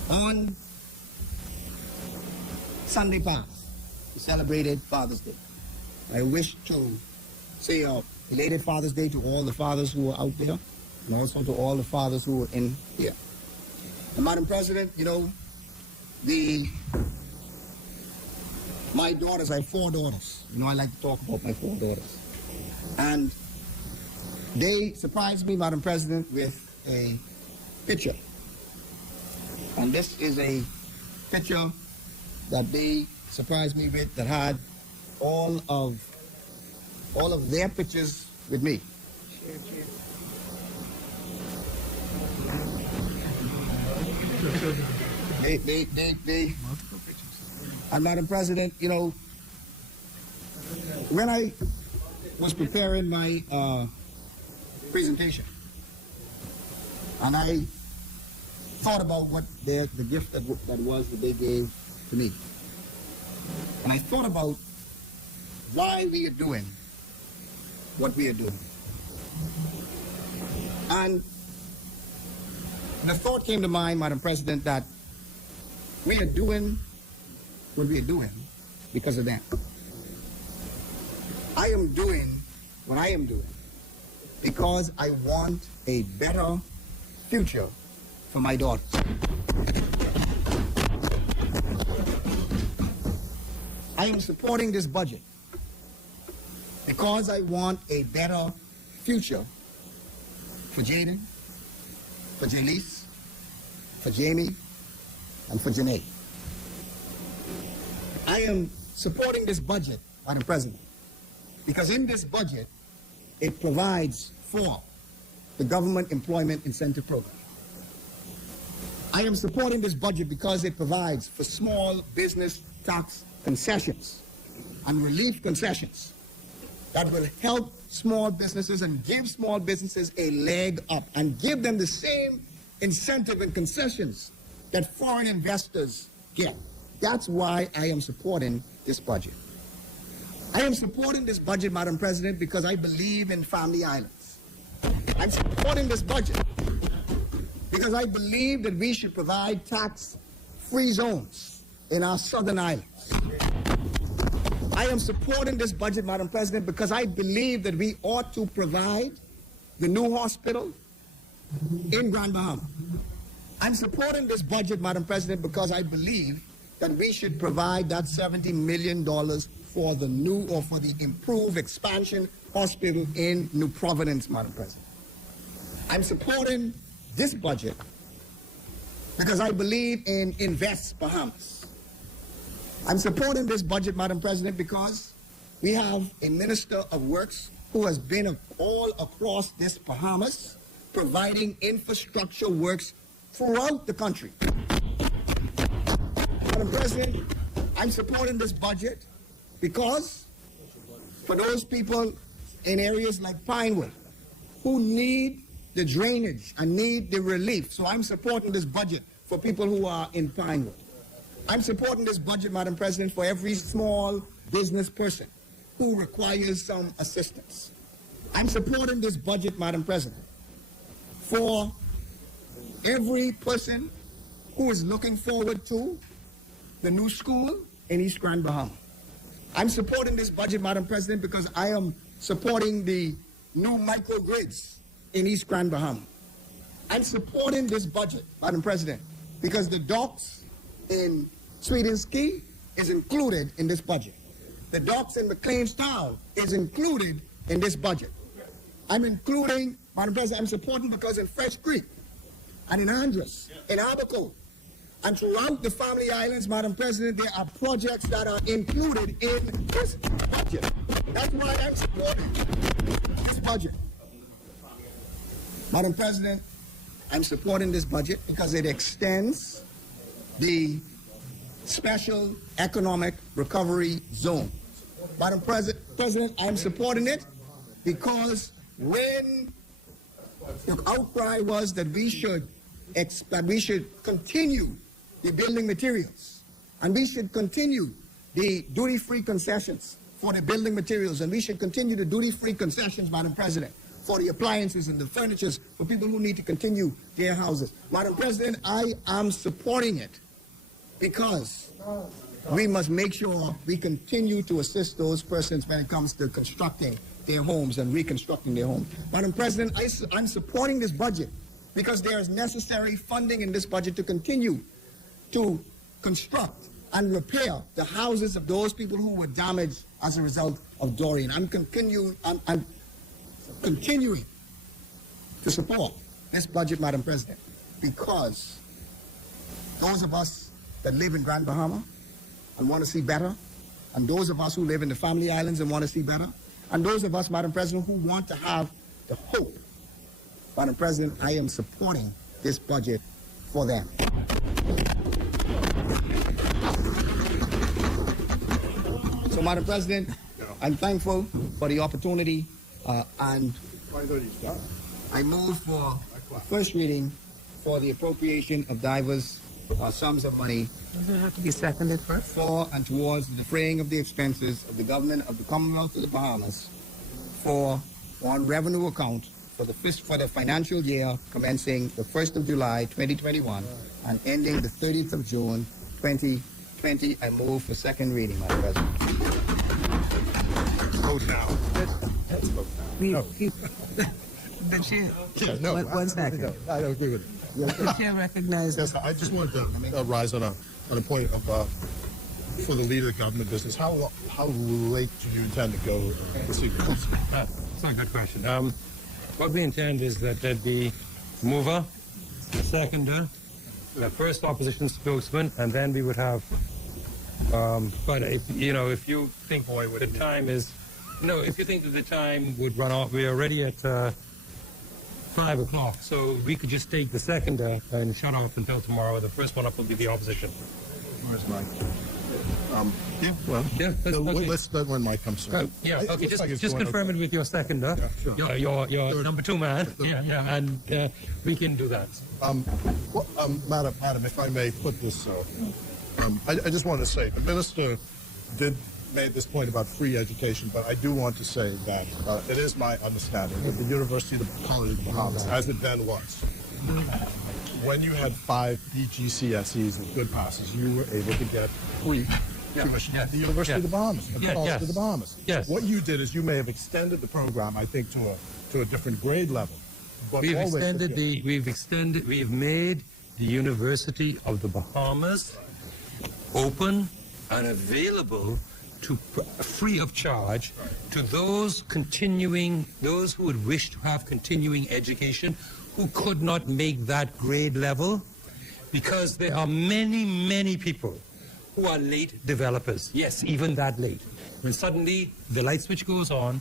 on Sunday past, we celebrated Father's Day. I wish to say a belated Father's Day to all the fathers who are out there, and also to all the fathers who are in here. And Madam President, you know, my daughters, I have 4 daughters. You know, I like to talk about my 4 daughters. And they surprised me, Madam President, with a picture. And this is a picture that they surprised me with that had all of their pictures with me. They and Madam President, you know, when I was preparing my presentation, and I thought about what the gift that they gave to me, and I thought about why we are doing what we are doing, and the thought came to mind, Madam President, that we are doing what we are doing because of them. I am doing what I am doing because I want a better future for my daughters. I am supporting this budget because I want a better future for Jaden, for Jalise, for Jamie, and for Janae. I am supporting this budget, Madam President, because in this budget, it provides for the government employment incentive program. I am supporting this budget because it provides for small business tax concessions and relief concessions that will help small businesses and give small businesses a leg up and give them the same incentive and concessions that foreign investors get. That's why I am supporting this budget. I am supporting this budget, Madam President, because I believe in family islands. I'm supporting this budget because I believe that we should provide tax-free zones in our southern islands. I am supporting this budget, Madam President, because I believe that we ought to provide the new hospital in Grand Bahama. I'm supporting this budget, Madam President, because I believe that we should provide that $70 million for the new or for the improved expansion hospital in New Providence, Madam President. I'm supporting this budget because I believe in Invest Bahamas. I'm supporting this budget, Madam President, because we have a Minister of Works who has been all across this Bahamas providing infrastructure works throughout the country. Madam President, I'm supporting this budget because for those people in areas like Pinewood who need the drainage and need the relief, so I'm supporting this budget for people who are in Pinewood. I'm supporting this budget, Madam President, for every small business person who requires some assistance. I'm supporting this budget, Madam President, for every person who is looking forward to the new school in East Grand Bahama. I'm supporting this budget, Madam President, because I am supporting the new microgrids in East Grand Bahama. I'm supporting this budget, Madam President, because the docks in Sweden's Key is included in this budget. The docks in McLean's Town is included in this budget. I'm including, Madam President, I'm supporting because in Fresh Creek and in Andros, in Abaco, and throughout the family islands, Madam President, there are projects that are included in this budget. That's why I'm supporting this budget. Madam President, I'm supporting this budget because it extends the Special Economic Recovery Zone. Madam President, I'm supporting it because when the outcry was that we should continue the building materials, and we should continue the duty-free concessions for the building materials, and we should continue the duty-free concessions, Madam President, for the appliances and the furnitures for people who need to continue their houses. Madam President, I am supporting it because we must make sure we continue to assist those persons when it comes to constructing their homes and reconstructing their homes. Madam President, I'm supporting this budget because there is necessary funding in this budget to continue to construct and repair the houses of those people who were damaged as a result of Dorian. I'm continuing to support this budget, Madam President, because those of us that live in Grand Bahama and want to see better, and those of us who live in the family islands and want to see better, and those of us, Madam President, who want to have the hope, Madam President, I am supporting this budget for them. So, Madam President, I'm thankful for the opportunity, and I move for first reading for the appropriation of divers sums of money. Doesn't it have to be seconded first? For and towards the defraying of the expenses of the government of the Commonwealth of the Bahamas for on revenue account for the financial year commencing the 1st of July 2021 and ending the 30th of June 2020. I move for second reading, Madam President. Vote now. Let's vote now. The chair. Yeah, no. One second. I don't agree with it. The chair recognizes. Yes, I just wanted to rise on a point of for the leader of government business. How late do you intend to go this evening? That's a good question. What we intend is that there'd be mover, a seconder, the first opposition spokesman, and then we would have. But if you think the time is, if you think that the time would run out, we're already at 5 o'clock, so we could just take the seconder and shut off until tomorrow. The first one up will be the opposition. Where's Mike? That's okay. Let's let when Mike comes through. Okay. Just confirm it with your seconder, your number 2 man. And we can do that. Madam, if I may put this, I just want to say the minister made this point about free education, but I do want to say that it is my understanding that the University of the College of the Bahamas, as it then was, when you had 5 BGCSEs with good passes, you were able to get free tuition at the University of the Bahamas, at the College of the Bahamas. Yes. What you did is you may have extended the program, I think, to a different grade level. But We've made the University of the Bahamas open and available to free of charge to those who would wish to have continuing education who could not make that grade level, because there are many people who are late developers. Yes, even that late. When suddenly the light switch goes on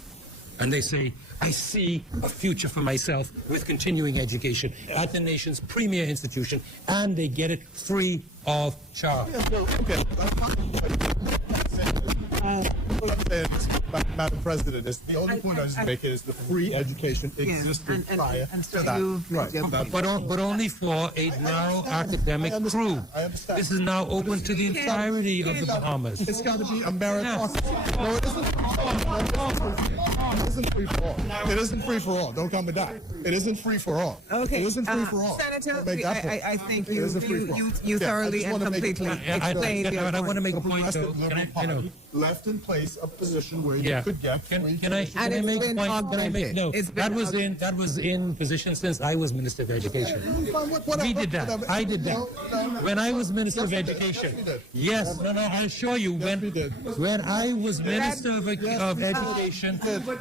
and they say, I see a future for myself with continuing education at the nation's premier institution, and they get it free of charge. Madam President, the only point I was making is the free education existed prior to that. Right. But only for a narrow academic crew. I understand. This is now open to the entirety of the Bahamas. It's got to be a meritocracy. No, it isn't. It isn't free for all. It isn't free for all. Don't come with that. It isn't free for all. Okay. It isn't free for all. Senator, I think you thoroughly and completely explained I want to make a point, though. Left in place a position where you could get free Can I make a point? No, that was in position since I was Minister of Education. We did that. I did that. When I was Minister of Education. Yes, I'll show you. When I was Minister of Education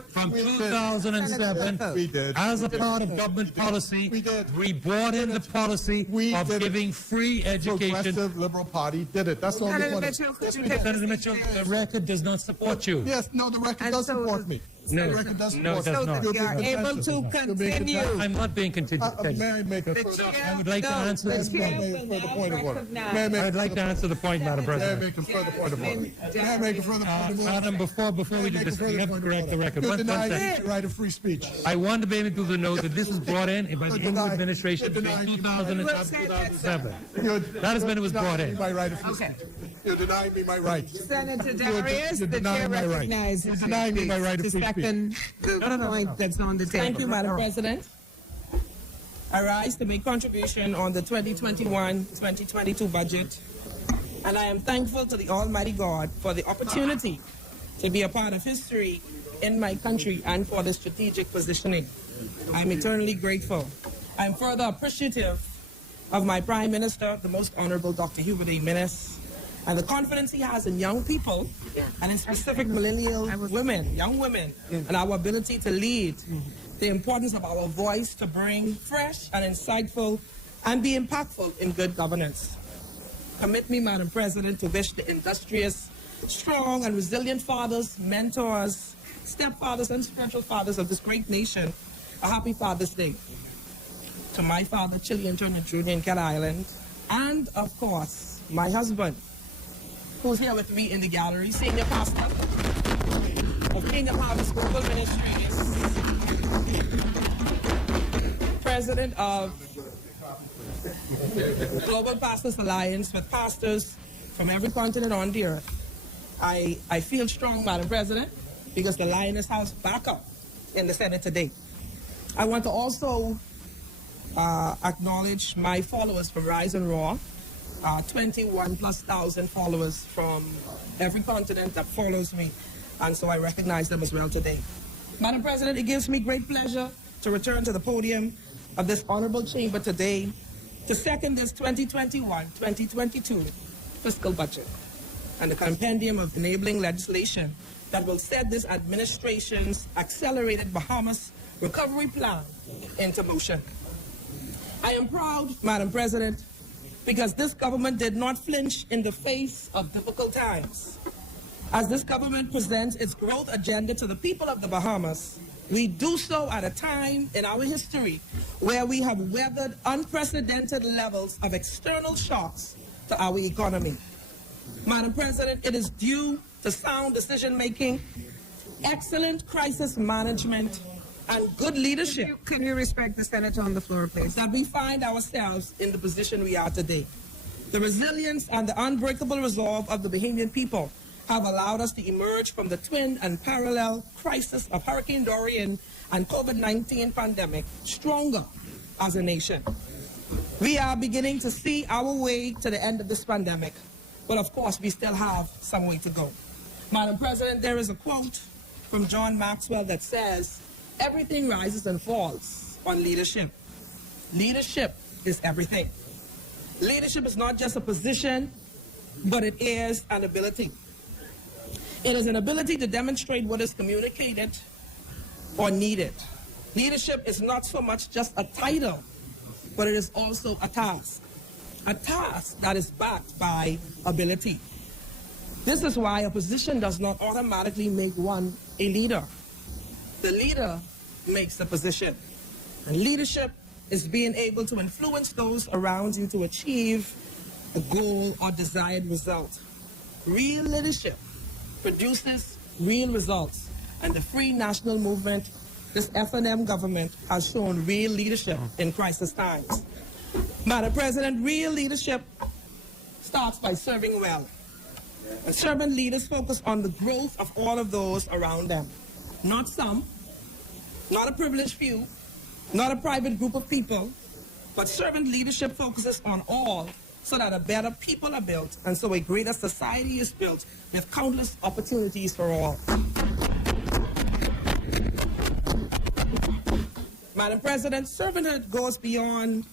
from 2007, as a part of government policy, we brought in the policy of giving free education. Progressive Liberal Party did it. That's all we wanted. Senator Mitchell, the record does not support you. Yes, no, the record does support me. No, the record does no, it support does not. You are able to continue. I'm not being contingent. May I make a I would like to answer this point. further point of order? I'd like to answer the point, Madam May I President. make a further point of order? May I make a further point of order? Madam, before we do this, we have to correct the record. You One deny second. the right of free speech. I want to be able to know that this was brought in by the English administration in deny- 2007. That is when it was brought in. My right of free Okay. speech. You're denying me my right. Senator Darius, You're the chair denying my right. recognizes You're denying me my right of to free speech. second the point that's on the table. Thank you, Madam President. I rise to make contribution on the 2021-2022 budget, and I am thankful to the Almighty God for the opportunity to be a part of history in my country and for the strategic positioning. I'm eternally grateful. I'm further appreciative of my Prime Minister, the Most Honorable Dr. Hubert A. Minnis, and the confidence he has in young people, and in specific millennial women, young women, and our ability to lead, the importance of our voice to bring fresh and insightful and be impactful in good governance. Commit me, Madam President, to wish the industrious, strong and resilient fathers, mentors, stepfathers and spiritual fathers of this great nation a happy Father's Day. To my father, Chilean Turner Jr. in Cat Island, and of course, my husband, who's here with me in the gallery, senior pastor of Kingdom Harvest Global Ministries, president of Global Pastors Alliance with pastors from every continent on the earth. I feel strong, Madam President, because the Lioness House back up in the Senate today. I want to also acknowledge my followers from Rise and Roar, 21,000+ followers from every continent that follows me, and so I recognize them as well today. Madam President, it gives me great pleasure to return to the podium of this honorable chamber today to second this 2021-2022 fiscal budget and the compendium of enabling legislation that will set this administration's accelerated Bahamas recovery plan into motion. I am proud, Madam President, because this government did not flinch in the face of difficult times. As this government presents its growth agenda to the people of the Bahamas, we do so at a time in our history where we have weathered unprecedented levels of external shocks to our economy. Madam President, it is due to sound decision-making, excellent crisis management, and good leadership Can you respect the senator on the floor, please? that we find ourselves in the position we are today. The resilience and the unbreakable resolve of the Bahamian people have allowed us to emerge from the twin and parallel crisis of Hurricane Dorian and COVID-19 pandemic stronger as a nation. We are beginning to see our way to the end of this pandemic, but of course we still have some way to go. Madam President, there is a quote from John Maxwell that says, "Everything rises and falls on leadership. Leadership is everything." Leadership is not just a position, but it is an ability. It is an ability to demonstrate what is communicated or needed. Leadership is not so much just a title, but it is also a task that is backed by ability. This is why a position does not automatically make one a leader. The leader makes the position. And leadership is being able to influence those around you to achieve a goal or desired result. Real leadership produces real results. And the Free National Movement, this F&M government, has shown real leadership in crisis times. Madam President, real leadership starts by serving well. And servant leaders focus on the growth of all of those around them. Not some, not a privileged few, not a private group of people, but servant leadership focuses on all so that a better people are built and so a greater society is built with countless opportunities for all. Madam President, servanthood goes beyond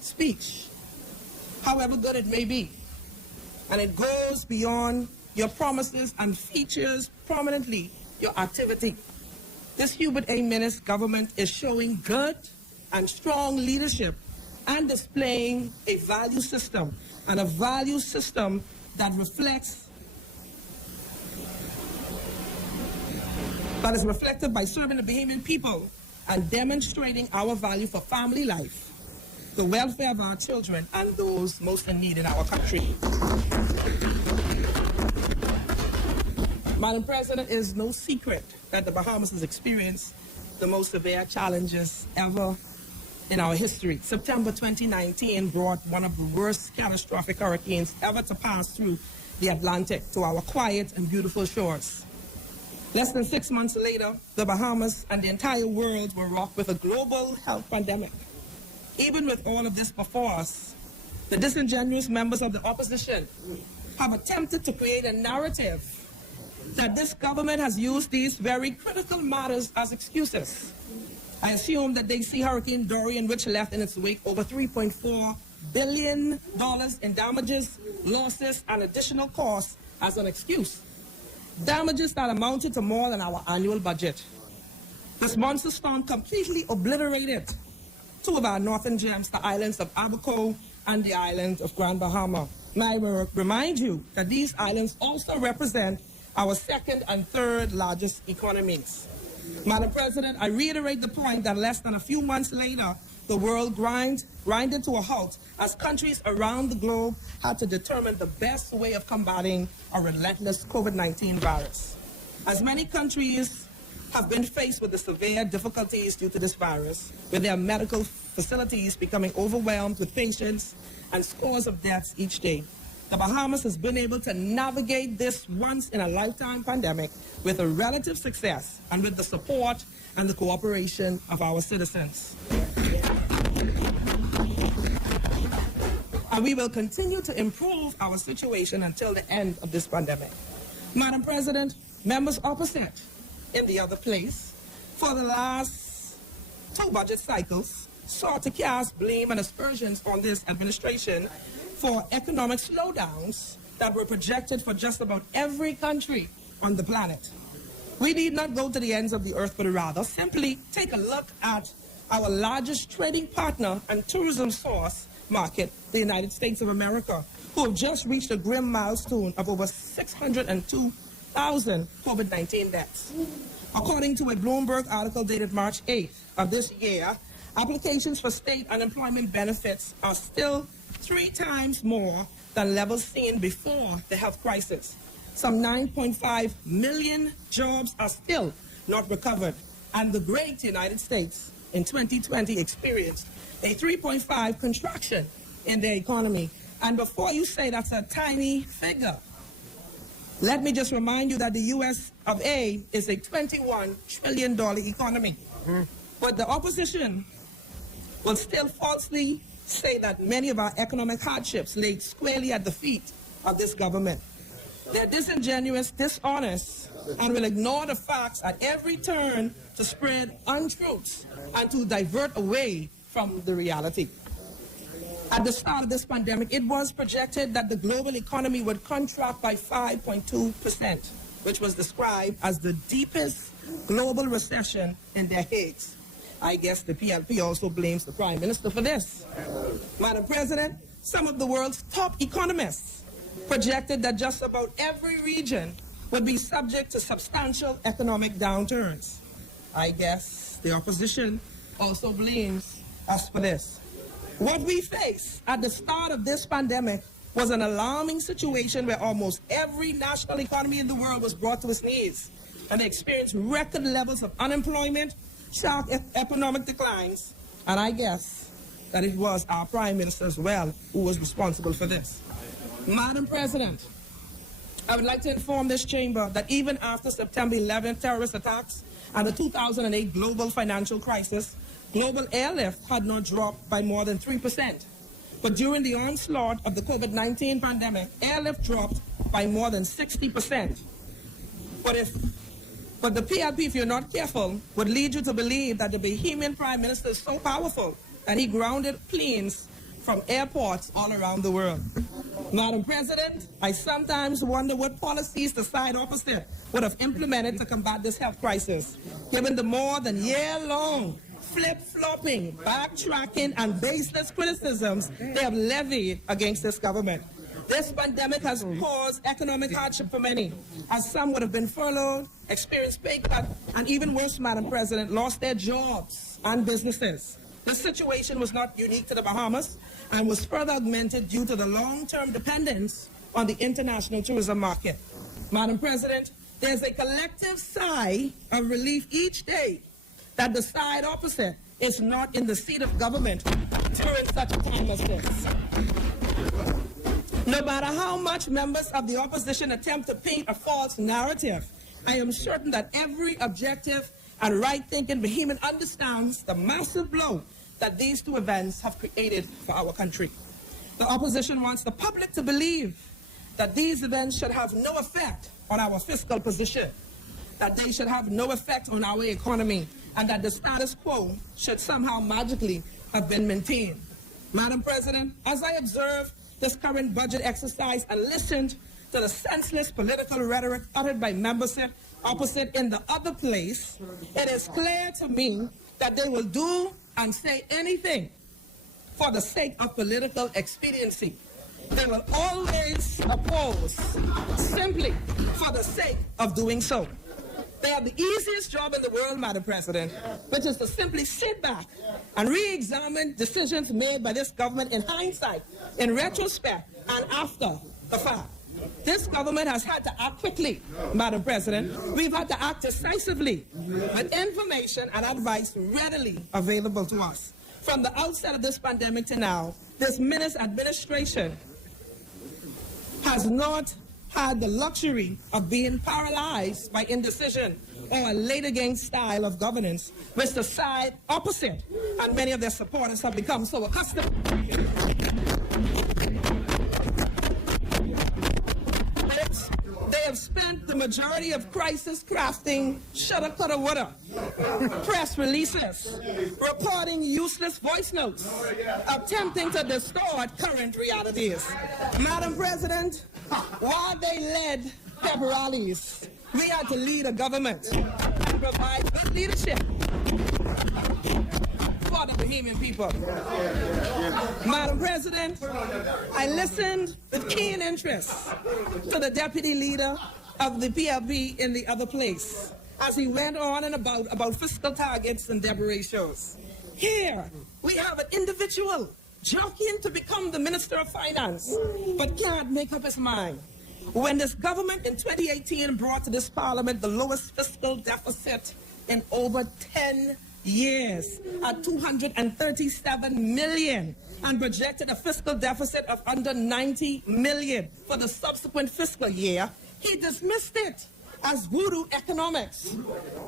speech, however good it may be, and it goes beyond your promises and features prominently your activity. This Hubert A. Minnis government is showing good and strong leadership and displaying a value system, and a value system that is reflected by serving the Bahamian people and demonstrating our value for family life, the welfare of our children, and those most in need in our country. Madam President, it is no secret that the Bahamas has experienced the most severe challenges ever in our history. September 2019 brought one of the worst catastrophic hurricanes ever to pass through the Atlantic to our quiet and beautiful shores. Less than 6 months later, the Bahamas and the entire world were rocked with a global health pandemic. Even with all of this before us, the disingenuous members of the opposition have attempted to create a narrative that this government has used these very critical matters as excuses. I assume that they see Hurricane Dorian, which left in its wake over $3.4 billion in damages, losses, and additional costs, as an excuse. Damages that amounted to more than our annual budget. This monster storm completely obliterated two of our northern gems, the islands of Abaco and the island of Grand Bahama. May I remind you that these islands also represent our second and third largest economies. Madam President, I reiterate the point that less than a few months later, the world grinded to a halt as countries around the globe had to determine the best way of combating a relentless COVID-19 virus. As many countries have been faced with the severe difficulties due to this virus, with their medical facilities becoming overwhelmed with patients and scores of deaths each day, the Bahamas has been able to navigate this once-in-a-lifetime pandemic with a relative success and with the support and the cooperation of our citizens. And we will continue to improve our situation until the end of this pandemic. Madam President, members opposite in the other place, for the last 2 budget cycles, sought to cast blame and aspersions on this administration for economic slowdowns that were projected for just about every country on the planet. We need not go to the ends of the earth, but rather simply take a look at our largest trading partner and tourism source, market, the United States of America, who have just reached a grim milestone of over 602,000 COVID-19 deaths. According to a Bloomberg article dated March 8th of this year, applications for state unemployment benefits are still 3 times more than levels seen before the health crisis. Some 9.5 million jobs are still not recovered, and the great United States in 2020 experienced a 3.5 contraction in their economy. And before you say that's a tiny figure, let me just remind you that the US of A is a $21 trillion economy. But the opposition will still falsely say that many of our economic hardships lay squarely at the feet of this government. They're disingenuous, dishonest, and will ignore the facts at every turn to spread untruths and to divert away from the reality. At the start of this pandemic, it was projected that the global economy would contract by 5.2%, which was described as the deepest global recession in decades. I guess the PLP also blames the Prime Minister for this. Madam President, some of the world's top economists projected that just about every region would be subject to substantial economic downturns. I guess the opposition also blames us for this. What we face at the start of this pandemic was an alarming situation where almost every national economy in the world was brought to its knees, and they experienced record levels of unemployment, sharp economic declines, and I guess that it was our Prime Minister as well who was responsible for this. Madam President, I would like to inform this chamber that even after September 11th terrorist attacks and the 2008 global financial crisis, global airlift had not dropped by more than 3%. But during the onslaught of the COVID-19 pandemic, airlift dropped by more than 60%. But the PLP, if you're not careful, would lead you to believe that the Bahamian Prime Minister is so powerful that he grounded planes from airports all around the world. Madam President, I sometimes wonder what policies the side opposite would have implemented to combat this health crisis, given the more than year-long flip-flopping, backtracking, and baseless criticisms they have levied against this government. This pandemic has caused economic hardship for many, as some would have been furloughed, experienced pay cut, and even worse, Madam President, lost their jobs and businesses. This situation was not unique to the Bahamas and was further augmented due to the long-term dependence on the international tourism market. Madam President, there's a collective sigh of relief each day that the side opposite is not in the seat of government during such a time as this. No matter how much members of the opposition attempt to paint a false narrative, I am certain that every objective and right-thinking Bahamian understands the massive blow that these two events have created for our country. The opposition wants the public to believe that these events should have no effect on our fiscal position, that they should have no effect on our economy, and that the status quo should somehow magically have been maintained. Madam President, as I observe this current budget exercise and listened to the senseless political rhetoric uttered by members opposite in the other place, it is clear to me that they will do and say anything for the sake of political expediency. They will always oppose simply for the sake of doing so. They have the easiest job in the world, Madam President, which is to simply sit back and re-examine decisions made by this government in hindsight, in retrospect, and after the fact. This government has had to act quickly, Madam President. We've had to act decisively with information and advice readily available to us. From the outset of this pandemic to now, this minister's administration has not had the luxury of being paralyzed by indecision or a late-again style of governance, which the side opposite and many of their supporters have become so accustomed. They have spent the majority of crisis crafting shoulda, coulda, woulda, press releases, reporting useless voice notes, attempting to distort current realities. Madam President, while they led pep rallies, we had to lead a government and provide good leadership for for the Bahamian people. Madam President, I listened with keen interest to the deputy leader of the PLP in the other place as he went on and about fiscal targets and debt ratios. Here, we have an individual jockeying to become the Minister of Finance, but can't make up his mind. When this government in 2018 brought to this parliament the lowest fiscal deficit in over 10 years at $237 million and projected a fiscal deficit of under $90 million for the subsequent fiscal year, he dismissed it as voodoo economics.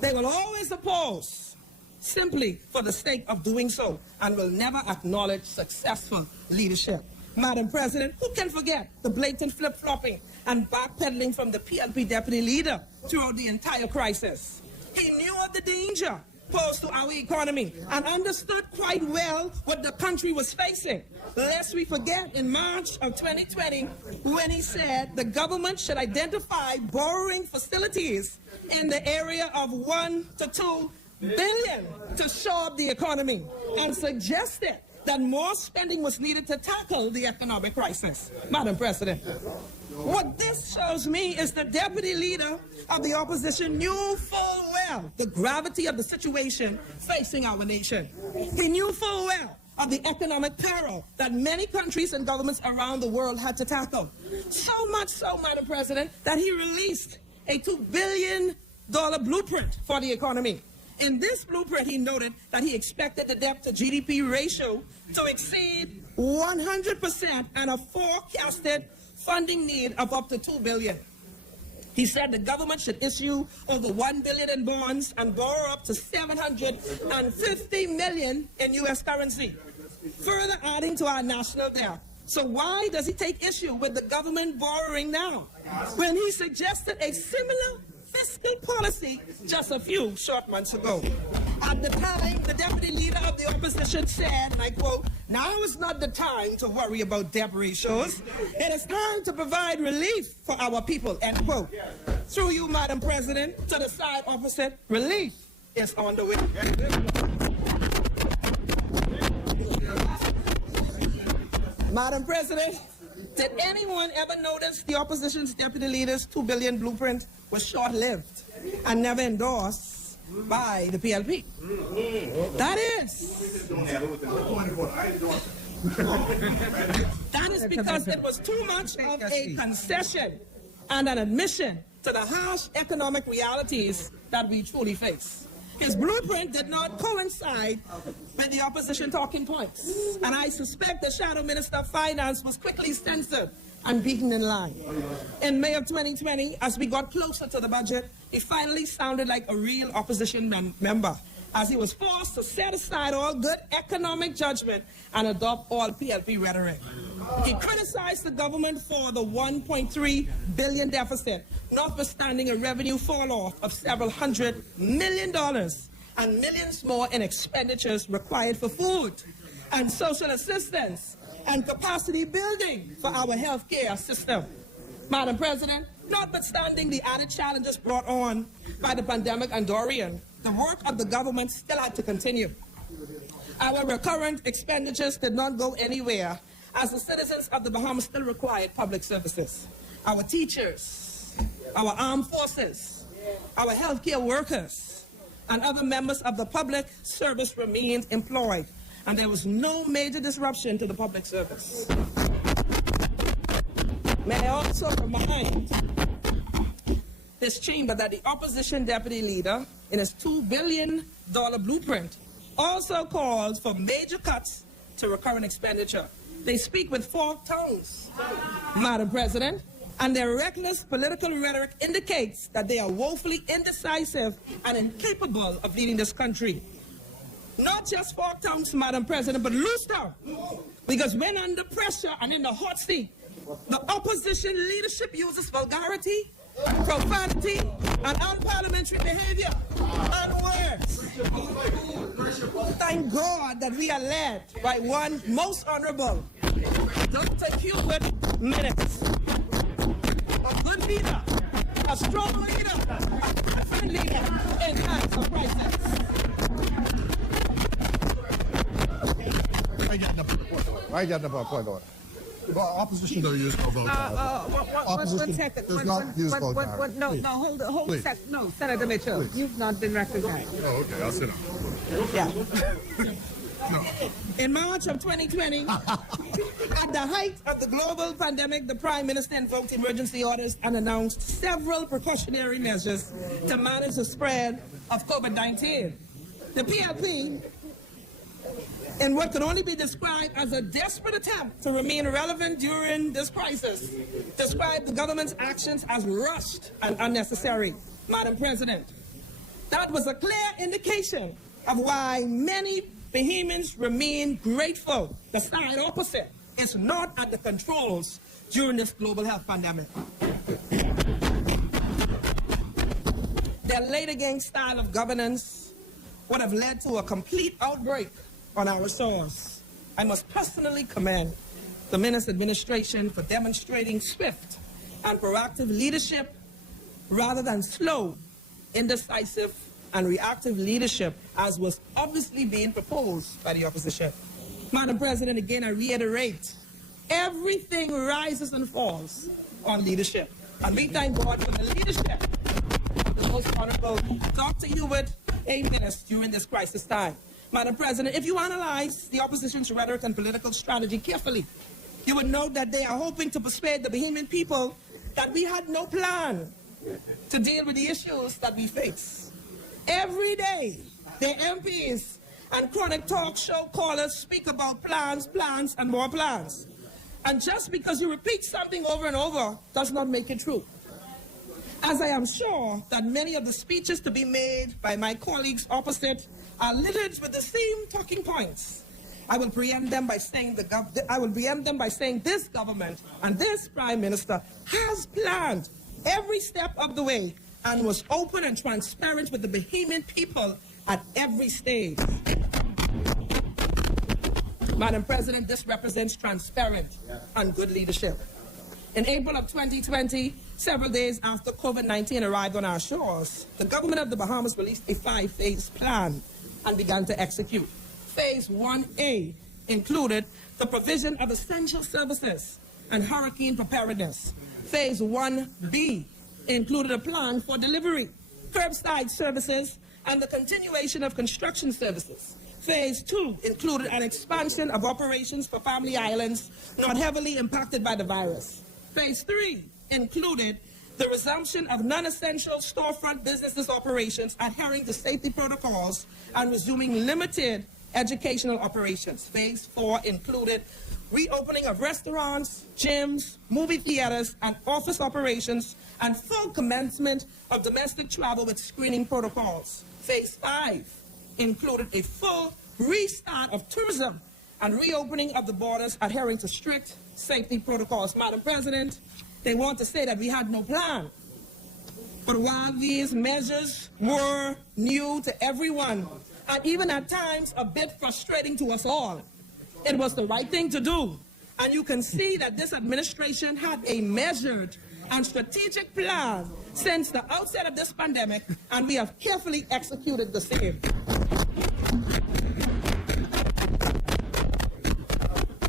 They will always oppose simply for the sake of doing so and will never acknowledge successful leadership. Madam President, who can forget the blatant flip-flopping and backpedaling from the PLP deputy leader throughout the entire crisis? He knew of the danger posed to our economy and understood quite well what the country was facing. Lest we forget in March of 2020 when he said the government should identify borrowing facilities in the area of $1 to $2 billion to shore up the economy and suggested that more spending was needed to tackle the economic crisis. Madam President, what this shows me is the deputy leader of the opposition knew full well the gravity of the situation facing our nation. He knew full well of the economic peril that many countries and governments around the world had to tackle. So much so, Madam President, that he released a $2 billion blueprint for the economy. In this blueprint, he noted that he expected the debt to GDP ratio to exceed 100% and a forecasted funding need of up to $2 billion. He said the government should issue over $1 billion in bonds and borrow up to $750 million in U.S. currency, further adding to our national debt. So why does he take issue with the government borrowing now when he suggested a similar fiscal policy just a few short months ago? At the time, the deputy leader of the opposition said, and I quote, "Now is not the time to worry about debt ratios. It is time to provide relief for our people," end quote. Through you, Madam President, to the side opposite, relief is on the way. Madam President, did anyone ever notice the opposition's deputy leader's $2 billion blueprint was short-lived and never endorsed by the PLP? That is because it was too much of a concession and an admission to the harsh economic realities that we truly face. His blueprint did not coincide with the opposition talking points, and I suspect the Shadow Minister of Finance was quickly censored and beaten in line. In May of 2020, as we got closer to the budget, he finally sounded like a real opposition member, as he was forced to set aside all good economic judgment and adopt all PLP rhetoric. He criticized the government for the $1.3 billion deficit, notwithstanding a revenue fall-off of several $100 million and millions more in expenditures required for food and social assistance and capacity building for our healthcare system. Madam President, notwithstanding the added challenges brought on by the pandemic and Dorian, the work of the government still had to continue. Our recurrent expenditures did not go anywhere, as the citizens of the Bahamas still required public services. Our teachers, our armed forces, our healthcare workers, and other members of the public service remained employed, and there was no major disruption to the public service. May I also remind this chamber that the opposition deputy leader, in his $2 billion blueprint, also called for major cuts to recurrent expenditure. They speak with forked tongues, Madam President, and their reckless political rhetoric indicates that they are woefully indecisive and incapable of leading this country. Not just forked tongues, Madam President, but loose tongue. Because when under pressure and in the hot seat, the opposition leadership uses vulgarity, profanity, and unparliamentary behavior and words. Thank God that we are led by one most honorable Dr. Hubert Minutes, a good leader, a strong leader, a friend leader in times of crisis. I got the point order. Well, opposition don't use no vote. One second. does not use vote. No, hold a second. No, Senator Mitchell, you've not been recognized. Oh, okay, I'll sit down. Yeah. In March of 2020, at the height of the global pandemic, the Prime Minister invoked emergency orders and announced several precautionary measures to manage the spread of COVID-19. The PLP, in what could only be described as a desperate attempt to remain relevant during this crisis, described the government's actions as rushed and unnecessary. Madam President, that was a clear indication of why many Bahamians remain grateful. The side opposite is not at the controls during this global health pandemic. Their late-again style of governance would have led to a complete outbreak on our shores. I must personally commend the Minister's administration for demonstrating swift and proactive leadership rather than slow, indecisive, and reactive leadership as was obviously being proposed by the opposition. Madam President, again, I reiterate, everything rises and falls on leadership. And we thank God for the leadership of the Most Honorable Dr. Hubert A. Minnis during this crisis time. Madam President, if you analyze the opposition's rhetoric and political strategy carefully, you would note that they are hoping to persuade the Bahamian people that we had no plan to deal with the issues that we face. Every day, their MPs and chronic talk show callers speak about plans, plans, and more plans. And just because you repeat something over and over does not make it true. As I am sure that many of the speeches to be made by my colleagues opposite are littered with the same talking points, I will preempt them by saying this government and this Prime Minister has planned every step of the way and was open and transparent with the Bahamian people at every stage. Madam President, this represents transparent and good leadership. In April of 2020, several days after COVID-19 arrived on our shores, the government of the Bahamas released a 5-phase plan and began to execute. Phase 1A included the provision of essential services and hurricane preparedness. Phase 1B included a plan for delivery, curbside services, and the continuation of construction services. Phase 2 included an expansion of operations for family islands not heavily impacted by the virus. Phase 3 included the resumption of non-essential storefront businesses operations adhering to safety protocols and resuming limited educational operations. Phase 4 included reopening of restaurants, gyms, movie theaters, and office operations, and full commencement of domestic travel with screening protocols. Phase 5 included a full restart of tourism and reopening of the borders adhering to strict safety protocols. Madam President, they want to say that we had no plan. But while these measures were new to everyone, and even at times a bit frustrating to us all, it was the right thing to do. And you can see that this administration had a measured and strategic plan since the outset of this pandemic, and we have carefully executed the same.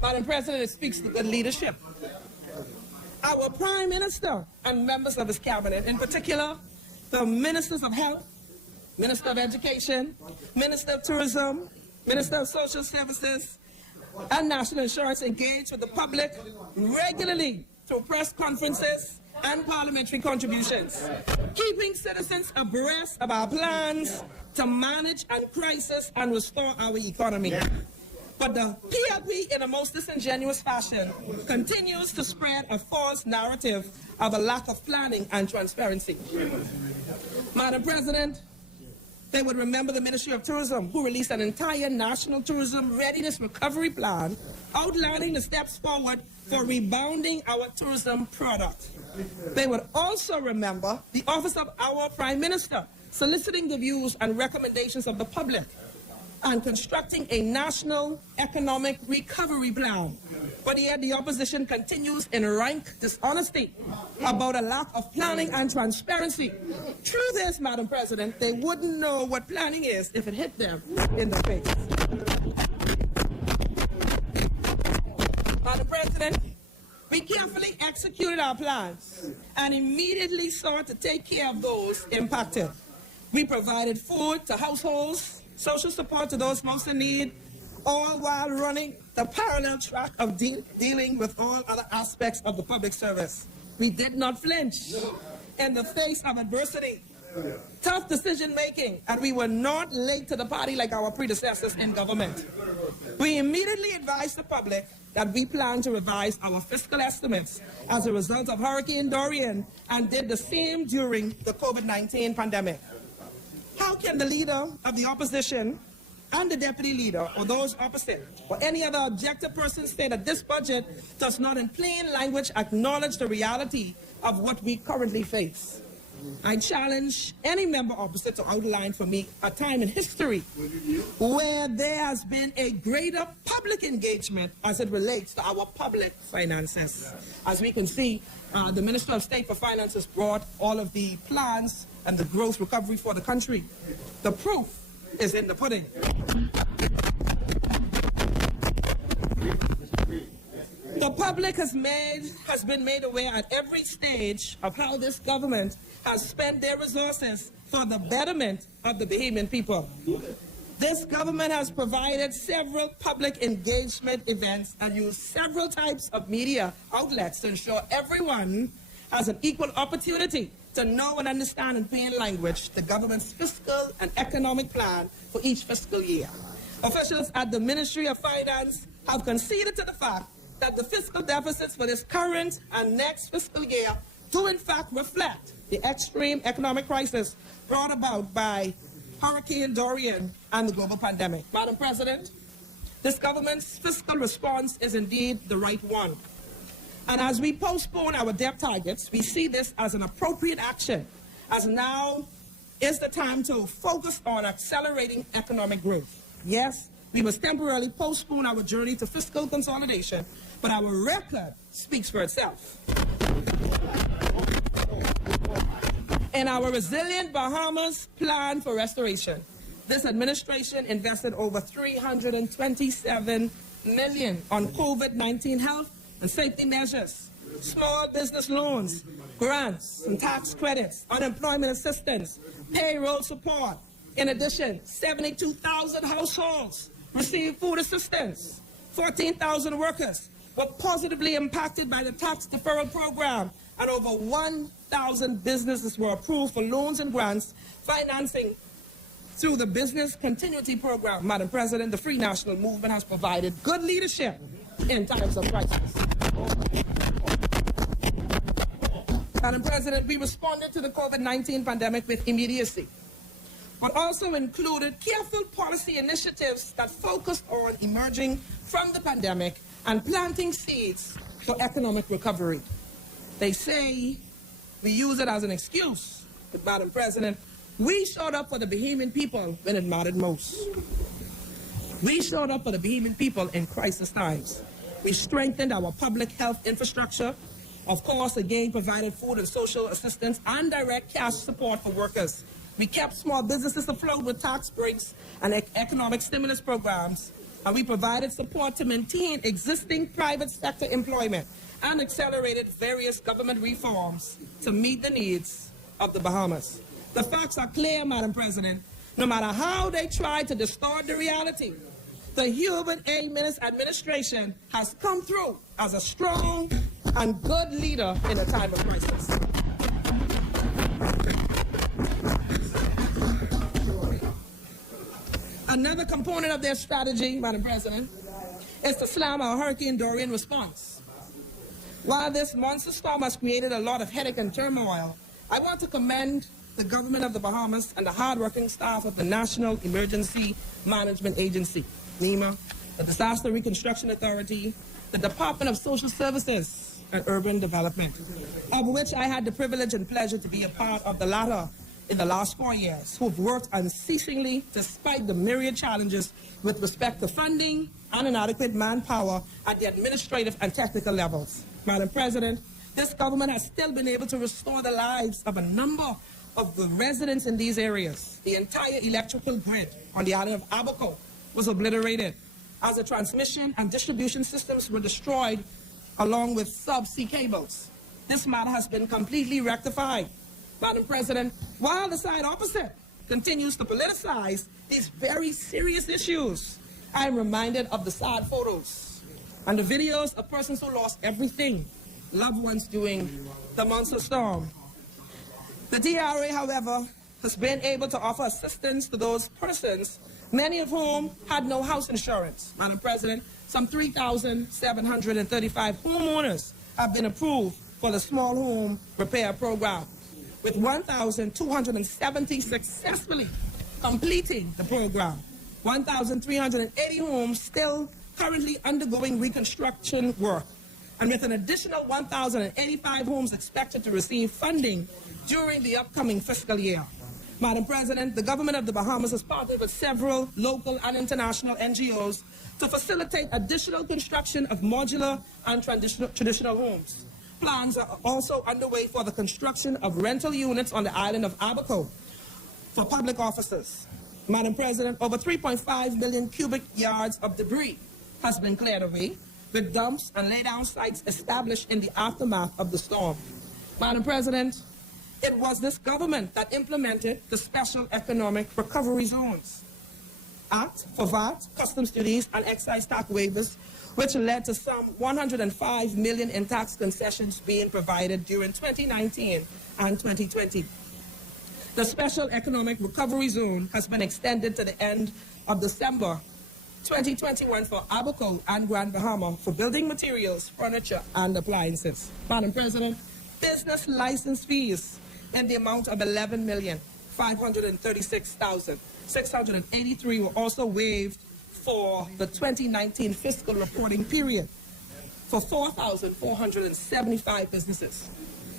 Madam President, it speaks to good leadership. Our Prime Minister and members of his cabinet, in particular, the Ministers of Health, Minister of Education, Minister of Tourism, Minister of Social Services, and National Insurance, engage with the public regularly through press conferences and parliamentary contributions, keeping citizens abreast of our plans to manage and crisis and restore our economy. But the PLP, in a most disingenuous fashion, continues to spread a false narrative of a lack of planning and transparency. Madam President, they would remember the Ministry of Tourism, who released an entire national tourism readiness recovery plan outlining the steps forward for rebounding our tourism product. They would also remember the Office of our Prime Minister, soliciting the views and recommendations of the public and constructing a national economic recovery plan. But yet the opposition continues in rank dishonesty about a lack of planning and transparency. Truth is, Madam President, they wouldn't know what planning is if it hit them in the face. President, we carefully executed our plans and immediately sought to take care of those impacted. We provided food to households, social support to those most in need, all while running the parallel track of dealing with all other aspects of the public service. We did not flinch in the face of adversity, tough decision making, and we were not late to the party like our predecessors in government. We immediately advised the public that we plan to revise our fiscal estimates as a result of Hurricane Dorian and did the same during the COVID-19 pandemic. How can the leader of the opposition and the deputy leader, or those opposite, or any other objective person say that this budget does not in plain language acknowledge the reality of what we currently face? I challenge any member opposite to outline for me a time in history where there has been a greater public engagement as it relates to our public finances. As we can see, the Minister of State for Finances brought all of the plans and the growth recovery for the country. The proof is in the pudding. The public has been made aware at every stage of how this government has spent their resources for the betterment of the Bahamian people. This government has provided several public engagement events and used several types of media outlets to ensure everyone has an equal opportunity to know and understand in plain language the government's fiscal and economic plan for each fiscal year. Officials at the Ministry of Finance have conceded to the fact that the fiscal deficits for this current and next fiscal year do in fact reflect the extreme economic crisis brought about by Hurricane Dorian and the global pandemic. Madam President, this government's fiscal response is indeed the right one. And as we postpone our debt targets, we see this as an appropriate action, as now is the time to focus on accelerating economic growth. Yes, we must temporarily postpone our journey to fiscal consolidation, but our record speaks for itself. In our resilient Bahamas plan for restoration, this administration invested over $327 million on COVID-19 health and safety measures, small business loans, grants and tax credits, unemployment assistance, payroll support. In addition, 72,000 households received food assistance. 14,000 workers were positively impacted by the tax deferral program, and over 1,000 businesses were approved for loans and grants financing through the Business Continuity Program. Madam President, the Free National Movement has provided good leadership in times of crisis. Madam President, we responded to the COVID-19 pandemic with immediacy, but also included careful policy initiatives that focused on emerging from the pandemic and planting seeds for economic recovery. They say we use it as an excuse, but Madam President, we showed up for the Bahamian people when it mattered most. We showed up for the Bahamian people in crisis times. We strengthened our public health infrastructure. Of course, again, provided food and social assistance and direct cash support for workers. We kept small businesses afloat with tax breaks and economic stimulus programs. And we provided support to maintain existing private sector employment and accelerated various government reforms to meet the needs of the Bahamas. The facts are clear, Madam President. No matter how they try to distort the reality, the Hubert A. Minnis administration has come through as a strong and good leader in a time of crisis. Another component of their strategy, Madam President, is to slam our Hurricane Dorian response. While this monster storm has created a lot of headache and turmoil, I want to commend the government of the Bahamas and the hardworking staff of the National Emergency Management Agency, NEMA, the Disaster Reconstruction Authority, the Department of Social Services and Urban Development, of which I had the privilege and pleasure to be a part of the latter in the last 4 years, who've worked unceasingly despite the myriad challenges with respect to funding and inadequate manpower at the administrative and technical levels. Madam President, this government has still been able to restore the lives of a number of the residents in these areas. The entire electrical grid on the island of Abaco was obliterated as the transmission and distribution systems were destroyed along with subsea cables. This matter has been completely rectified. Madam President, while the side opposite continues to politicize these very serious issues, I am reminded of the sad photos and the videos of persons who lost everything, loved ones during the monster storm. The DRA, however, has been able to offer assistance to those persons, many of whom had no house insurance. Madam President, some 3,735 homeowners have been approved for the small home repair program, with 1,270 successfully completing the program. 1,380 homes still currently undergoing reconstruction work, and with an additional 1,085 homes expected to receive funding during the upcoming fiscal year. Madam President, the government of the Bahamas has partnered with several local and international NGOs to facilitate additional construction of modular and traditional homes. Plans are also underway for the construction of rental units on the island of Abaco for public offices. Madam President, over 3.5 million cubic yards of debris has been cleared away, with dumps and laydown sites established in the aftermath of the storm. Madam President, it was this government that implemented the Special Economic Recovery Zones Act for VAT, customs duties, and excise tax waivers, which led to some $105 million in tax concessions being provided during 2019 and 2020. The Special Economic Recovery Zone has been extended to the end of December 2021 for Abaco and Grand Bahama for building materials, furniture, and appliances. Madam President, business license fees in the amount of $11,536,683 were also waived for the 2019 fiscal reporting period for 4,475 businesses.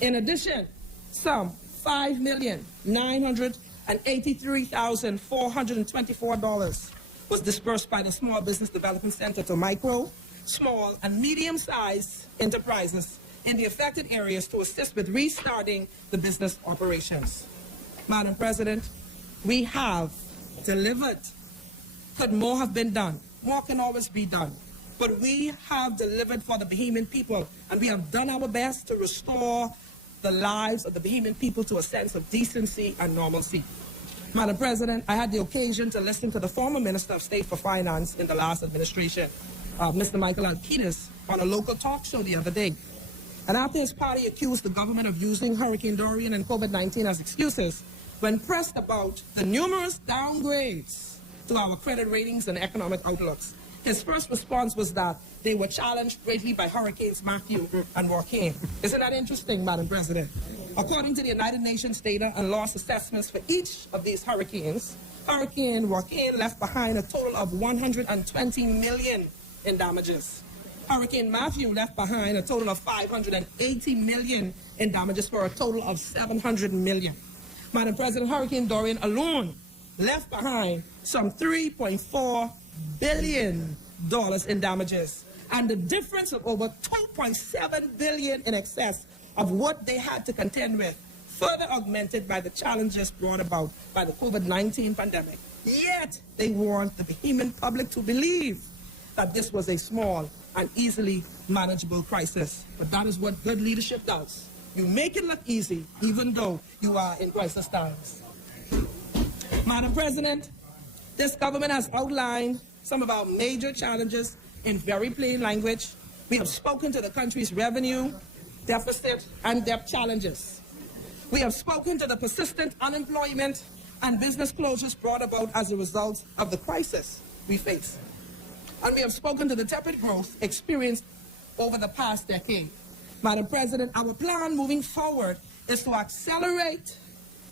In addition, some $5,983,424 was dispersed by the Small Business Development Center to micro, small, and medium-sized enterprises in the affected areas to assist with restarting the business operations. Madam President, we have delivered. Could more have been done? More can always be done. But we have delivered for the Bahamian people, and we have done our best to restore the lives of the Bahamian people to a sense of decency and normalcy. Madam President, I had the occasion to listen to the former Minister of State for Finance in the last administration, Mr. Michael Alcides, on a local talk show the other day. And after his party accused the government of using Hurricane Dorian and COVID-19 as excuses, when pressed about the numerous downgrades to our credit ratings and economic outlooks, his first response was that they were challenged greatly by Hurricanes Matthew and Joaquin. Isn't that interesting, Madam President? According to the United Nations data and loss assessments for each of these hurricanes, Hurricane Joaquin left behind a total of $120 million in damages. Hurricane Matthew left behind a total of $580 million in damages for a total of $700 million. Madam President, Hurricane Dorian alone left behind some $3.4 billion in damages, and the difference of over $2.7 billion in excess of what they had to contend with, further augmented by the challenges brought about by the COVID-19 pandemic. Yet they want the Bahamian public to believe that this was a small and easily manageable crisis. But that is what good leadership does. You make it look easy, even though you are in crisis times. Madam President, this government has outlined some of our major challenges in very plain language. We have spoken to the country's revenue, deficit, and debt challenges. We have spoken to the persistent unemployment and business closures brought about as a result of the crisis we face. And we have spoken to the tepid growth experienced over the past decade. Madam President, our plan moving forward is to accelerate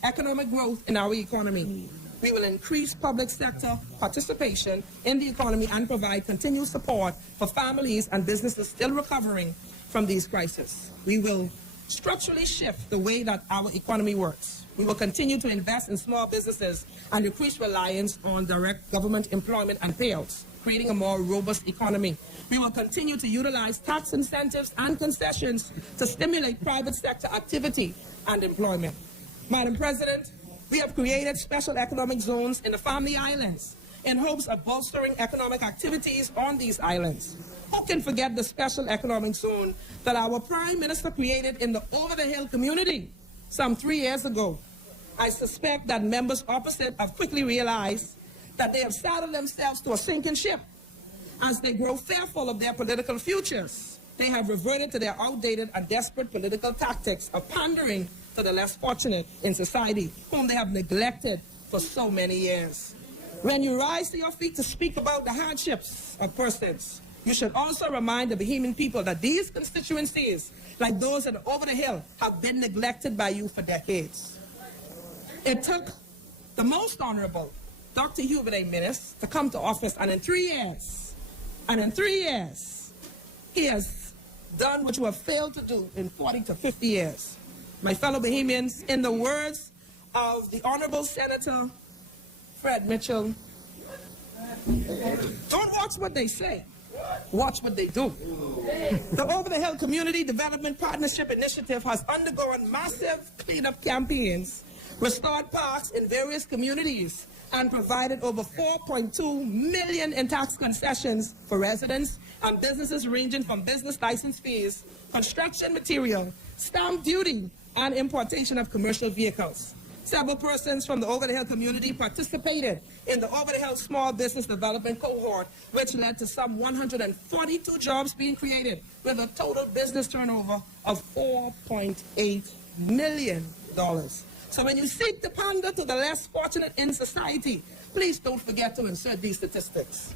economic growth in our economy. We will increase public sector participation in the economy and provide continued support for families and businesses still recovering from these crises. We will structurally shift the way that our economy works. We will continue to invest in small businesses and decrease reliance on direct government employment and payouts, creating a more robust economy. We will continue to utilize tax incentives and concessions to stimulate private sector activity and employment. Madam President, we have created special economic zones in the Family Islands in hopes of bolstering economic activities on these islands. Who can forget the special economic zone that our Prime Minister created in the over-the-hill community some 3 years ago? I suspect that members opposite have quickly realized that they have saddled themselves to a sinking ship. As they grow fearful of their political futures, they have reverted to their outdated and desperate political tactics of pandering to the less fortunate in society, whom they have neglected for so many years. When you rise to your feet to speak about the hardships of persons, you should also remind the Bahamian people that these constituencies, like those that are over the hill, have been neglected by you for decades. It took the most honorable Dr. Hubert A. Minnis to come to office, and in 3 years, he has done what you have failed to do in 40 to 50 years. My fellow Bahamians, in the words of the Honorable Senator Fred Mitchell, don't watch what they say, watch what they do. The Over the Hill Community Development Partnership Initiative has undergone massive cleanup campaigns, restored parks in various communities, and provided over $4.2 million in tax concessions for residents and businesses, ranging from business license fees, construction material, stamp duty, and importation of commercial vehicles. Several persons from the Over the Hill community participated in the Over the Hill Small Business Development Cohort, which led to some 142 jobs being created, with a total business turnover of $4.8 million. So when you seek to pander to the less fortunate in society, please don't forget to insert these statistics.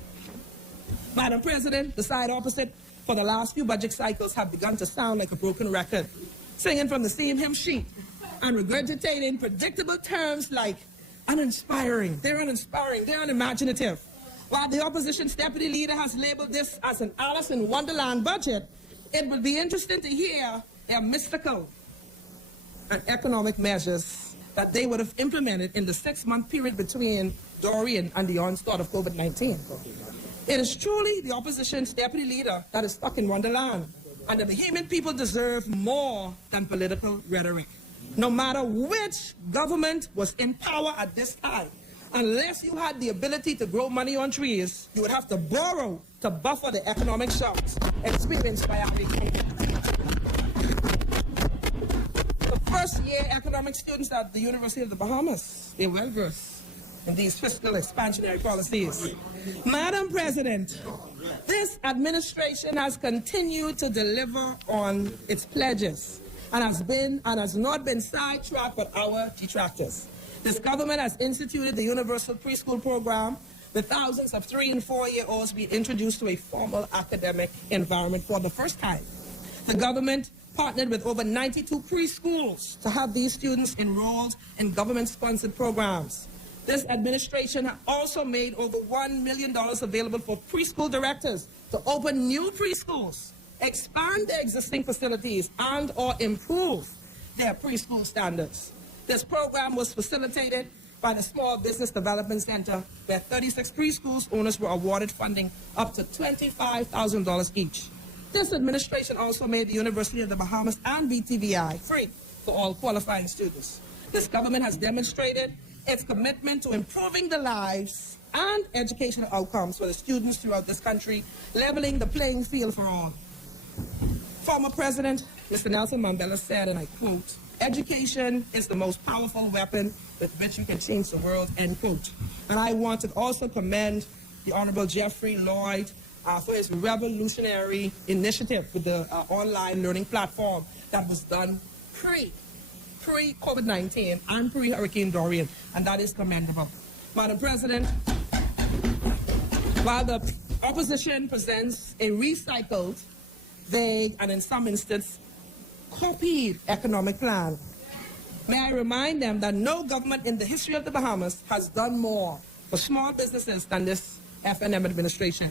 Madam President, the side opposite for the last few budget cycles have begun to sound like a broken record, singing from the same hymn sheet and regurgitating predictable terms like uninspiring, they're unimaginative. While the opposition's deputy leader has labeled this as an Alice in Wonderland budget, it would be interesting to hear their mystical and economic measures that they would have implemented in the 6-month period between Dorian and the onslaught of COVID-19. It is truly the opposition's deputy leader that is stuck in Wonderland, and the Bahamian people deserve more than political rhetoric. No matter which government was in power at this time, unless you had the ability to grow money on trees, you would have to borrow to buffer the economic shocks experienced by our economy. First-year economic students at the University of the Bahamas, they're well-versed in these fiscal expansionary policies. Madam President, this administration has continued to deliver on its pledges and has not been sidetracked by our detractors. This government has instituted the universal preschool program, with thousands of 3- and 4-year-olds being introduced to a formal academic environment for the first time. The government partnered with over 92 preschools to have these students enrolled in government-sponsored programs. This administration has also made over $1 million available for preschool directors to open new preschools, expand their existing facilities, and or improve their preschool standards. This program was facilitated by the Small Business Development Center, where 36 preschools owners were awarded funding up to $25,000 each. This administration also made the University of the Bahamas and BTVI free for all qualifying students. This government has demonstrated its commitment to improving the lives and educational outcomes for the students throughout this country, leveling the playing field for all. Former President Mr. Nelson Mandela said, and I quote, "Education is the most powerful weapon with which you can change the world," end quote. And I want to also commend the Honorable Jeffrey Lloyd for his revolutionary initiative with the online learning platform that was done pre-COVID-19 and pre-Hurricane Dorian, and that is commendable. Madam President, while the opposition presents a recycled, vague, and in some instances, copied economic plan, may I remind them that no government in the history of the Bahamas has done more for small businesses than this FNM administration.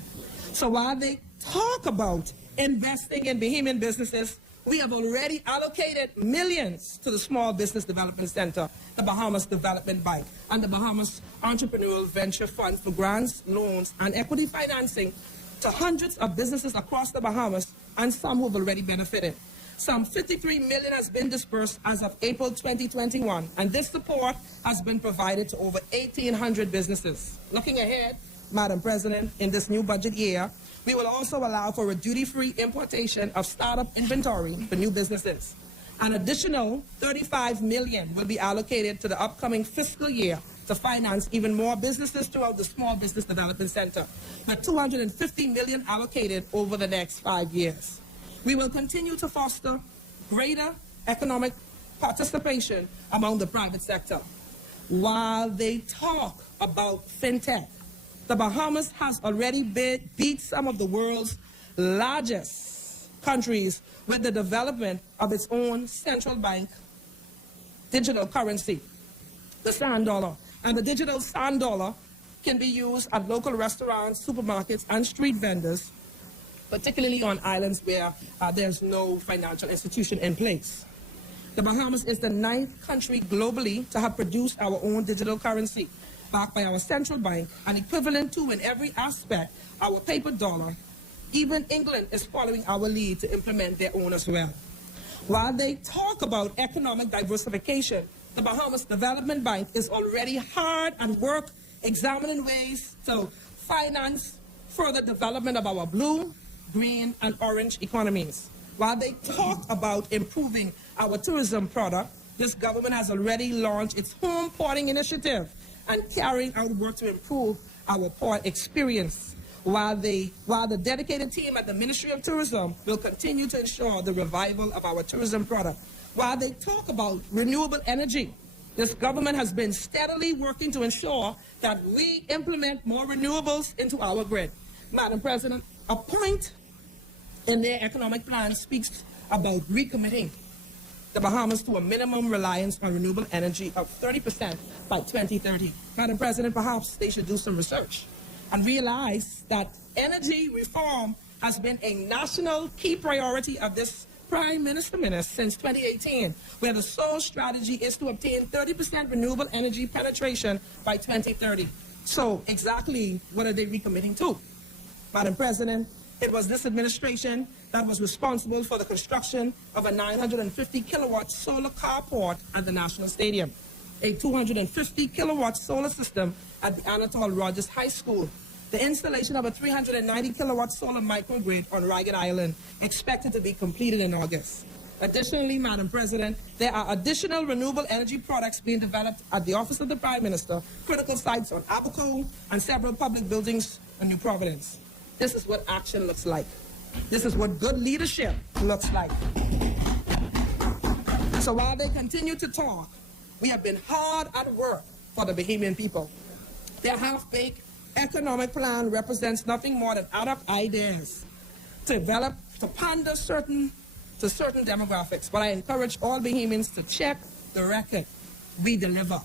So while they talk about investing in Bahamian businesses, we have already allocated millions to the Small Business Development Center, the Bahamas Development Bank, and the Bahamas Entrepreneurial Venture Fund for grants, loans, and equity financing to hundreds of businesses across the Bahamas, and some who have already benefited. Some $53 million has been disbursed as of April 2021, and this support has been provided to over 1,800 businesses. Looking ahead, Madam President, in this new budget year, We will also allow for a duty-free importation of startup inventory for new businesses. An additional $35 million will be allocated to the upcoming fiscal year to finance even more businesses throughout the Small Business Development Center, with $250 million allocated over the next 5 years. We will continue to foster greater economic participation among the private sector. While they talk about fintech, the Bahamas has already beat some of the world's largest countries with the development of its own central bank digital currency, the sand dollar. And the digital sand dollar can be used at local restaurants, supermarkets, and street vendors, particularly on islands where there's no financial institution in place. The Bahamas is the 9th country globally to have produced our own digital currency, backed by our central bank, and equivalent to, in every aspect, our paper dollar. Even England is following our lead to implement their own as well. While they talk about economic diversification, the Bahamas Development Bank is already hard at work examining ways to finance further development of our blue, green, and orange economies. While they talk about improving our tourism product, this government has already launched its home porting initiative and carrying out work to improve our port experience. While the dedicated team at the Ministry of Tourism will continue to ensure the revival of our tourism product. While they talk about renewable energy, this government has been steadily working to ensure that we implement more renewables into our grid. Madam President, a point in their economic plan speaks about recommitting the Bahamas to a minimum reliance on renewable energy of 30% by 2030. Madam President, perhaps they should do some research and realize that energy reform has been a national key priority of this Prime Minister since 2018, where the sole strategy is to obtain 30% renewable energy penetration by 2030. So exactly what are they recommitting to? Madam President, it was this administration that was responsible for the construction of a 950 kilowatt solar carport at the National Stadium, a 250 kilowatt solar system at the Anatole Rogers High School, the installation of a 390 kilowatt solar microgrid on Ragged Island, expected to be completed in August. Additionally, Madam President, there are additional renewable energy products being developed at the Office of the Prime Minister, critical sites on Abaco, and several public buildings in New Providence. This is what action looks like. This is what good leadership looks like. So while they continue to talk, we have been hard at work for the Bahamian people. Their half-baked economic plan represents nothing more than add-up ideas to pander to certain demographics. But I encourage all Bahamians to check the record. We deliver.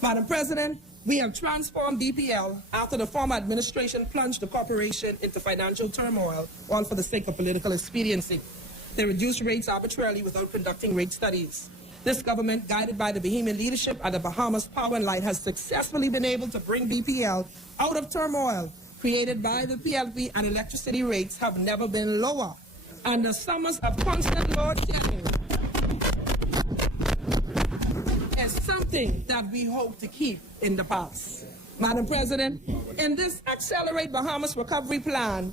Madam President, we have transformed BPL after the former administration plunged the corporation into financial turmoil, all for the sake of political expediency. They reduced rates arbitrarily without conducting rate studies. This government, guided by the Bahamian leadership at the Bahamas Power and Light, has successfully been able to bring BPL out of turmoil created by the PLP, and electricity rates have never been lower. And the summers of constant load shedding is something that we hope to keep in the past. Madam President, in this Accelerate Bahamas Recovery Plan,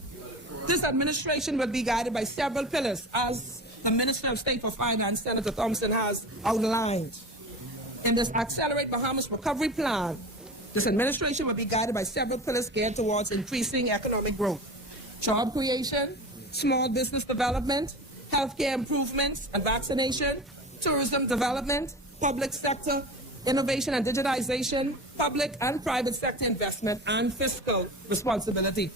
this administration will be guided by several pillars, as the Minister of State for Finance, Senator Thompson, has outlined. In this Accelerate Bahamas Recovery Plan, this administration will be guided by several pillars geared towards increasing economic growth, job creation, small business development, healthcare improvements and vaccination, tourism development, public sector innovation and digitization, public and private sector investment, and fiscal responsibility.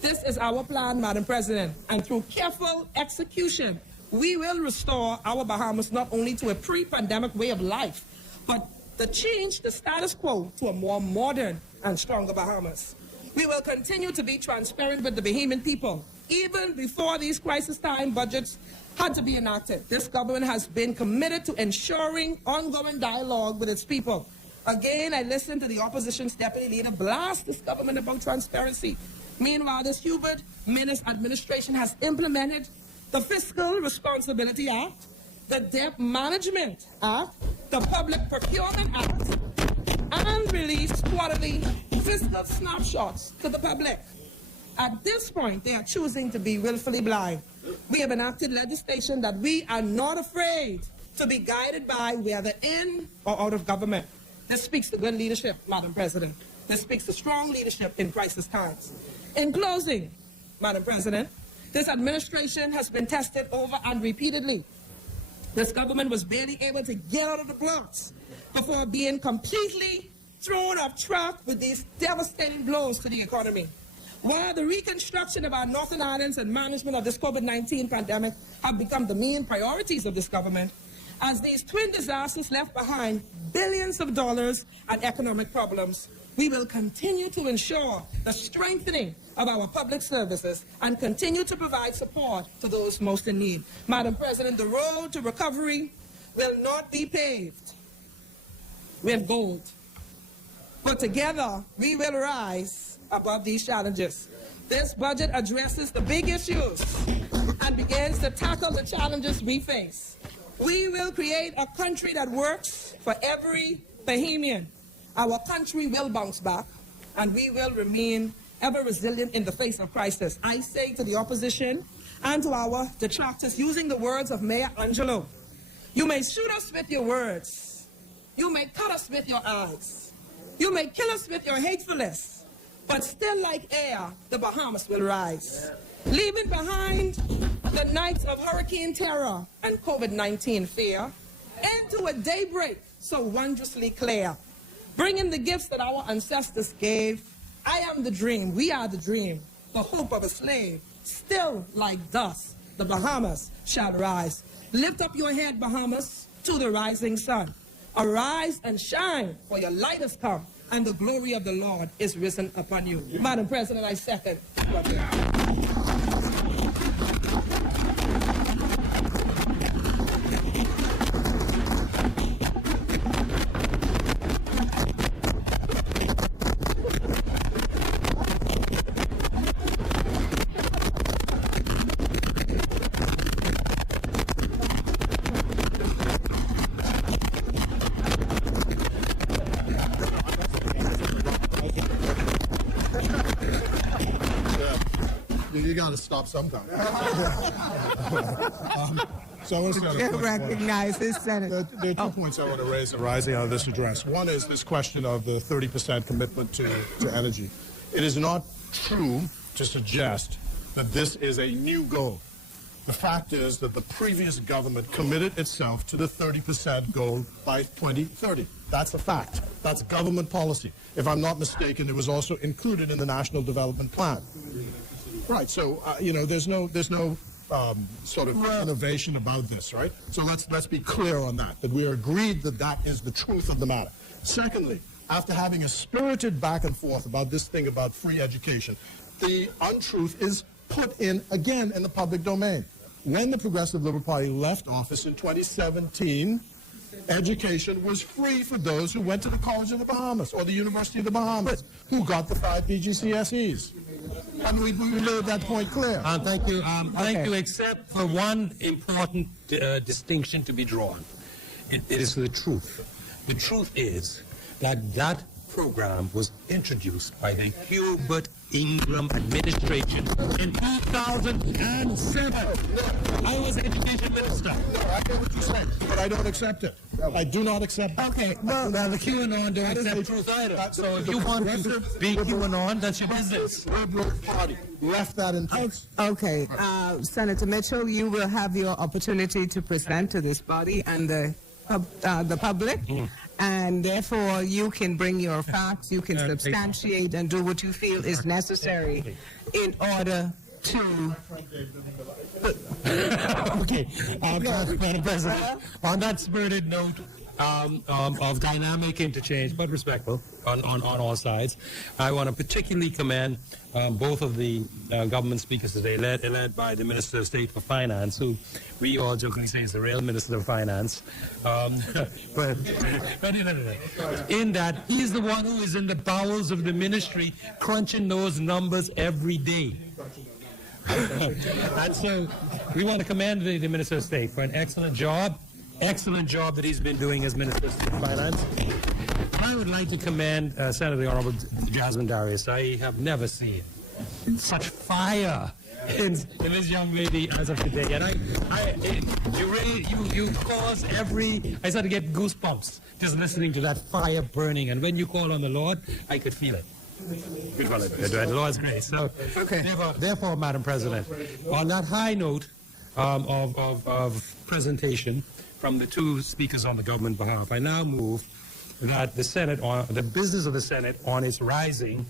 This is our plan, Madam President, and through careful execution, we will restore our Bahamas not only to a pre-pandemic way of life, but to change the status quo to a more modern and stronger Bahamas. We will continue to be transparent with the Bahamian people. Even before these crisis time budgets had to be enacted, this government has been committed to ensuring ongoing dialogue with its people. Again, I listened to the opposition's deputy leader blast this government about transparency. Meanwhile, this Hubert Minnis administration has implemented the Fiscal Responsibility Act, the Debt Management Act, the Public Procurement Act, and released quarterly fiscal snapshots to the public. At this point, they are choosing to be willfully blind. We have enacted legislation that we are not afraid to be guided by, whether in or out of government. This speaks to good leadership, Madam President. This speaks to strong leadership in crisis times. In closing, Madam President, this administration has been tested over and repeatedly. This government was barely able to get out of the blocks before being completely thrown off track with these devastating blows to the economy. While the reconstruction of our Northern Islands and management of this COVID-19 pandemic have become the main priorities of this government, as these twin disasters left behind billions of dollars and economic problems, we will continue to ensure the strengthening of our public services and continue to provide support to those most in need. Madam President, the road to recovery will not be paved with gold, but together we will rise above these challenges. This budget addresses the big issues and begins to tackle the challenges we face. We will create a country that works for every Bahamian. Our country will bounce back, and we will remain ever resilient in the face of crisis. I say to the opposition and to our detractors, using the words of Mayor Angelo, you may shoot us with your words. You may cut us with your eyes. You may kill us with your hatefulness. But still like air, the Bahamas will rise. Leaving behind the nights of hurricane terror and COVID-19 fear into a daybreak so wondrously clear. Bringing the gifts that our ancestors gave. I am the dream, we are the dream, the hope of a slave. Still like dust, the Bahamas shall rise. Lift up your head, Bahamas, to the rising sun. Arise and shine, for your light has come, and the glory of the Lord is risen upon you. Madam President, I second. You got to stop sometime. So I want to recognize this, Senator. There are 2 points I want to raise arising out of this address. One is this question of the 30% commitment to energy. It is not true to suggest that this is a new goal. The fact is that the previous government committed itself to the 30% goal by 2030. That's a fact. That's government policy. If I'm not mistaken, it was also included in the National Development Plan. Right. So there's no sort of innovation about this, right? So let's be clear on that. That we are agreed that that is the truth of the matter. Secondly, after having a spirited back and forth about this thing about free education, the untruth is put in again in the public domain. When the Progressive Liberal Party left office in 2017, education was free for those who went to the College of the Bahamas or the University of the Bahamas, who got the 5 BGCSEs. And we made that point clear. Thank you. Thank you, except for one important distinction to be drawn. It is the truth. The truth is that that program was introduced by the Hubert Ingram administration in 2007. I was education minister. No, I get what you're saying, but I don't accept it. I do not accept it. Okay, well, the QAnon don't accept truth either. So if you want to be QAnon, that's your business. The Liberal Party left that in place. Okay, Senator Mitchell, you will have your opportunity to present to this body and the public, and therefore you can bring your facts, you can substantiate and do what you feel is necessary in order to... Okay, Madam President, on that spirited note of dynamic interchange, but respectful on all sides, I want to particularly commend both of the government speakers today, led by the Minister of State for Finance, who we all jokingly say is the real Minister of Finance. But in that, he's the one who is in the bowels of the ministry, crunching those numbers every day. And so we want to commend the Minister of State for an excellent job that he's been doing as Minister of Finance. I would like to commend Senator Honorable Jasmine Darius. I have never seen such fire in this young lady as of today. And you cause I started to get goosebumps just listening to that fire burning. And when you call on the Lord, I could feel it. Good fellow. The Lord's grace. So, therefore, Madam President, on that high note of presentation from the two speakers on the government behalf, I now move that the Senate, the business of the Senate on its rising.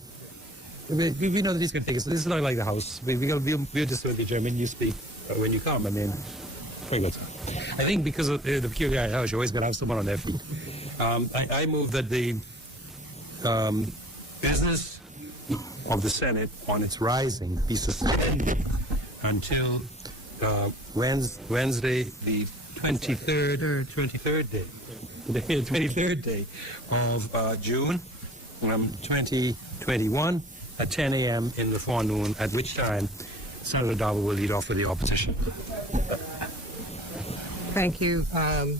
We know that these can take us. This is not like the House. We'll just with the German. You speak when you come. I mean, very good. I think because of the peculiarity of the House, you always got to have someone on their feet. I move that the business of the Senate on its rising be suspended until Wednesday, the 23rd day of June 2021 at 10 a.m. in the forenoon, at which time Senator Darwin will lead off with the opposition. Thank you,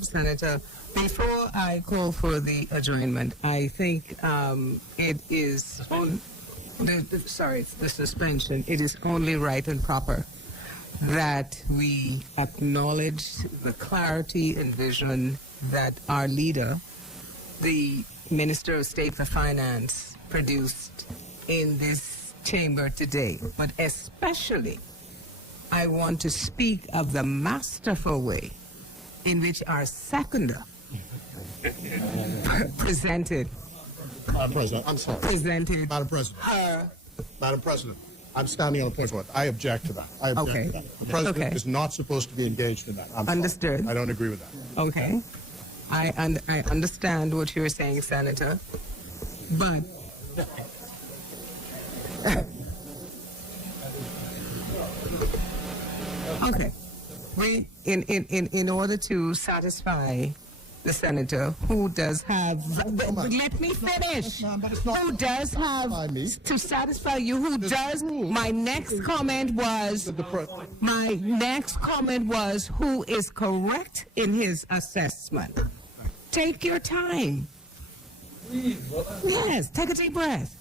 Senator. Before I call for the adjournment, I think it is the suspension. It is only right and proper that we acknowledge the clarity and vision that our leader, the Minister of State for Finance, produced in this chamber today. But especially, I want to speak of the masterful way in which our seconder presented. Madam President, I'm sorry. Presented Madam President. her. Madam President, I'm standing on a point of order. I object to that. I object Okay. to that. The President Okay. is not supposed to be engaged in that. I'm sorry. Understood. I don't agree with that. Okay. I understand what you're saying, Senator. But okay. We in order to satisfy the senator who does have let me finish. Who does have to satisfy you, who does my next comment was who is correct in his assessment. Take your time. Yes, take a deep breath.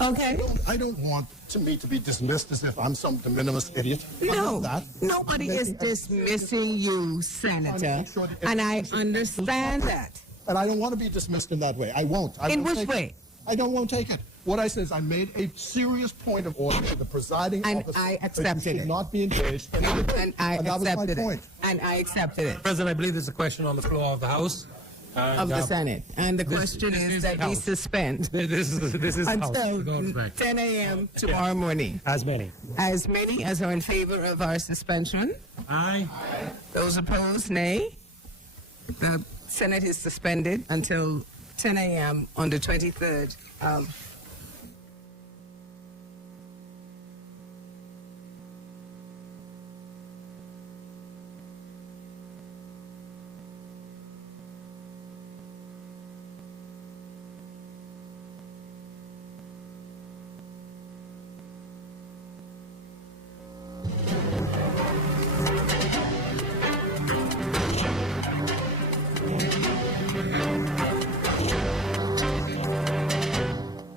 Okay? I don't want me to be dismissed as if I'm some de minimis idiot. I'm No, not that. nobody is dismissing you, Senator, and I understand that. And I don't want to be dismissed in that way. I won't. I In won't which take it. way? I won't take it. What I said is I made a serious point of order to the presiding And officer I that you accepted should it. not be engaged. And I that was my accepted point. it. And I accepted it. President, I believe there's a question on the floor of the House. Of the Senate. And the question is that we House. suspend This is House. until With all respect. 10 a.m. tomorrow morning. As many. As many as are in favor of our suspension. Aye. Those opposed, nay. The Senate is suspended until 10 a.m. on the 23rd of